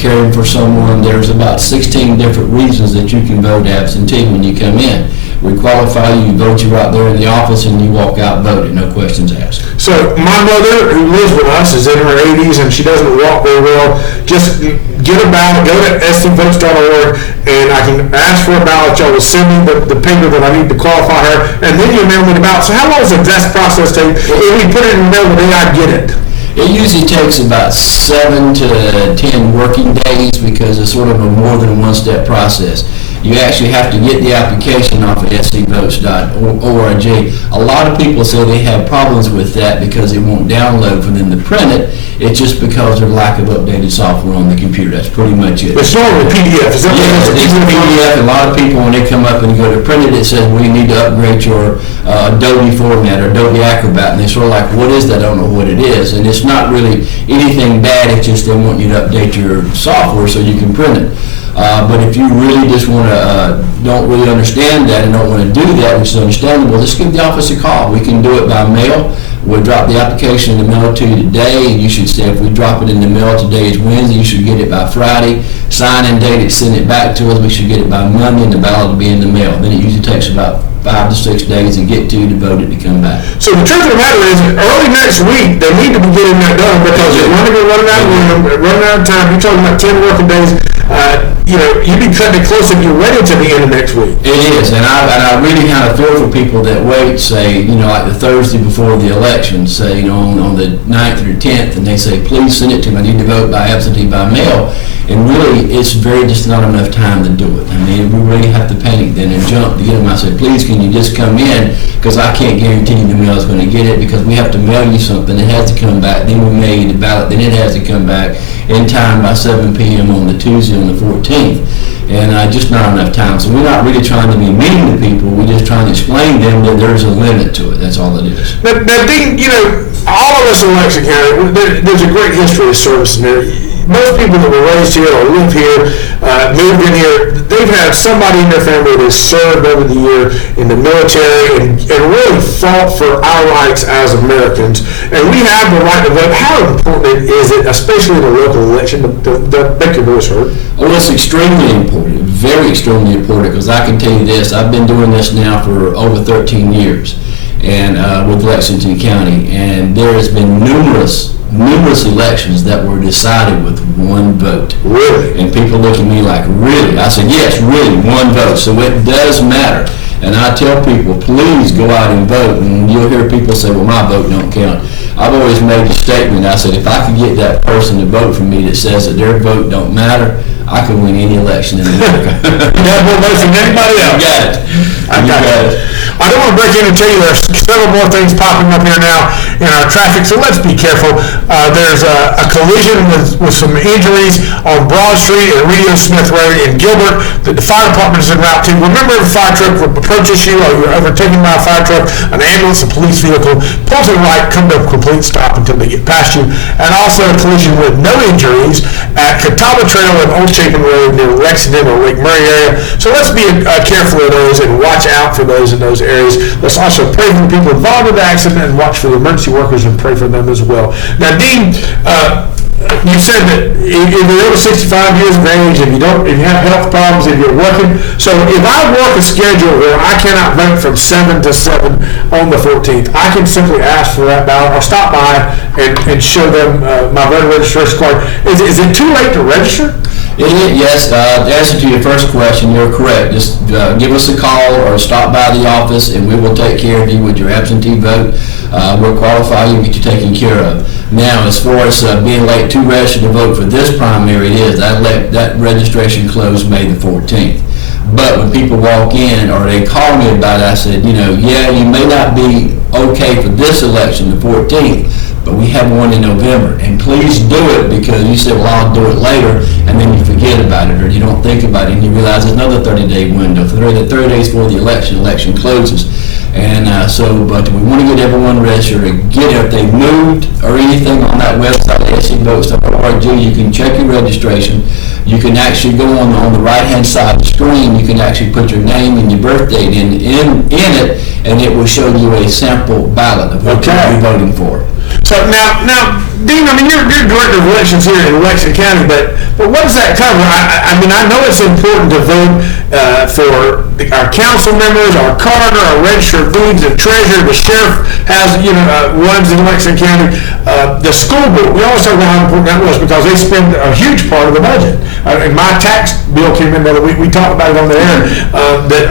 caring for someone. There's about 16 different reasons that you can vote absentee when you come in. We qualify you, vote you right there in the office, and you walk out voting, no questions asked. So my mother, who lives with us, is in her 80s, and she doesn't walk very well. Just get a ballot, go to scvotes.org, and I can ask for a ballot. Y'all will send me the paper that I need to qualify her, and then you mail me the ballot. So how long does the test process take? If we put it in the mail the day I get it? It usually takes about 7 to 10 working days because it's sort of a more than one-step process. You actually have to get the application off of scvotes.org. A lot of people say they have problems with that because it won't download for them to print it. It's just because of lack of updated software on the computer. That's pretty much it. It's normally PDF. Is that it's a PDF. A lot of people, when they come up and go to print it, it says, we need to upgrade your Adobe format or Adobe Acrobat. And they're sort of like, what is that? I don't know what it is. And it's not really anything bad. It's just they want you to update your software so you can print it. But if you really just want to, don't really understand that and don't want to do that, which is understandable, just give the office a call. We can do it by mail. We'll drop the application in the mail to you today, and you should say if we drop it in the mail today is Wednesday, you should get it by Friday. Sign and date it, send it back to us. We should get it by Monday, and the ballot will be in the mail. Then it usually takes about 5 to 6 days to get to you to vote it to come back. So the truth of the matter is, early next week, they need to be getting that done because they're running out of time. You're talking about 10 working days. You'd be cutting it close if you're ready to the end of next week. It is, and I really kind of feel for people that wait, say, like the Thursday before the election, say, on the 9th or 10th, and they say, please send it to me. I need to vote by absentee by mail. And really, it's just not enough time to do it. I mean, we really have to panic then and jump to get them. I said, please, can you just come in? Because I can't guarantee you the mail is going to get it, because we have to mail you something. It has to come back. Then we mail you the ballot. Then it has to come back in time by 7 p.m. on the Tuesday on the 14th. And just not enough time. So we're not really trying to be mean to people. We're just trying to explain to them that there's a limit to it. That's all it is. Now, Dean, all of us in Lexington County, there's a great history of service in there. Most people that were raised here or live here, moved in here, they've had somebody in their family that has served over the year in the military and really fought for our rights as Americans. And we have the right to vote. How important is it, especially in a local election, to make your voice heard? Oh, it's extremely important, very extremely important, because I can tell you this, I've been doing this now for over 13 years and with Lexington County, and there has been numerous elections that were decided with one vote. Really? And people look at me like, really? I said, yes, really, one vote. So it does matter. And I tell people, please go out and vote. And you'll hear people say, well, my vote don't count. I've always made the statement, I said, if I could get that person to vote for me that says that their vote don't matter, I could win any election in America. You have more votes than anybody else. You got it. I got it. I don't want to break in and tell you there's several more things popping up here now in our traffic, so let's be careful. There's a collision with some injuries on Broad Street and Radio Smith Road in Gilbert that the fire department is en route to. Remember, if a fire truck approaches you or you're overtaken by a fire truck, an ambulance, a police vehicle, pull to the right, come to a complete stop until they get past you. And also a collision with no injuries at Catawba Trail and Old Chapin Road near Lexington or Lake Murray area. So let's be careful of those and watch out for those in those areas. Let's also pray for the people involved in the accident and watch for the emergency workers and pray for them as well. Now, Dean, you said that if you're over 65 years of age, if you have health problems, if you're working, so if I work a schedule where I cannot vote from 7 to 7 on the 14th, I can simply ask for that ballot or stop by and show them my voter registration card. Is it too late to register? Yes, the answer to your first question, you're correct. Just give us a call or stop by the office and we will take care of you with your absentee vote. We'll qualify you and get you taken care of. Now, as far as being late to register to vote for this primary, that registration closed May the 14th. But when people walk in or they call me about it, I said, yeah, you may not be okay for this election, the 14th, but we have one in November, and please do it, because you said, well, I'll do it later, and then you forget about it, or you don't think about it, and you realize there's another 30-day window. For 30 days before the election closes. And but we want to get everyone registered and get it. If they moved or anything on that website, scvotes.org, you can check your registration. You can actually go on the right-hand side of the screen, you can actually put your name and your birth date in it, and it will show you a sample ballot of what you'll be voting for. So now, Dean, I mean, you're director of elections here in Lexington County, but what does that cover? I mean, I know it's important to vote for our council members, our coroner, our register of deeds, the treasurer, the sheriff has, runs in Lexington County, the school board. We always talk about how important that was because they spend a huge part of the budget. And my tax bill came in the other week. We talked about it on the air, that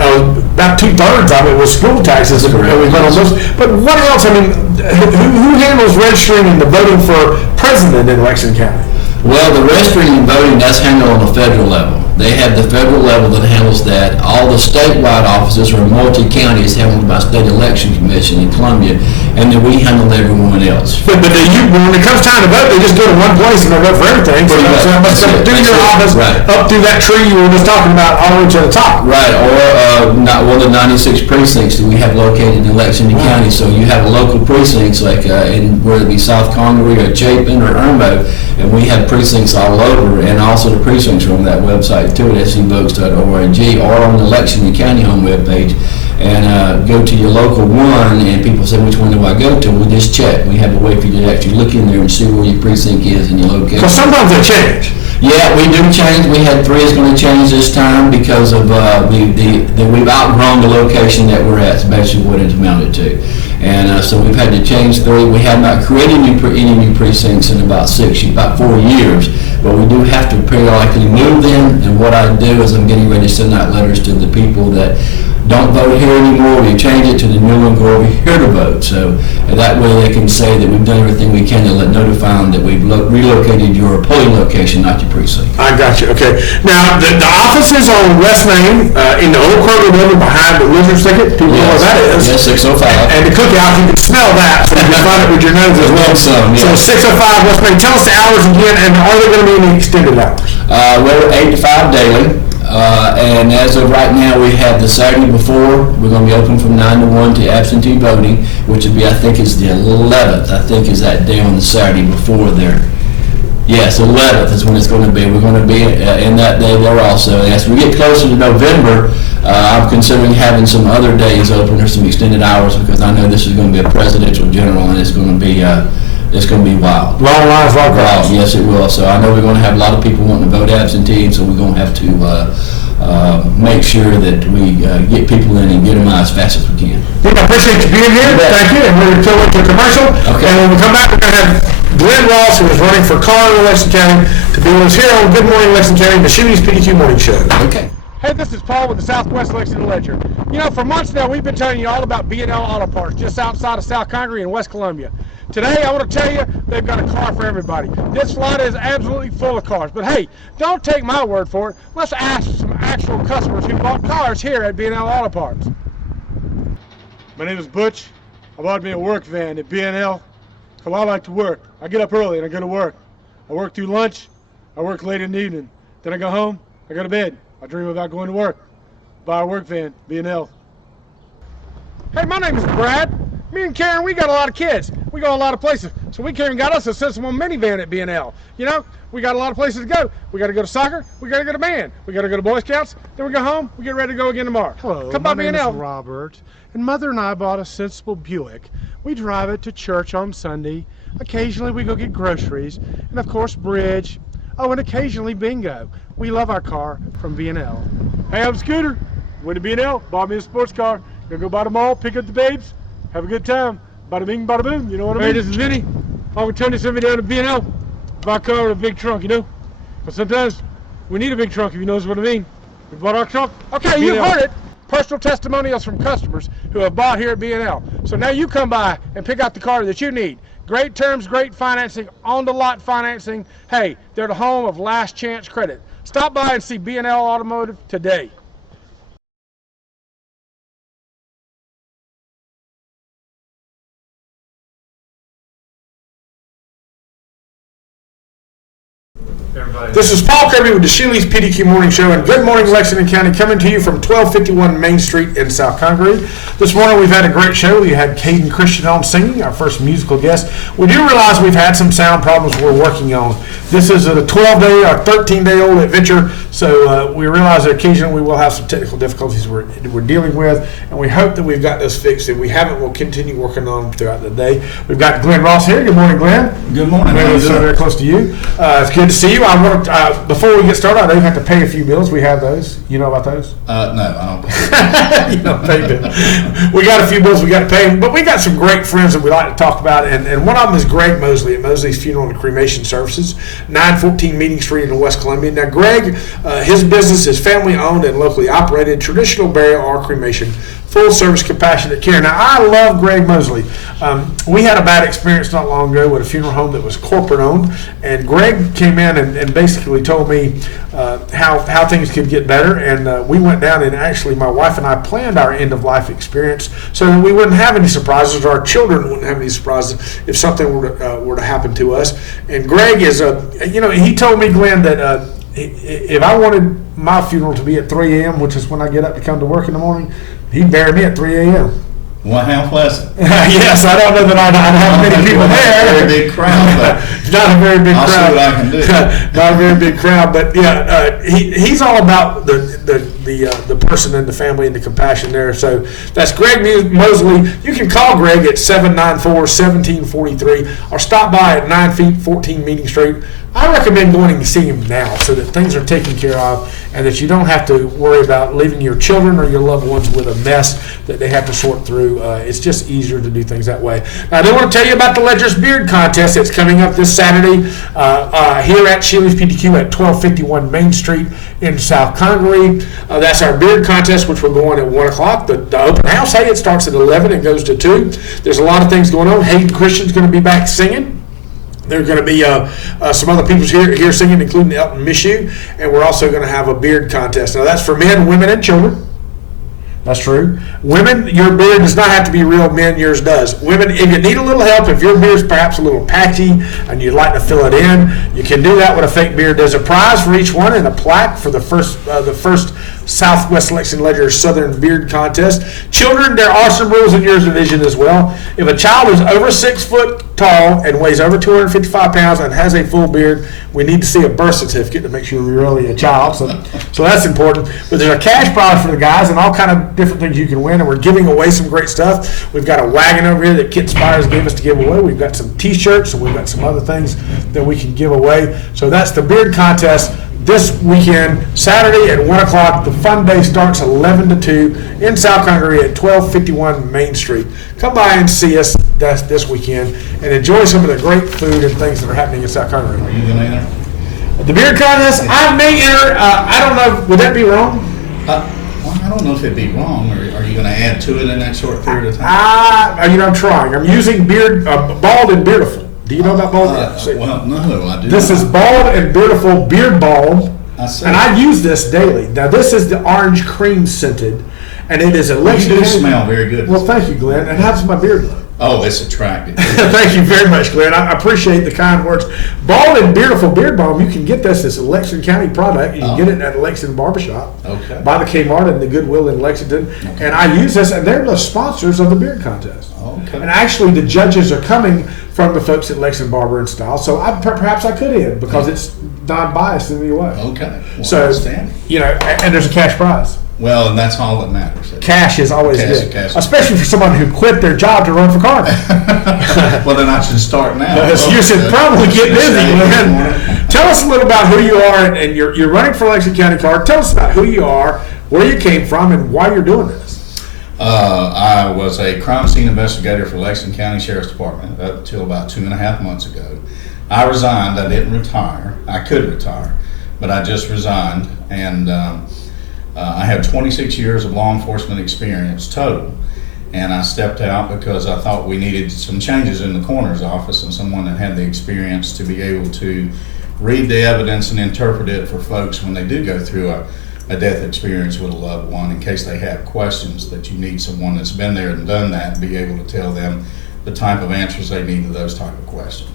about 2/3 of it was school taxes. And we went on those. But what else? I mean, who handles registering and the voting for president in Lexington County? Well, the registering and voting, that's handled on the federal level. They have the federal level that handles that. All the statewide offices or multi-county is handled by State Election Commission in Columbia, and then we handle everyone else. But when it comes time to vote, they just go to one place and they vote for everything. So must go through your office, up through that tree you were just talking about, all the way to the top. Right, or not one of the 96 precincts that we have located in Lexington County. So you have local precincts like whether it be South Congaree or Chapin or Irmo, and we have precincts all over, and also the precincts are on that website too at scvotes.org or on the Lexington County home webpage, and go to your local one, and people say, which one do I go to? We'll just check. We have a way for you to actually look in there and see where your precinct is and your location. Because sometimes they change. Yeah, we do change. We had 3 is going to change this time because of we've outgrown the location that we're at. Is basically what it's amounted to, and so we've had to change 3. We have not created any new precincts in about 4 years, but we do have to periodically move them. And what I do is I'm getting ready to send out letters to the people that don't vote here anymore, we change it to the new one, go over here to vote. So that way they can say that we've done everything we can to notify them that we've relocated your polling location, not your precinct. I got you, okay. Now, the office is on West Main, in the old Kroger building behind the Wizard's Ticket. People know where that is. Yes, 605. And the cookout, you can smell that, so you can find it with your nose as well. So 605 West Main. Tell us the hours again, and are there going to be any extended hours? We're 8 to 5 daily, and as of right now, we have the Saturday before. We're going to be open from 9 to 1 to absentee voting, which would be, I think, is the 11th. I think is that day on the Saturday before there. Yes, 11th is when it's going to be. We're going to be in that day there also. As we get closer to November, I'm considering having some other days open or some extended hours, because I know this is going to be a presidential general, and it's going to be wild. Long lines, long crowds. Yes, it will. So I know we're going to have a lot of people wanting to vote absentee, and so we're going to have to make sure that we get people in and get them out as fast as we can. I appreciate you being here. Thank you. And we're going to go into a commercial. Okay. And when we come back, we're going to have Glenn Ross, who is running for Coroner in Lexington County, to be with us here on Good Morning Lexington County, the Shooties PDQ Morning Show. Okay. Hey, this is Paul with the Southwest Lexington Ledger. You know, for months now, we've been telling you all about B&L Auto Parts just outside of South Congaree in West Columbia. Today, I want to tell you, they've got a car for everybody. This lot is absolutely full of cars. But hey, don't take my word for it. Let's ask some actual customers who bought cars here at B&L Auto Parts. My name is Butch. I bought me a work van at B&L. Because I like to work. I get up early and I go to work. I work through lunch. I work late in the evening. Then I go home. I go to bed. I dream about going to work. Buy a work van, B&L. Hey, my name is Brad. Me and Karen, we got a lot of kids. We go a lot of places. So we came and got us a sensible minivan at B&L. You know, we got a lot of places to go. We got to go to soccer. We got to go to band. We got to go to Boy Scouts. Then we go home. We get ready to go again tomorrow. Hello, come my by name B&L. is Robert, and Mother and I bought a sensible Buick. We drive it to church on Sunday. Occasionally we go get groceries, and of course bridge. Oh, and occasionally bingo. We love our car from B&L. Hey, I'm Scooter. Went to B&L, bought me a sports car. Gonna go by the mall, pick up the babes, have a good time. Bada bing, bada boom, you know what I mean? Hey, this is Vinny. I'm gonna turn this every down to B&L. Buy a car with a big trunk, you know? But sometimes we need a big trunk, if you know what I mean. We bought our trunk. Okay, you heard it. Personal testimonials from customers who have bought here at B&L. So now you come by and pick out the car that you need. Great terms, great financing, on-the-lot financing. Hey, they're the home of last chance credit. Stop by and see B&L Automotive today. This is Paul Kirby with the Shooties PDQ Morning Show and Good Morning Lexington County, coming to you from 1251 Main Street in South Congaree. This morning we've had a great show. We had Hayden Christian on singing, our first musical guest. We do realize we've had some sound problems we're working on. This is a 12-day or 13-day-old adventure, so we realize that occasionally we will have some technical difficulties we're dealing with, and we hope that we've got those fixed. If we haven't, we'll continue working on them throughout the day. We've got Glenn Ross here. Good morning, Glenn. Good morning. Maybe so very close to you. It's good to see you. I want to, before we get started, I do have to pay a few bills. We have those. You know about those? No, I don't pay. You don't pay bills. We got a few bills we got to pay, but we got some great friends that we like to talk about, and one of them is Greg Mosley at Mosley's Funeral and Cremation Services, 914 Meeting Street in West Columbia. Now, Greg, his business is family-owned and locally operated, traditional burial or cremation, full-service compassionate care. Now, I love Greg Mosley. We had a bad experience not long ago with a funeral home that was corporate-owned, and Greg came in and basically told me how things could get better, and we went down and actually my wife and I planned our end-of-life experience so that we wouldn't have any surprises, or our children wouldn't have any surprises if something were to happen to us. And Greg is, he told me, Glenn, that if I wanted my funeral to be at 3 a.m., which is when I get up to come to work in the morning, he'd bury me at 3 a.m. Well, how pleasant. Yes, I don't know that I'd have many people there. Not a very big crowd, but not a very big I'll crowd. see what I can do. Not a very big crowd, but yeah, he's all about the person and the family and the compassion there. So that's Greg Mosley. You can call Greg at 794-1743 or stop by at 914 Meeting Street. I recommend going and seeing him now so that things are taken care of and that you don't have to worry about leaving your children or your loved ones with a mess that they have to sort through. It's just easier to do things that way. Now, I do want to tell you about the Ledger's Beard Contest that's coming up this Saturday here at Shealy's PTQ at 1251 Main Street in South Congaree. That's our beard contest, which we're going at 1 o'clock. The open house, hey, it starts at 11 and goes to 2. There's a lot of things going on. Hayden Christian's going to be back singing. There are going to be some other people here singing, including Elton Mishu, and we're also going to have a beard contest. Now, that's for men, women, and children. That's true. Women, your beard does not have to be real. Men, yours does. Women, if you need a little help, if your beard's perhaps a little patchy and you'd like to fill it in, you can do that with a fake beard. There's a prize for each one and a plaque for the first Southwest Lexington Ledger Southern Beard Contest. Children, there are some rules in your division as well. If a child is over 6 foot tall and weighs over 255 pounds and has a full beard, we need to see a birth certificate to make sure you're really a child. So that's important. But there's a cash prize for the guys and all kind of different things you can win. And we're giving away some great stuff. We've got a wagon over here that Kit Spires gave us to give away. We've got some T-shirts and we've got some other things that we can give away. So that's the beard contest this weekend, Saturday at 1 o'clock. The fun day starts 11 to 2 in South Congaree at 1251 Main Street. Come by and see us this weekend and enjoy some of the great food and things that are happening in South Congaree. Are you going to enter? The beard contest, I may enter. I don't know. Would that be wrong? Well, I don't know if it'd be wrong. Or are you going to add to it in that short period of time? I'm trying. I'm using beard, bald and beardiful. Do you know about bald? Well, no, I do. This is bald and beautiful beard balm, and I use this daily. Now, this is the orange cream scented, and it is a Lexington. You do smell very good. Well, thank you, Glenn. And how's my beard look? Oh, it's attractive. Thank you very much, Glenn. I appreciate the kind words. Bald and Beautiful Beard Balm, you can get this as a Lexington County product. You can get it at a Lexington Barbershop. Okay. By the Kmart and the Goodwill in Lexington. Okay. And I use this, and they're the sponsors of the beard contest. Okay. And actually, the judges are coming from the folks at Lexington Barber and Style, so perhaps I could in because it's non-biased in any way. Okay. Well, so, and there's a cash prize. Well, and that's all that matters. Cash is always good, especially for someone who quit their job to run for Coroner. Well, then I should start now. You should probably get busy. Tell us a little about who you are, and you're running for Lexington County Coroner. Tell us about who you are, where you came from, and why you're doing this. I was a crime scene investigator for Lexington County Sheriff's Department up until about 2.5 months ago. I resigned. I didn't retire. I could retire, but I just resigned, and I have 26 years of law enforcement experience total, and I stepped out because I thought we needed some changes in the coroner's office and someone that had the experience to be able to read the evidence and interpret it for folks when they do go through a death experience with a loved one, in case they have questions, that you need someone that's been there and done that and be able to tell them the type of answers they need to those type of questions.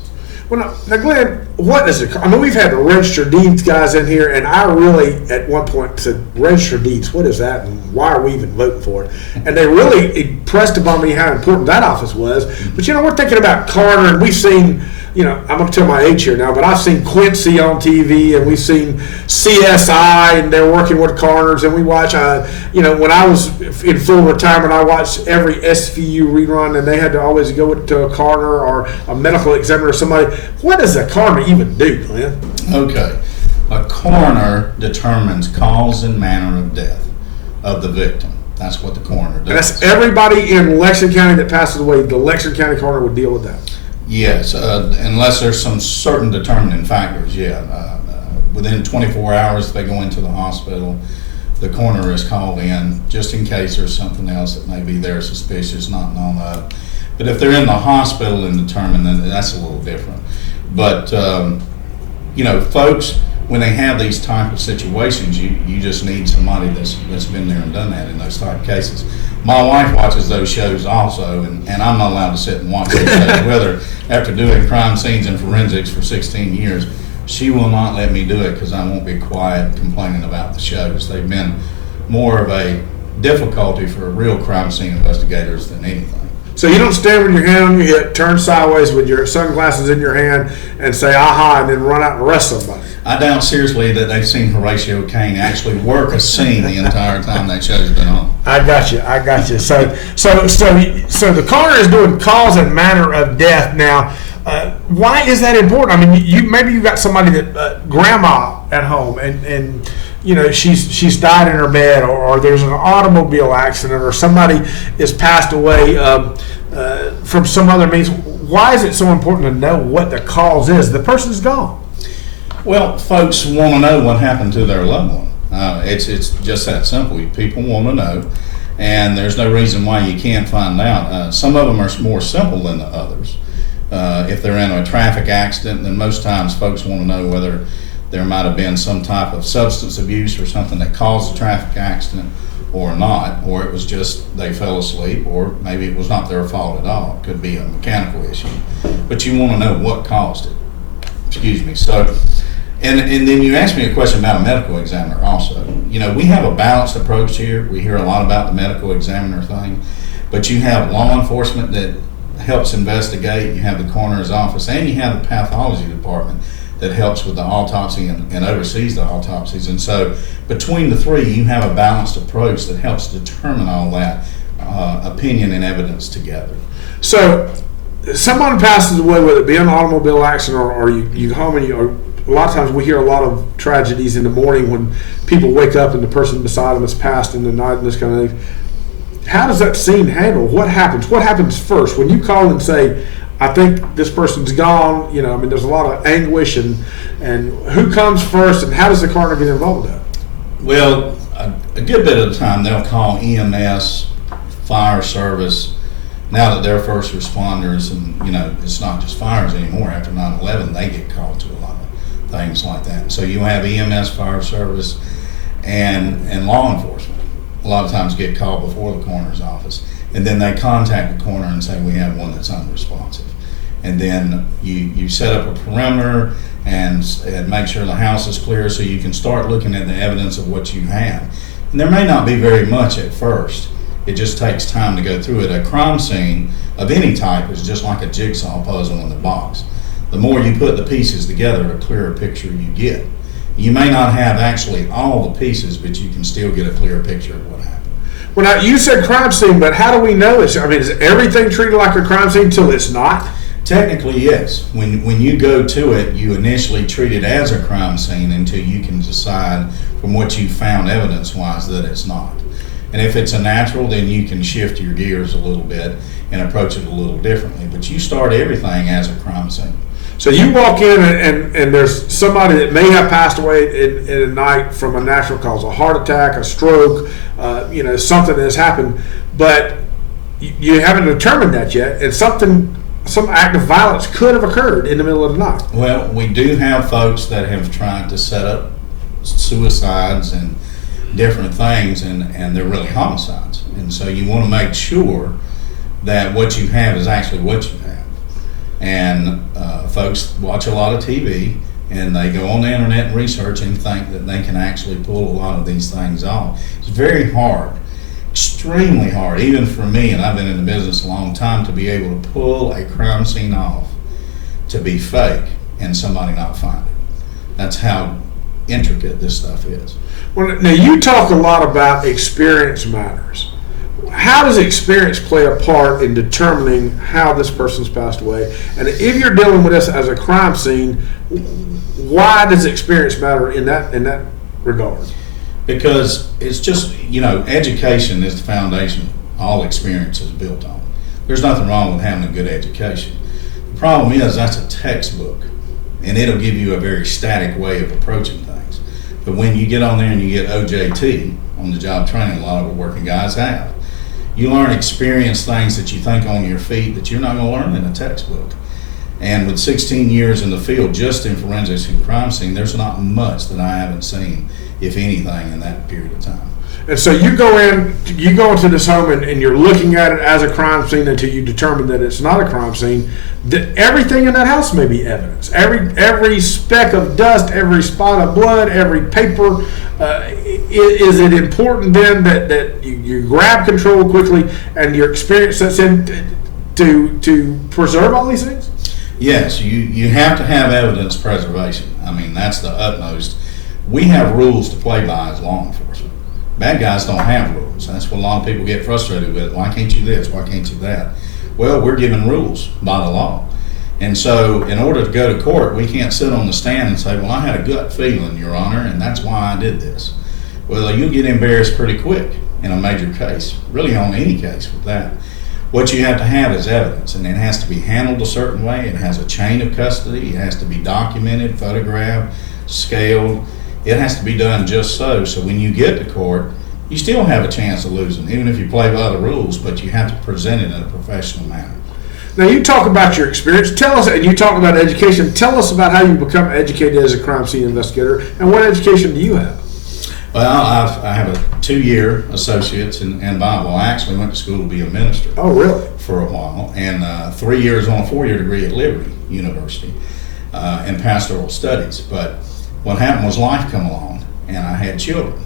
Well, now, Glenn, what is it? I mean, we've had the registered deeds guys in here, and I really, at one point, said, registered deeds, what is that, and why are we even voting for it? And they really impressed upon me how important that office was. But, we're thinking about Coroner, and we've seen, I'm going to tell my age here now, but I've seen Quincy on TV, and we've seen CSI, and they're working with coroners, and we watch, when I was in full retirement, I watched every SVU rerun, and they had to always go to a coroner or a medical examiner or somebody. What does a coroner even do, Glenn? Okay. A coroner determines cause and manner of death of the victim. That's what the coroner does. And that's everybody in Lexington County that passes away, the Lexington County coroner would deal with that. Yes, unless there's some certain determining factors, within 24 hours, if they go into the hospital, the coroner is called in just in case there's something else that maybe they're suspicious, not known of. But if they're in the hospital and determined, then that's a little different. But, folks, when they have these type of situations, you just need somebody that's been there and done that in those type of cases. My wife watches those shows also, and I'm not allowed to sit and watch those shows with her. After doing crime scenes and forensics for 16 years, she will not let me do it because I won't be quiet complaining about the shows. They've been more of a difficulty for real crime scene investigators than anything. So you don't stand with your hand on your hip, turn sideways with your sunglasses in your hand, and say "aha" and then run out and arrest somebody. I doubt seriously that they've seen Horatio Caine actually work a scene the entire time that show's been on. I got you. So the coroner is doing cause and manner of death now. Why is that important? I mean, maybe you got somebody that grandma at home, and you know she's died in her bed, or there's an automobile accident, or somebody is passed away from some other means. Why is it so important to know what the cause is? The person's gone. Well, folks want to know what happened to their loved one. It's just that simple. People want to know, and there's no reason why you can't find out. Some of them are more simple than the others. If they're in a traffic accident, then most times folks want to know whether there might have been some type of substance abuse or something that caused the traffic accident or not, or it was just they fell asleep, or maybe it was not their fault at all. It could be a mechanical issue. But you want to know what caused it. Excuse me. So, and then you asked me a question about a medical examiner also. You know, we have a balanced approach here. We hear a lot about the medical examiner thing, but you have law enforcement that helps investigate, you have the coroner's office, and you have the pathology department that helps with the autopsy and oversees the autopsies. And so between the three, you have a balanced approach that helps determine all that opinion and evidence together. So someone passes away, whether it be an automobile accident or you home, and a lot of times we hear a lot of tragedies in the morning when people wake up and the person beside them has passed in the night and this kind of thing. How does that scene handle? What happens? What happens first when you call and say, I think this person's gone? You know, I mean, there's a lot of anguish, and who comes first, and how does the coroner get involved with that? Well, a good bit of the time they'll call EMS, fire service. Now that they're first responders, and you know, it's not just fires anymore. After 9/11, they get called to a lot of things like that. So you have EMS, fire service, and law enforcement. A lot of times get called before the coroner's office, and then they contact the coroner and say, we have one that's unresponsive. And then you set up a perimeter and make sure the house is clear so you can start looking at the evidence of what you have. And there may not be very much at first. It just takes time to go through it. A crime scene of any type is just like a jigsaw puzzle in the box. The more you put the pieces together, the clearer picture you get. You may not have actually all the pieces, but you can still get a clear picture of what happened. Well, now you said crime scene, but how do we know this? I mean, is everything treated like a crime scene until it's not? Technically, yes. When you go to it, you initially treat it as a crime scene until you can decide from what you found evidence-wise that it's not. And if it's a natural, then you can shift your gears a little bit and approach it a little differently. But you start everything as a crime scene. So you walk in and there's somebody that may have passed away in a night from a natural cause, a heart attack, a stroke, you know, something has happened, but you haven't determined that yet, and some act of violence could have occurred in the middle of the night. Well, we do have folks that have tried to set up suicides and different things, and they're really homicides. And so you want to make sure that what you have is actually what you have. And folks watch a lot of TV, and they go on the internet and research and think that they can actually pull a lot of these things off. It's very hard, extremely hard, even for me, and I've been in the business a long time, to be able to pull a crime scene off to be fake and somebody not find it. That's how intricate this stuff is. Well, now you talk a lot about experience matters. How does experience play a part in determining how this person's passed away? And if you're dealing with this as a crime scene, why does experience matter in that regard? Because it's just, you know, education is the foundation all experience is built on. There's nothing wrong with having a good education. The problem is that's a textbook, and it'll give you a very static way of approaching things. But when you get on there and you get OJT, on the job training, a lot of the working guys have, you learn experience things that you think on your feet that you're not going to learn in a textbook. And with 16 years in the field, just in forensics and crime scene, there's not much that I haven't seen, if anything, in that period of time. And so you go into this home and you're looking at it as a crime scene until you determine that it's not a crime scene. That everything in that house may be evidence. Every speck of dust, every spot of blood, every paper. Is it important then that you grab control quickly and your experience sets in to preserve all these things? Yes, you have to have evidence preservation. I mean, that's the utmost. We have rules to play by as law enforcement. Bad guys don't have rules. That's what a lot of people get frustrated with. Why can't you this? Why can't you that? Well, we're given rules by the law. And so in order to go to court, we can't sit on the stand and say, well, I had a gut feeling, Your Honor, and that's why I did this. Well, you'll get embarrassed pretty quick in a major case, really on any case with that. What you have to have is evidence, and it has to be handled a certain way. It has a chain of custody. It has to be documented, photographed, scaled. It has to be done just so. So when you get to court, you still have a chance of losing, even if you play by the rules, but you have to present it in a professional manner. Now, you talk about your experience. Tell us, and you talk about education. Tell us about how you become educated as a crime scene investigator, and what education do you have? Well, I have a 2-year associate's in Bible. I actually went to school to be a minister. Oh, really? For a while, and 3 years on a 4-year degree at Liberty University in pastoral studies. But what happened was life come along, and I had children,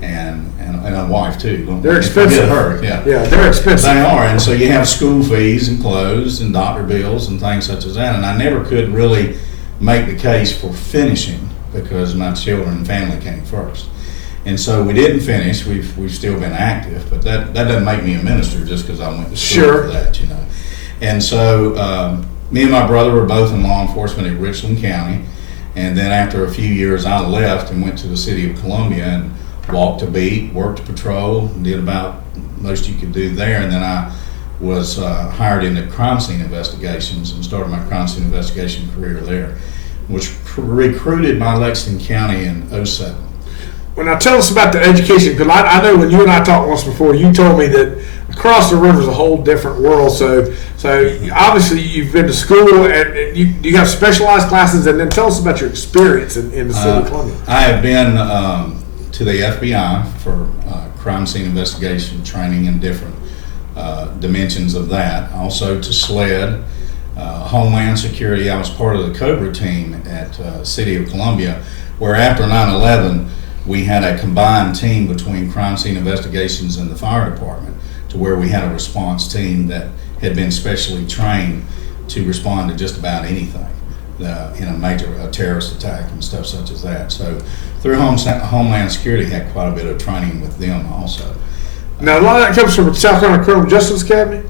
and a wife too. They're expensive. Her, yeah, they're expensive. They are, and so you have school fees and clothes and doctor bills and things such as that. And I never could really make the case for finishing because my children and family came first. And so we didn't finish. We've still been active, but that doesn't make me a minister just because I went to school for that, you know. And so me and my brother were both in law enforcement in Richland County, and then after a few years, I left and went to the city of Columbia and walked a beat, worked a patrol, and did about most you could do there. And then I was hired into crime scene investigations and started my crime scene investigation career there. Was recruited by Lexington County in 2007. Well, now tell us about the education, because I know when you and I talked once before, you told me that across the river is a whole different world. So obviously you've been to school, and you have specialized classes, and then tell us about your experience in the city of Columbia. I have been to the FBI for crime scene investigation training in different dimensions of that. Also to SLED, Homeland Security. I was part of the COBRA team at City of Columbia, where after 9/11, we had a combined team between crime scene investigations and the fire department, to where we had a response team that had been specially trained to respond to just about anything in a major terrorist attack and stuff such as that. So through Homeland Security, had quite a bit of training with them also. Now, a lot of that comes from the South Carolina Criminal Justice Academy?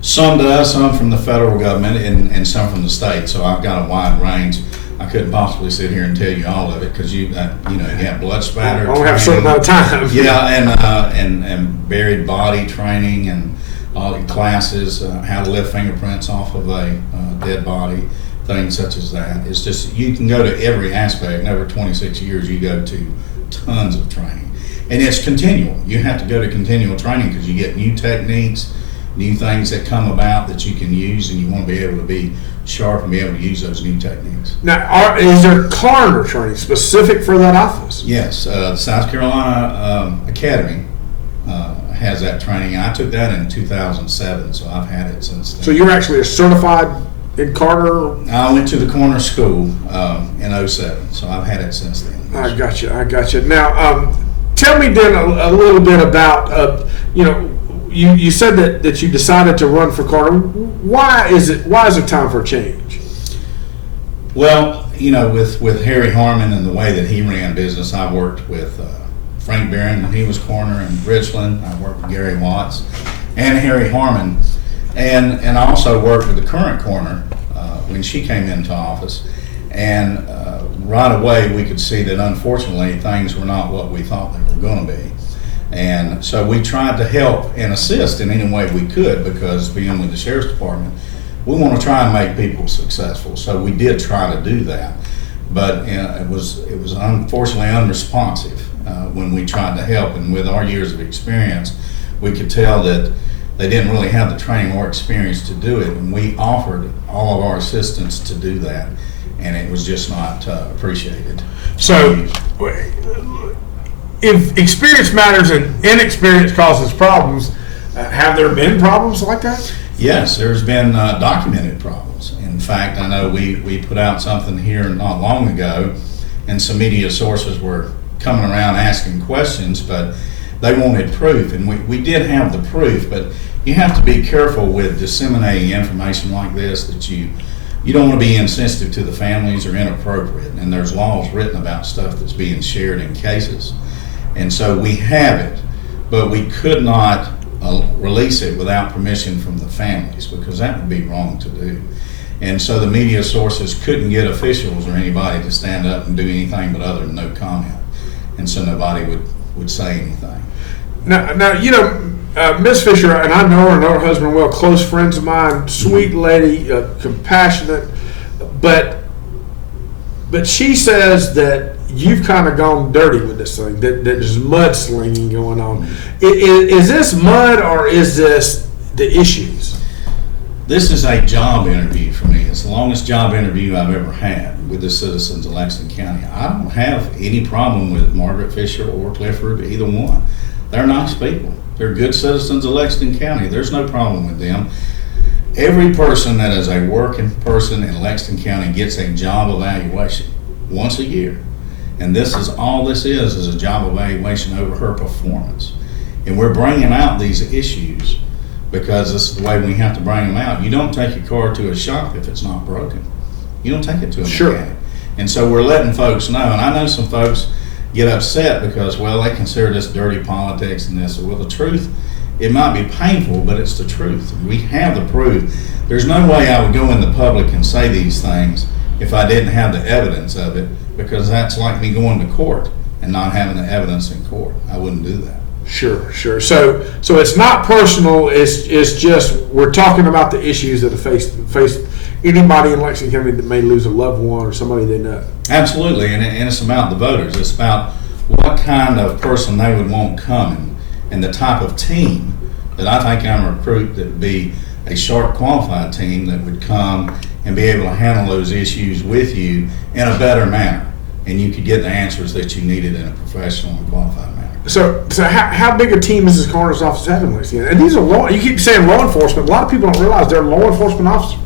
Some does, some from the federal government, and some from the state. So I've got a wide range. I couldn't possibly sit here and tell you all of it because you have blood spatter. I don't have a certain amount of time. Yeah, and buried body training and all the classes, how to lift fingerprints off of a dead body, things such as that. It's just, you can go to every aspect. And over 26 years, you go to tons of training, and it's continual. You have to go to continual training because you get new techniques, new things that come about that you can use, and you want to be able to be sharp and be able to use those new techniques. Now, is there coroner training specific for that office? Yes, the South Carolina Academy has that training. I took that in 2007, so I've had it since then. So you're actually a certified in coroner? I went to the coroner school in 2007, so I've had it since then. I got you. Now, tell me then a little bit about, you said that you decided to run for coroner. Why is it time for a change? Well, with Harry Harmon and the way that he ran business, I worked with Frank Barron when he was coroner in Richland. I worked with Gary Watts and Harry Harmon, and I also worked with the current coroner when she came into office. And right away we could see that unfortunately things were not what we thought they were going to be. And so we tried to help and assist in any way we could, because being with the Sheriff's Department, we want to try and make people successful. So we did try to do that, but it was unfortunately unresponsive when we tried to help. And with our years of experience, we could tell that they didn't really have the training or experience to do it. And we offered all of our assistance to do that, and it was just not appreciated. So, if experience matters and inexperience causes problems, have there been problems like that? Yes, there's been documented problems. In fact, I know we put out something here not long ago, and some media sources were coming around asking questions, but they wanted proof, and we did have the proof, but you have to be careful with disseminating information like this, that you don't want to be insensitive to the families or inappropriate, and there's laws written about stuff that's being shared in cases. And so we have it, but we could not release it without permission from the families, because that would be wrong to do. And so the media sources couldn't get officials or anybody to stand up and do anything but other than no comment. And so nobody would say anything. Now you know, Miss Fisher, and I know her and her husband well, close friends of mine, sweet lady, compassionate, but she says that you've kind of gone dirty with this thing, that there's mudslinging going on. Is this mud or is this the issues? This is a job interview for me. It's the longest job interview I've ever had with the citizens of Lexington County. I don't have any problem with Margaret Fisher or Clifford, either one. They're nice people. They're good citizens of Lexington County. There's no problem with them. Every person that is a working person in Lexington County gets a job evaluation once a year. And this is all this is a job evaluation over her performance. And we're bringing out these issues because this is the way we have to bring them out. You don't take your car to a shop if it's not broken. You don't take it to a mechanic. And so we're letting folks know, and I know some folks get upset because, well, they consider this dirty politics and this. Well, the truth, it might be painful, but it's the truth. We have the proof. There's no way I would go in the public and say these things if I didn't have the evidence of it, because that's like me going to court and not having the evidence in court. I wouldn't do that. Sure. So it's not personal. It's just we're talking about the issues that face anybody in Lexington County that may lose a loved one or somebody they know. Absolutely, and it's about the voters. It's about what kind of person they would want coming and the type of team that I think I'm a recruit that would be a sharp, qualified team that would come and be able to handle those issues with you in a better manner, and you could get the answers that you needed in a professional and qualified manner. So how big a team is this coroner's office having, Lexington? And these are you keep saying law enforcement. A lot of people don't realize they're law enforcement officers.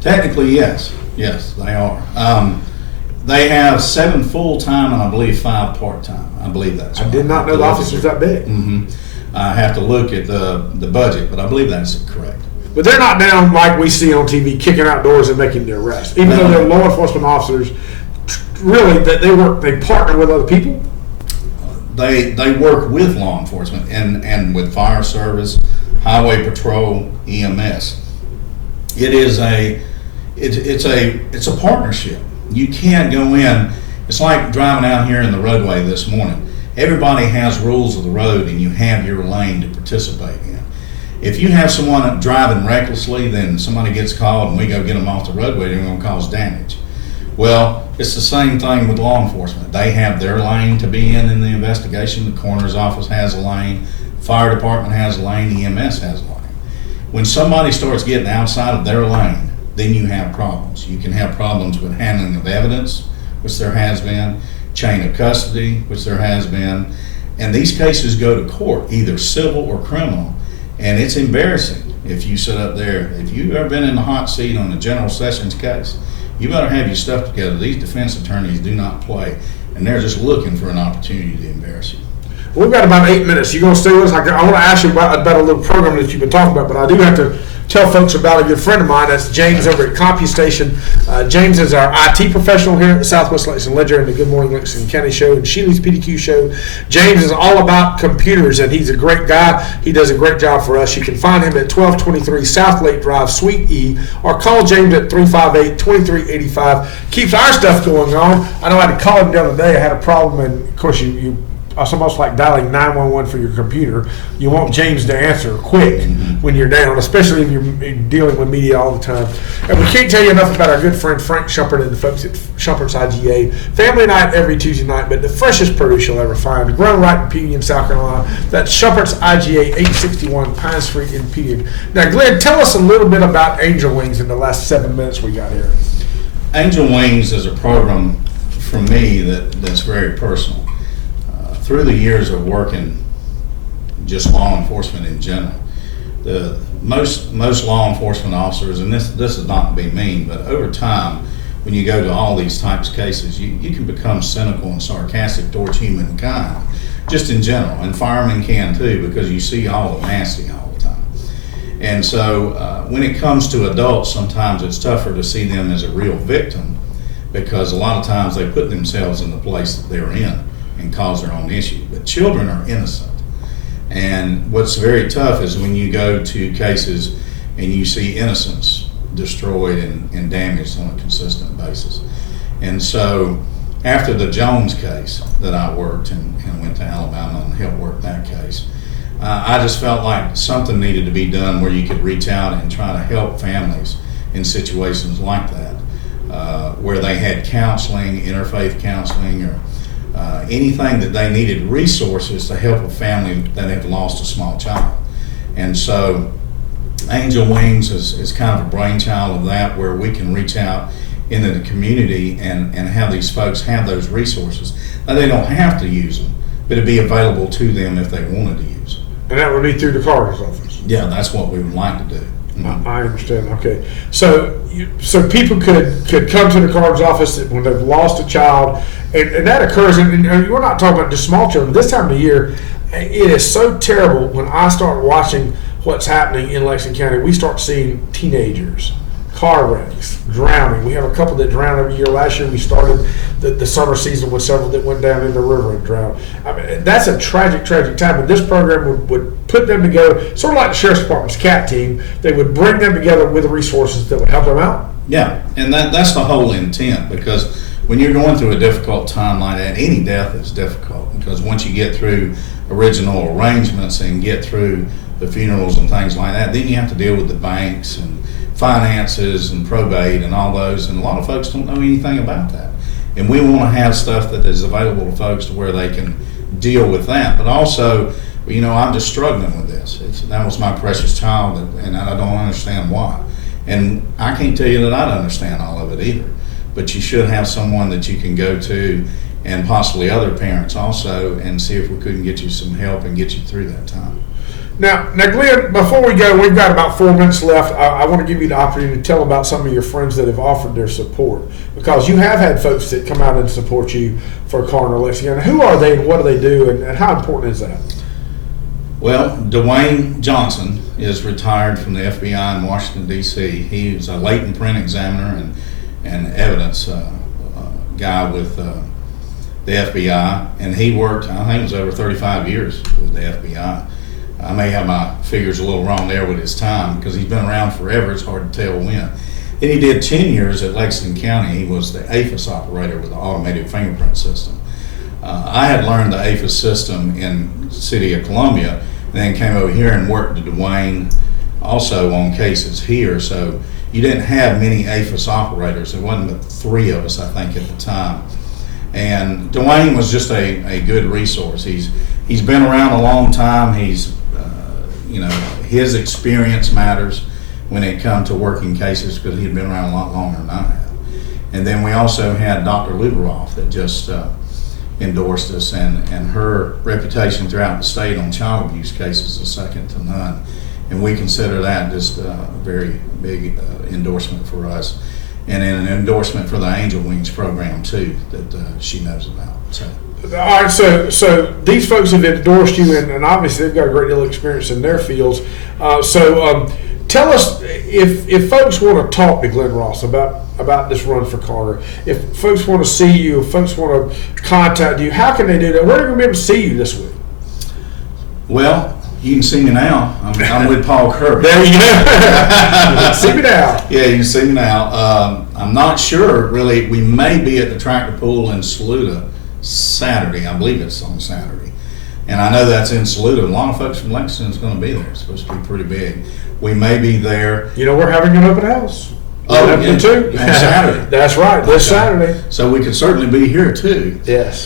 Technically, yes, they are. They have 7 full-time and I believe 5 part-time. I believe that's right. I did not know the office was that big. Mm-hmm. I have to look at the budget, but I believe that's correct. But they're not down like we see on TV, kicking out doors and making the arrest. Even though they're law enforcement officers, really, they partner with other people. They work with law enforcement and with fire service, highway patrol, EMS. It's a partnership. You can't go in. It's like driving out here in the roadway this morning. Everybody has rules of the road, and you have your lane to participate in. If you have someone driving recklessly, then somebody gets called and we go get them off the roadway, they're going to cause damage. Well, it's the same thing with law enforcement. They have their lane to be in the investigation. The coroner's office has a lane. Fire department has a lane. EMS has a lane. When somebody starts getting outside of their lane, then you have problems. You can have problems with handling of evidence, which there has been, chain of custody, which there has been, and these cases go to court, either civil or criminal, and it's embarrassing if you sit up there. If you've ever been in the hot seat on a General Sessions case, you better have your stuff together. These defense attorneys do not play, and they're just looking for an opportunity to embarrass you. We've got about 8 minutes. You going to stay with us? I want to ask you about a little program that you've been talking about, but I do have to tell folks about a good friend of mine. That's James over at CompuStation. James is our IT professional here at the Southwest Lexington Ledger and the Good Morning Lexington County show and Sheely's PDQ show. James is all about computers, and he's a great guy. He does a great job for us. You can find him at 1223 South Lake Drive, Suite E, or call James at 358-2385. Keeps our stuff going on. I know I had to call him the other day. I had a problem, and of course it's almost like dialing 911 for your computer. You want James to answer quick when you're down, especially if you're dealing with media all the time. And we can't tell you enough about our good friend Frank Shumpert and the folks at Shumpert's IGA. Family night every Tuesday night, but the freshest produce you'll ever find. Grown right in Pekin, South Carolina. That's Shumpert's IGA, 861 Pine Street in Pekin. Now, Glenn, tell us a little bit about Angel Wings in the last 7 minutes we got here. Angel Wings is a program for me that's very personal. Through the years of working just law enforcement in general, most law enforcement officers, and this is not to be mean, but over time, when you go to all these types of cases, you can become cynical and sarcastic towards humankind, just in general, and firemen can too, because you see all the nasty all the time. And so when it comes to adults, sometimes it's tougher to see them as a real victim, because a lot of times they put themselves in the place that they're in and cause their own issue. But children are innocent. And what's very tough is when you go to cases and you see innocents destroyed and damaged on a consistent basis. And so after the Jones case that I worked and went to Alabama and helped work that case, I just felt like something needed to be done where you could reach out and try to help families in situations like that, where they had counseling, interfaith counseling, or anything that they needed resources to help a family that had lost a small child. And so Angel Wings is kind of a brainchild of that, where we can reach out into the community and have these folks have those resources. Now, they don't have to use them, but it'd be available to them if they wanted to use them. And that would be through the coroner's office? Yeah, that's what we would like to do. Mm-hmm. I understand. Okay, so people could come to the coroner's office when they've lost a child, and that occurs. And we're not talking about just small children. This time of year, it is so terrible. When I start watching what's happening in Lexington County, we start seeing teenagers, car wrecks, drowning. We have a couple that drowned every year. Last year we started the summer season with several that went down in the river and drowned. I mean, that's a tragic time. And this program would put them together, sort of like the Sheriff's Department's CAT team. They would bring them together with the resources that would help them out. Yeah, and that's the whole intent, because when you're going through a difficult time like that, any death is difficult, because once you get through original arrangements and get through the funerals and things like that, then you have to deal with the banks and finances and probate and all those, and a lot of folks don't know anything about that. And we want to have stuff that is available to folks to where they can deal with that. But also, I'm just struggling with this. That was my precious child, and I don't understand why. And I can't tell you that I'd understand all of it either. But you should have someone that you can go to, and possibly other parents also, and see if we couldn't get you some help and get you through that time. Now, Glenn, before we go, we've got about 4 minutes left. I want to give you the opportunity to tell about some of your friends that have offered their support, because you have had folks that come out and support you for Coroner Lexington. Who are they, and what do they do, and how important is that? Well, Dwayne Johnson is retired from the FBI in Washington, D.C. He was a latent print examiner and evidence guy with the FBI, and he worked, I think it was over 35 years with the FBI. I may have my figures a little wrong there with his time, because he's been around forever. It's hard to tell when. Then he did 10 years at Lexington County. He was the APHIS operator with the automated fingerprint system. I had learned the APHIS system in the city of Columbia, and then came over here and worked with Dwayne also on cases here. So you didn't have many APHIS operators. There wasn't but 3 of us, I think, at the time. And Dwayne was just a good resource. He's been around a long time. He's his experience matters when it comes to working cases, because he'd been around a lot longer than I have. And then we also had Dr. Luberoff that just endorsed us, and her reputation throughout the state on child abuse cases is second to none. And we consider that just a very big endorsement for us. And then an endorsement for the Angel Wings program too, that she knows about. So. All right, so these folks have endorsed you, and obviously they've got a great deal of experience in their fields. Tell us, if folks want to talk to Glenn Ross about this run for Coroner, if folks want to see you, if folks want to contact you, how can they do that? Where are they going to be able to see you this week? Well, you can see me now. I'm with Paul Kirby. There you go. See me now. Yeah, you can see me now. I'm not sure, really. We may be at the tractor pool in Saluda Saturday. I believe it's on Saturday. And I know that's in Saluda. A lot of folks from Lexington is going to be there. It's supposed to be pretty big. We may be there. We're having an open house. Oh, yeah, too. On Saturday. That's right, this Saturday. So we could certainly be here too. Yes.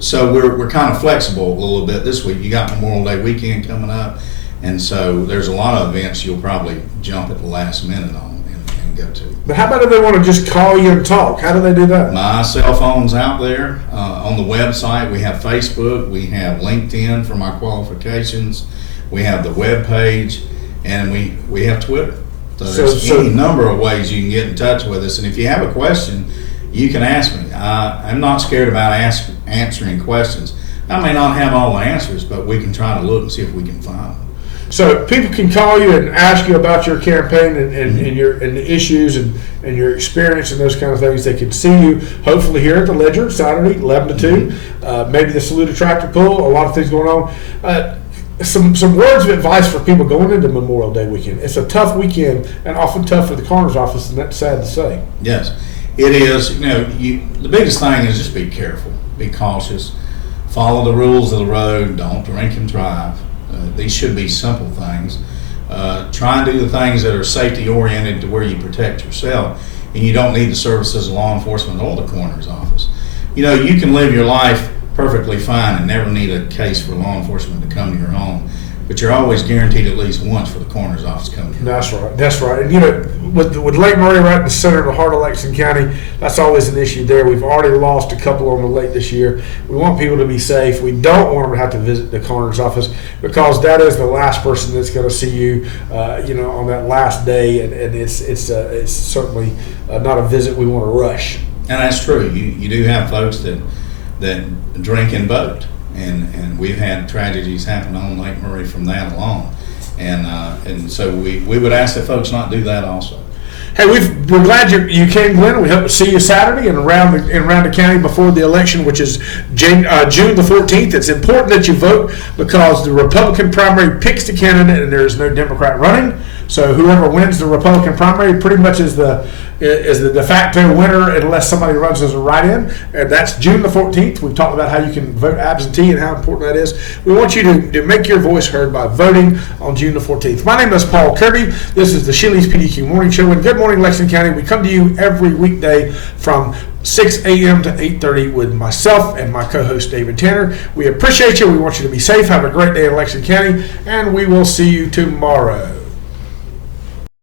So we're kind of flexible a little bit this week. You got Memorial Day weekend coming up, and so there's a lot of events you'll probably jump at the last minute on and go to. But how about if they want to just call you and talk? How do they do that? My cell phone's out there on the website. We have Facebook. We have LinkedIn for my qualifications. We have the web page, and we have Twitter. So there's any number of ways you can get in touch with us. And if you have a question, you can ask me. I'm not scared about answering questions. I may not have all the answers, but we can try to look and see if we can find them. So people can call you and ask you about your campaign and the issues and your experience and those kind of things. They can see you hopefully here at the Ledger Saturday, 11 to 2. Maybe the Saluda Tractor Pull. A lot of things going on. some words of advice for people going into Memorial Day weekend. It's a tough weekend and often tough for the coroner's office, and that's sad to say. Yes, it is. The biggest thing is just be careful, be cautious, follow the rules of the road, don't drink and drive. These should be simple things. Try and do the things that are safety oriented to where you protect yourself, and you don't need the services of law enforcement or the coroner's office. You can live your life perfectly fine and never need a case for law enforcement to come to your home, but you're always guaranteed at least once for the coroner's office coming to your home. That's right. And with Lake Murray right in the center of the heart of Lexington County, that's always an issue there. We've already lost a couple on the lake this year. We want people to be safe. We don't want them to have to visit the coroner's office, because that is the last person that's going to see you, on that last day, and it's certainly not a visit we want to rush. And that's true. You do have folks that drink and boat, and we've had tragedies happen on Lake Murray from that alone, and so we would ask that folks not do that also. Hey, we're glad you came, Glenn. We hope to see you Saturday and around the county before the election, which is June the 14th. It's important that you vote, because the Republican primary picks the candidate and there is no Democrat running. So whoever wins the Republican primary pretty much is the de facto winner, unless somebody runs as a write-in, and that's June the 14th. We've talked about how you can vote absentee and how important that is. We want you to make your voice heard by voting on June the 14th. My name is Paul Kirby. This is the Shilley's PDQ Morning Show, and Good Morning Lexington County. We come to you every weekday from 6 a.m. to 8:30 with myself and my co-host David Tanner. We appreciate you. We want you to be safe. Have a great day in Lexington County, and we will see you tomorrow.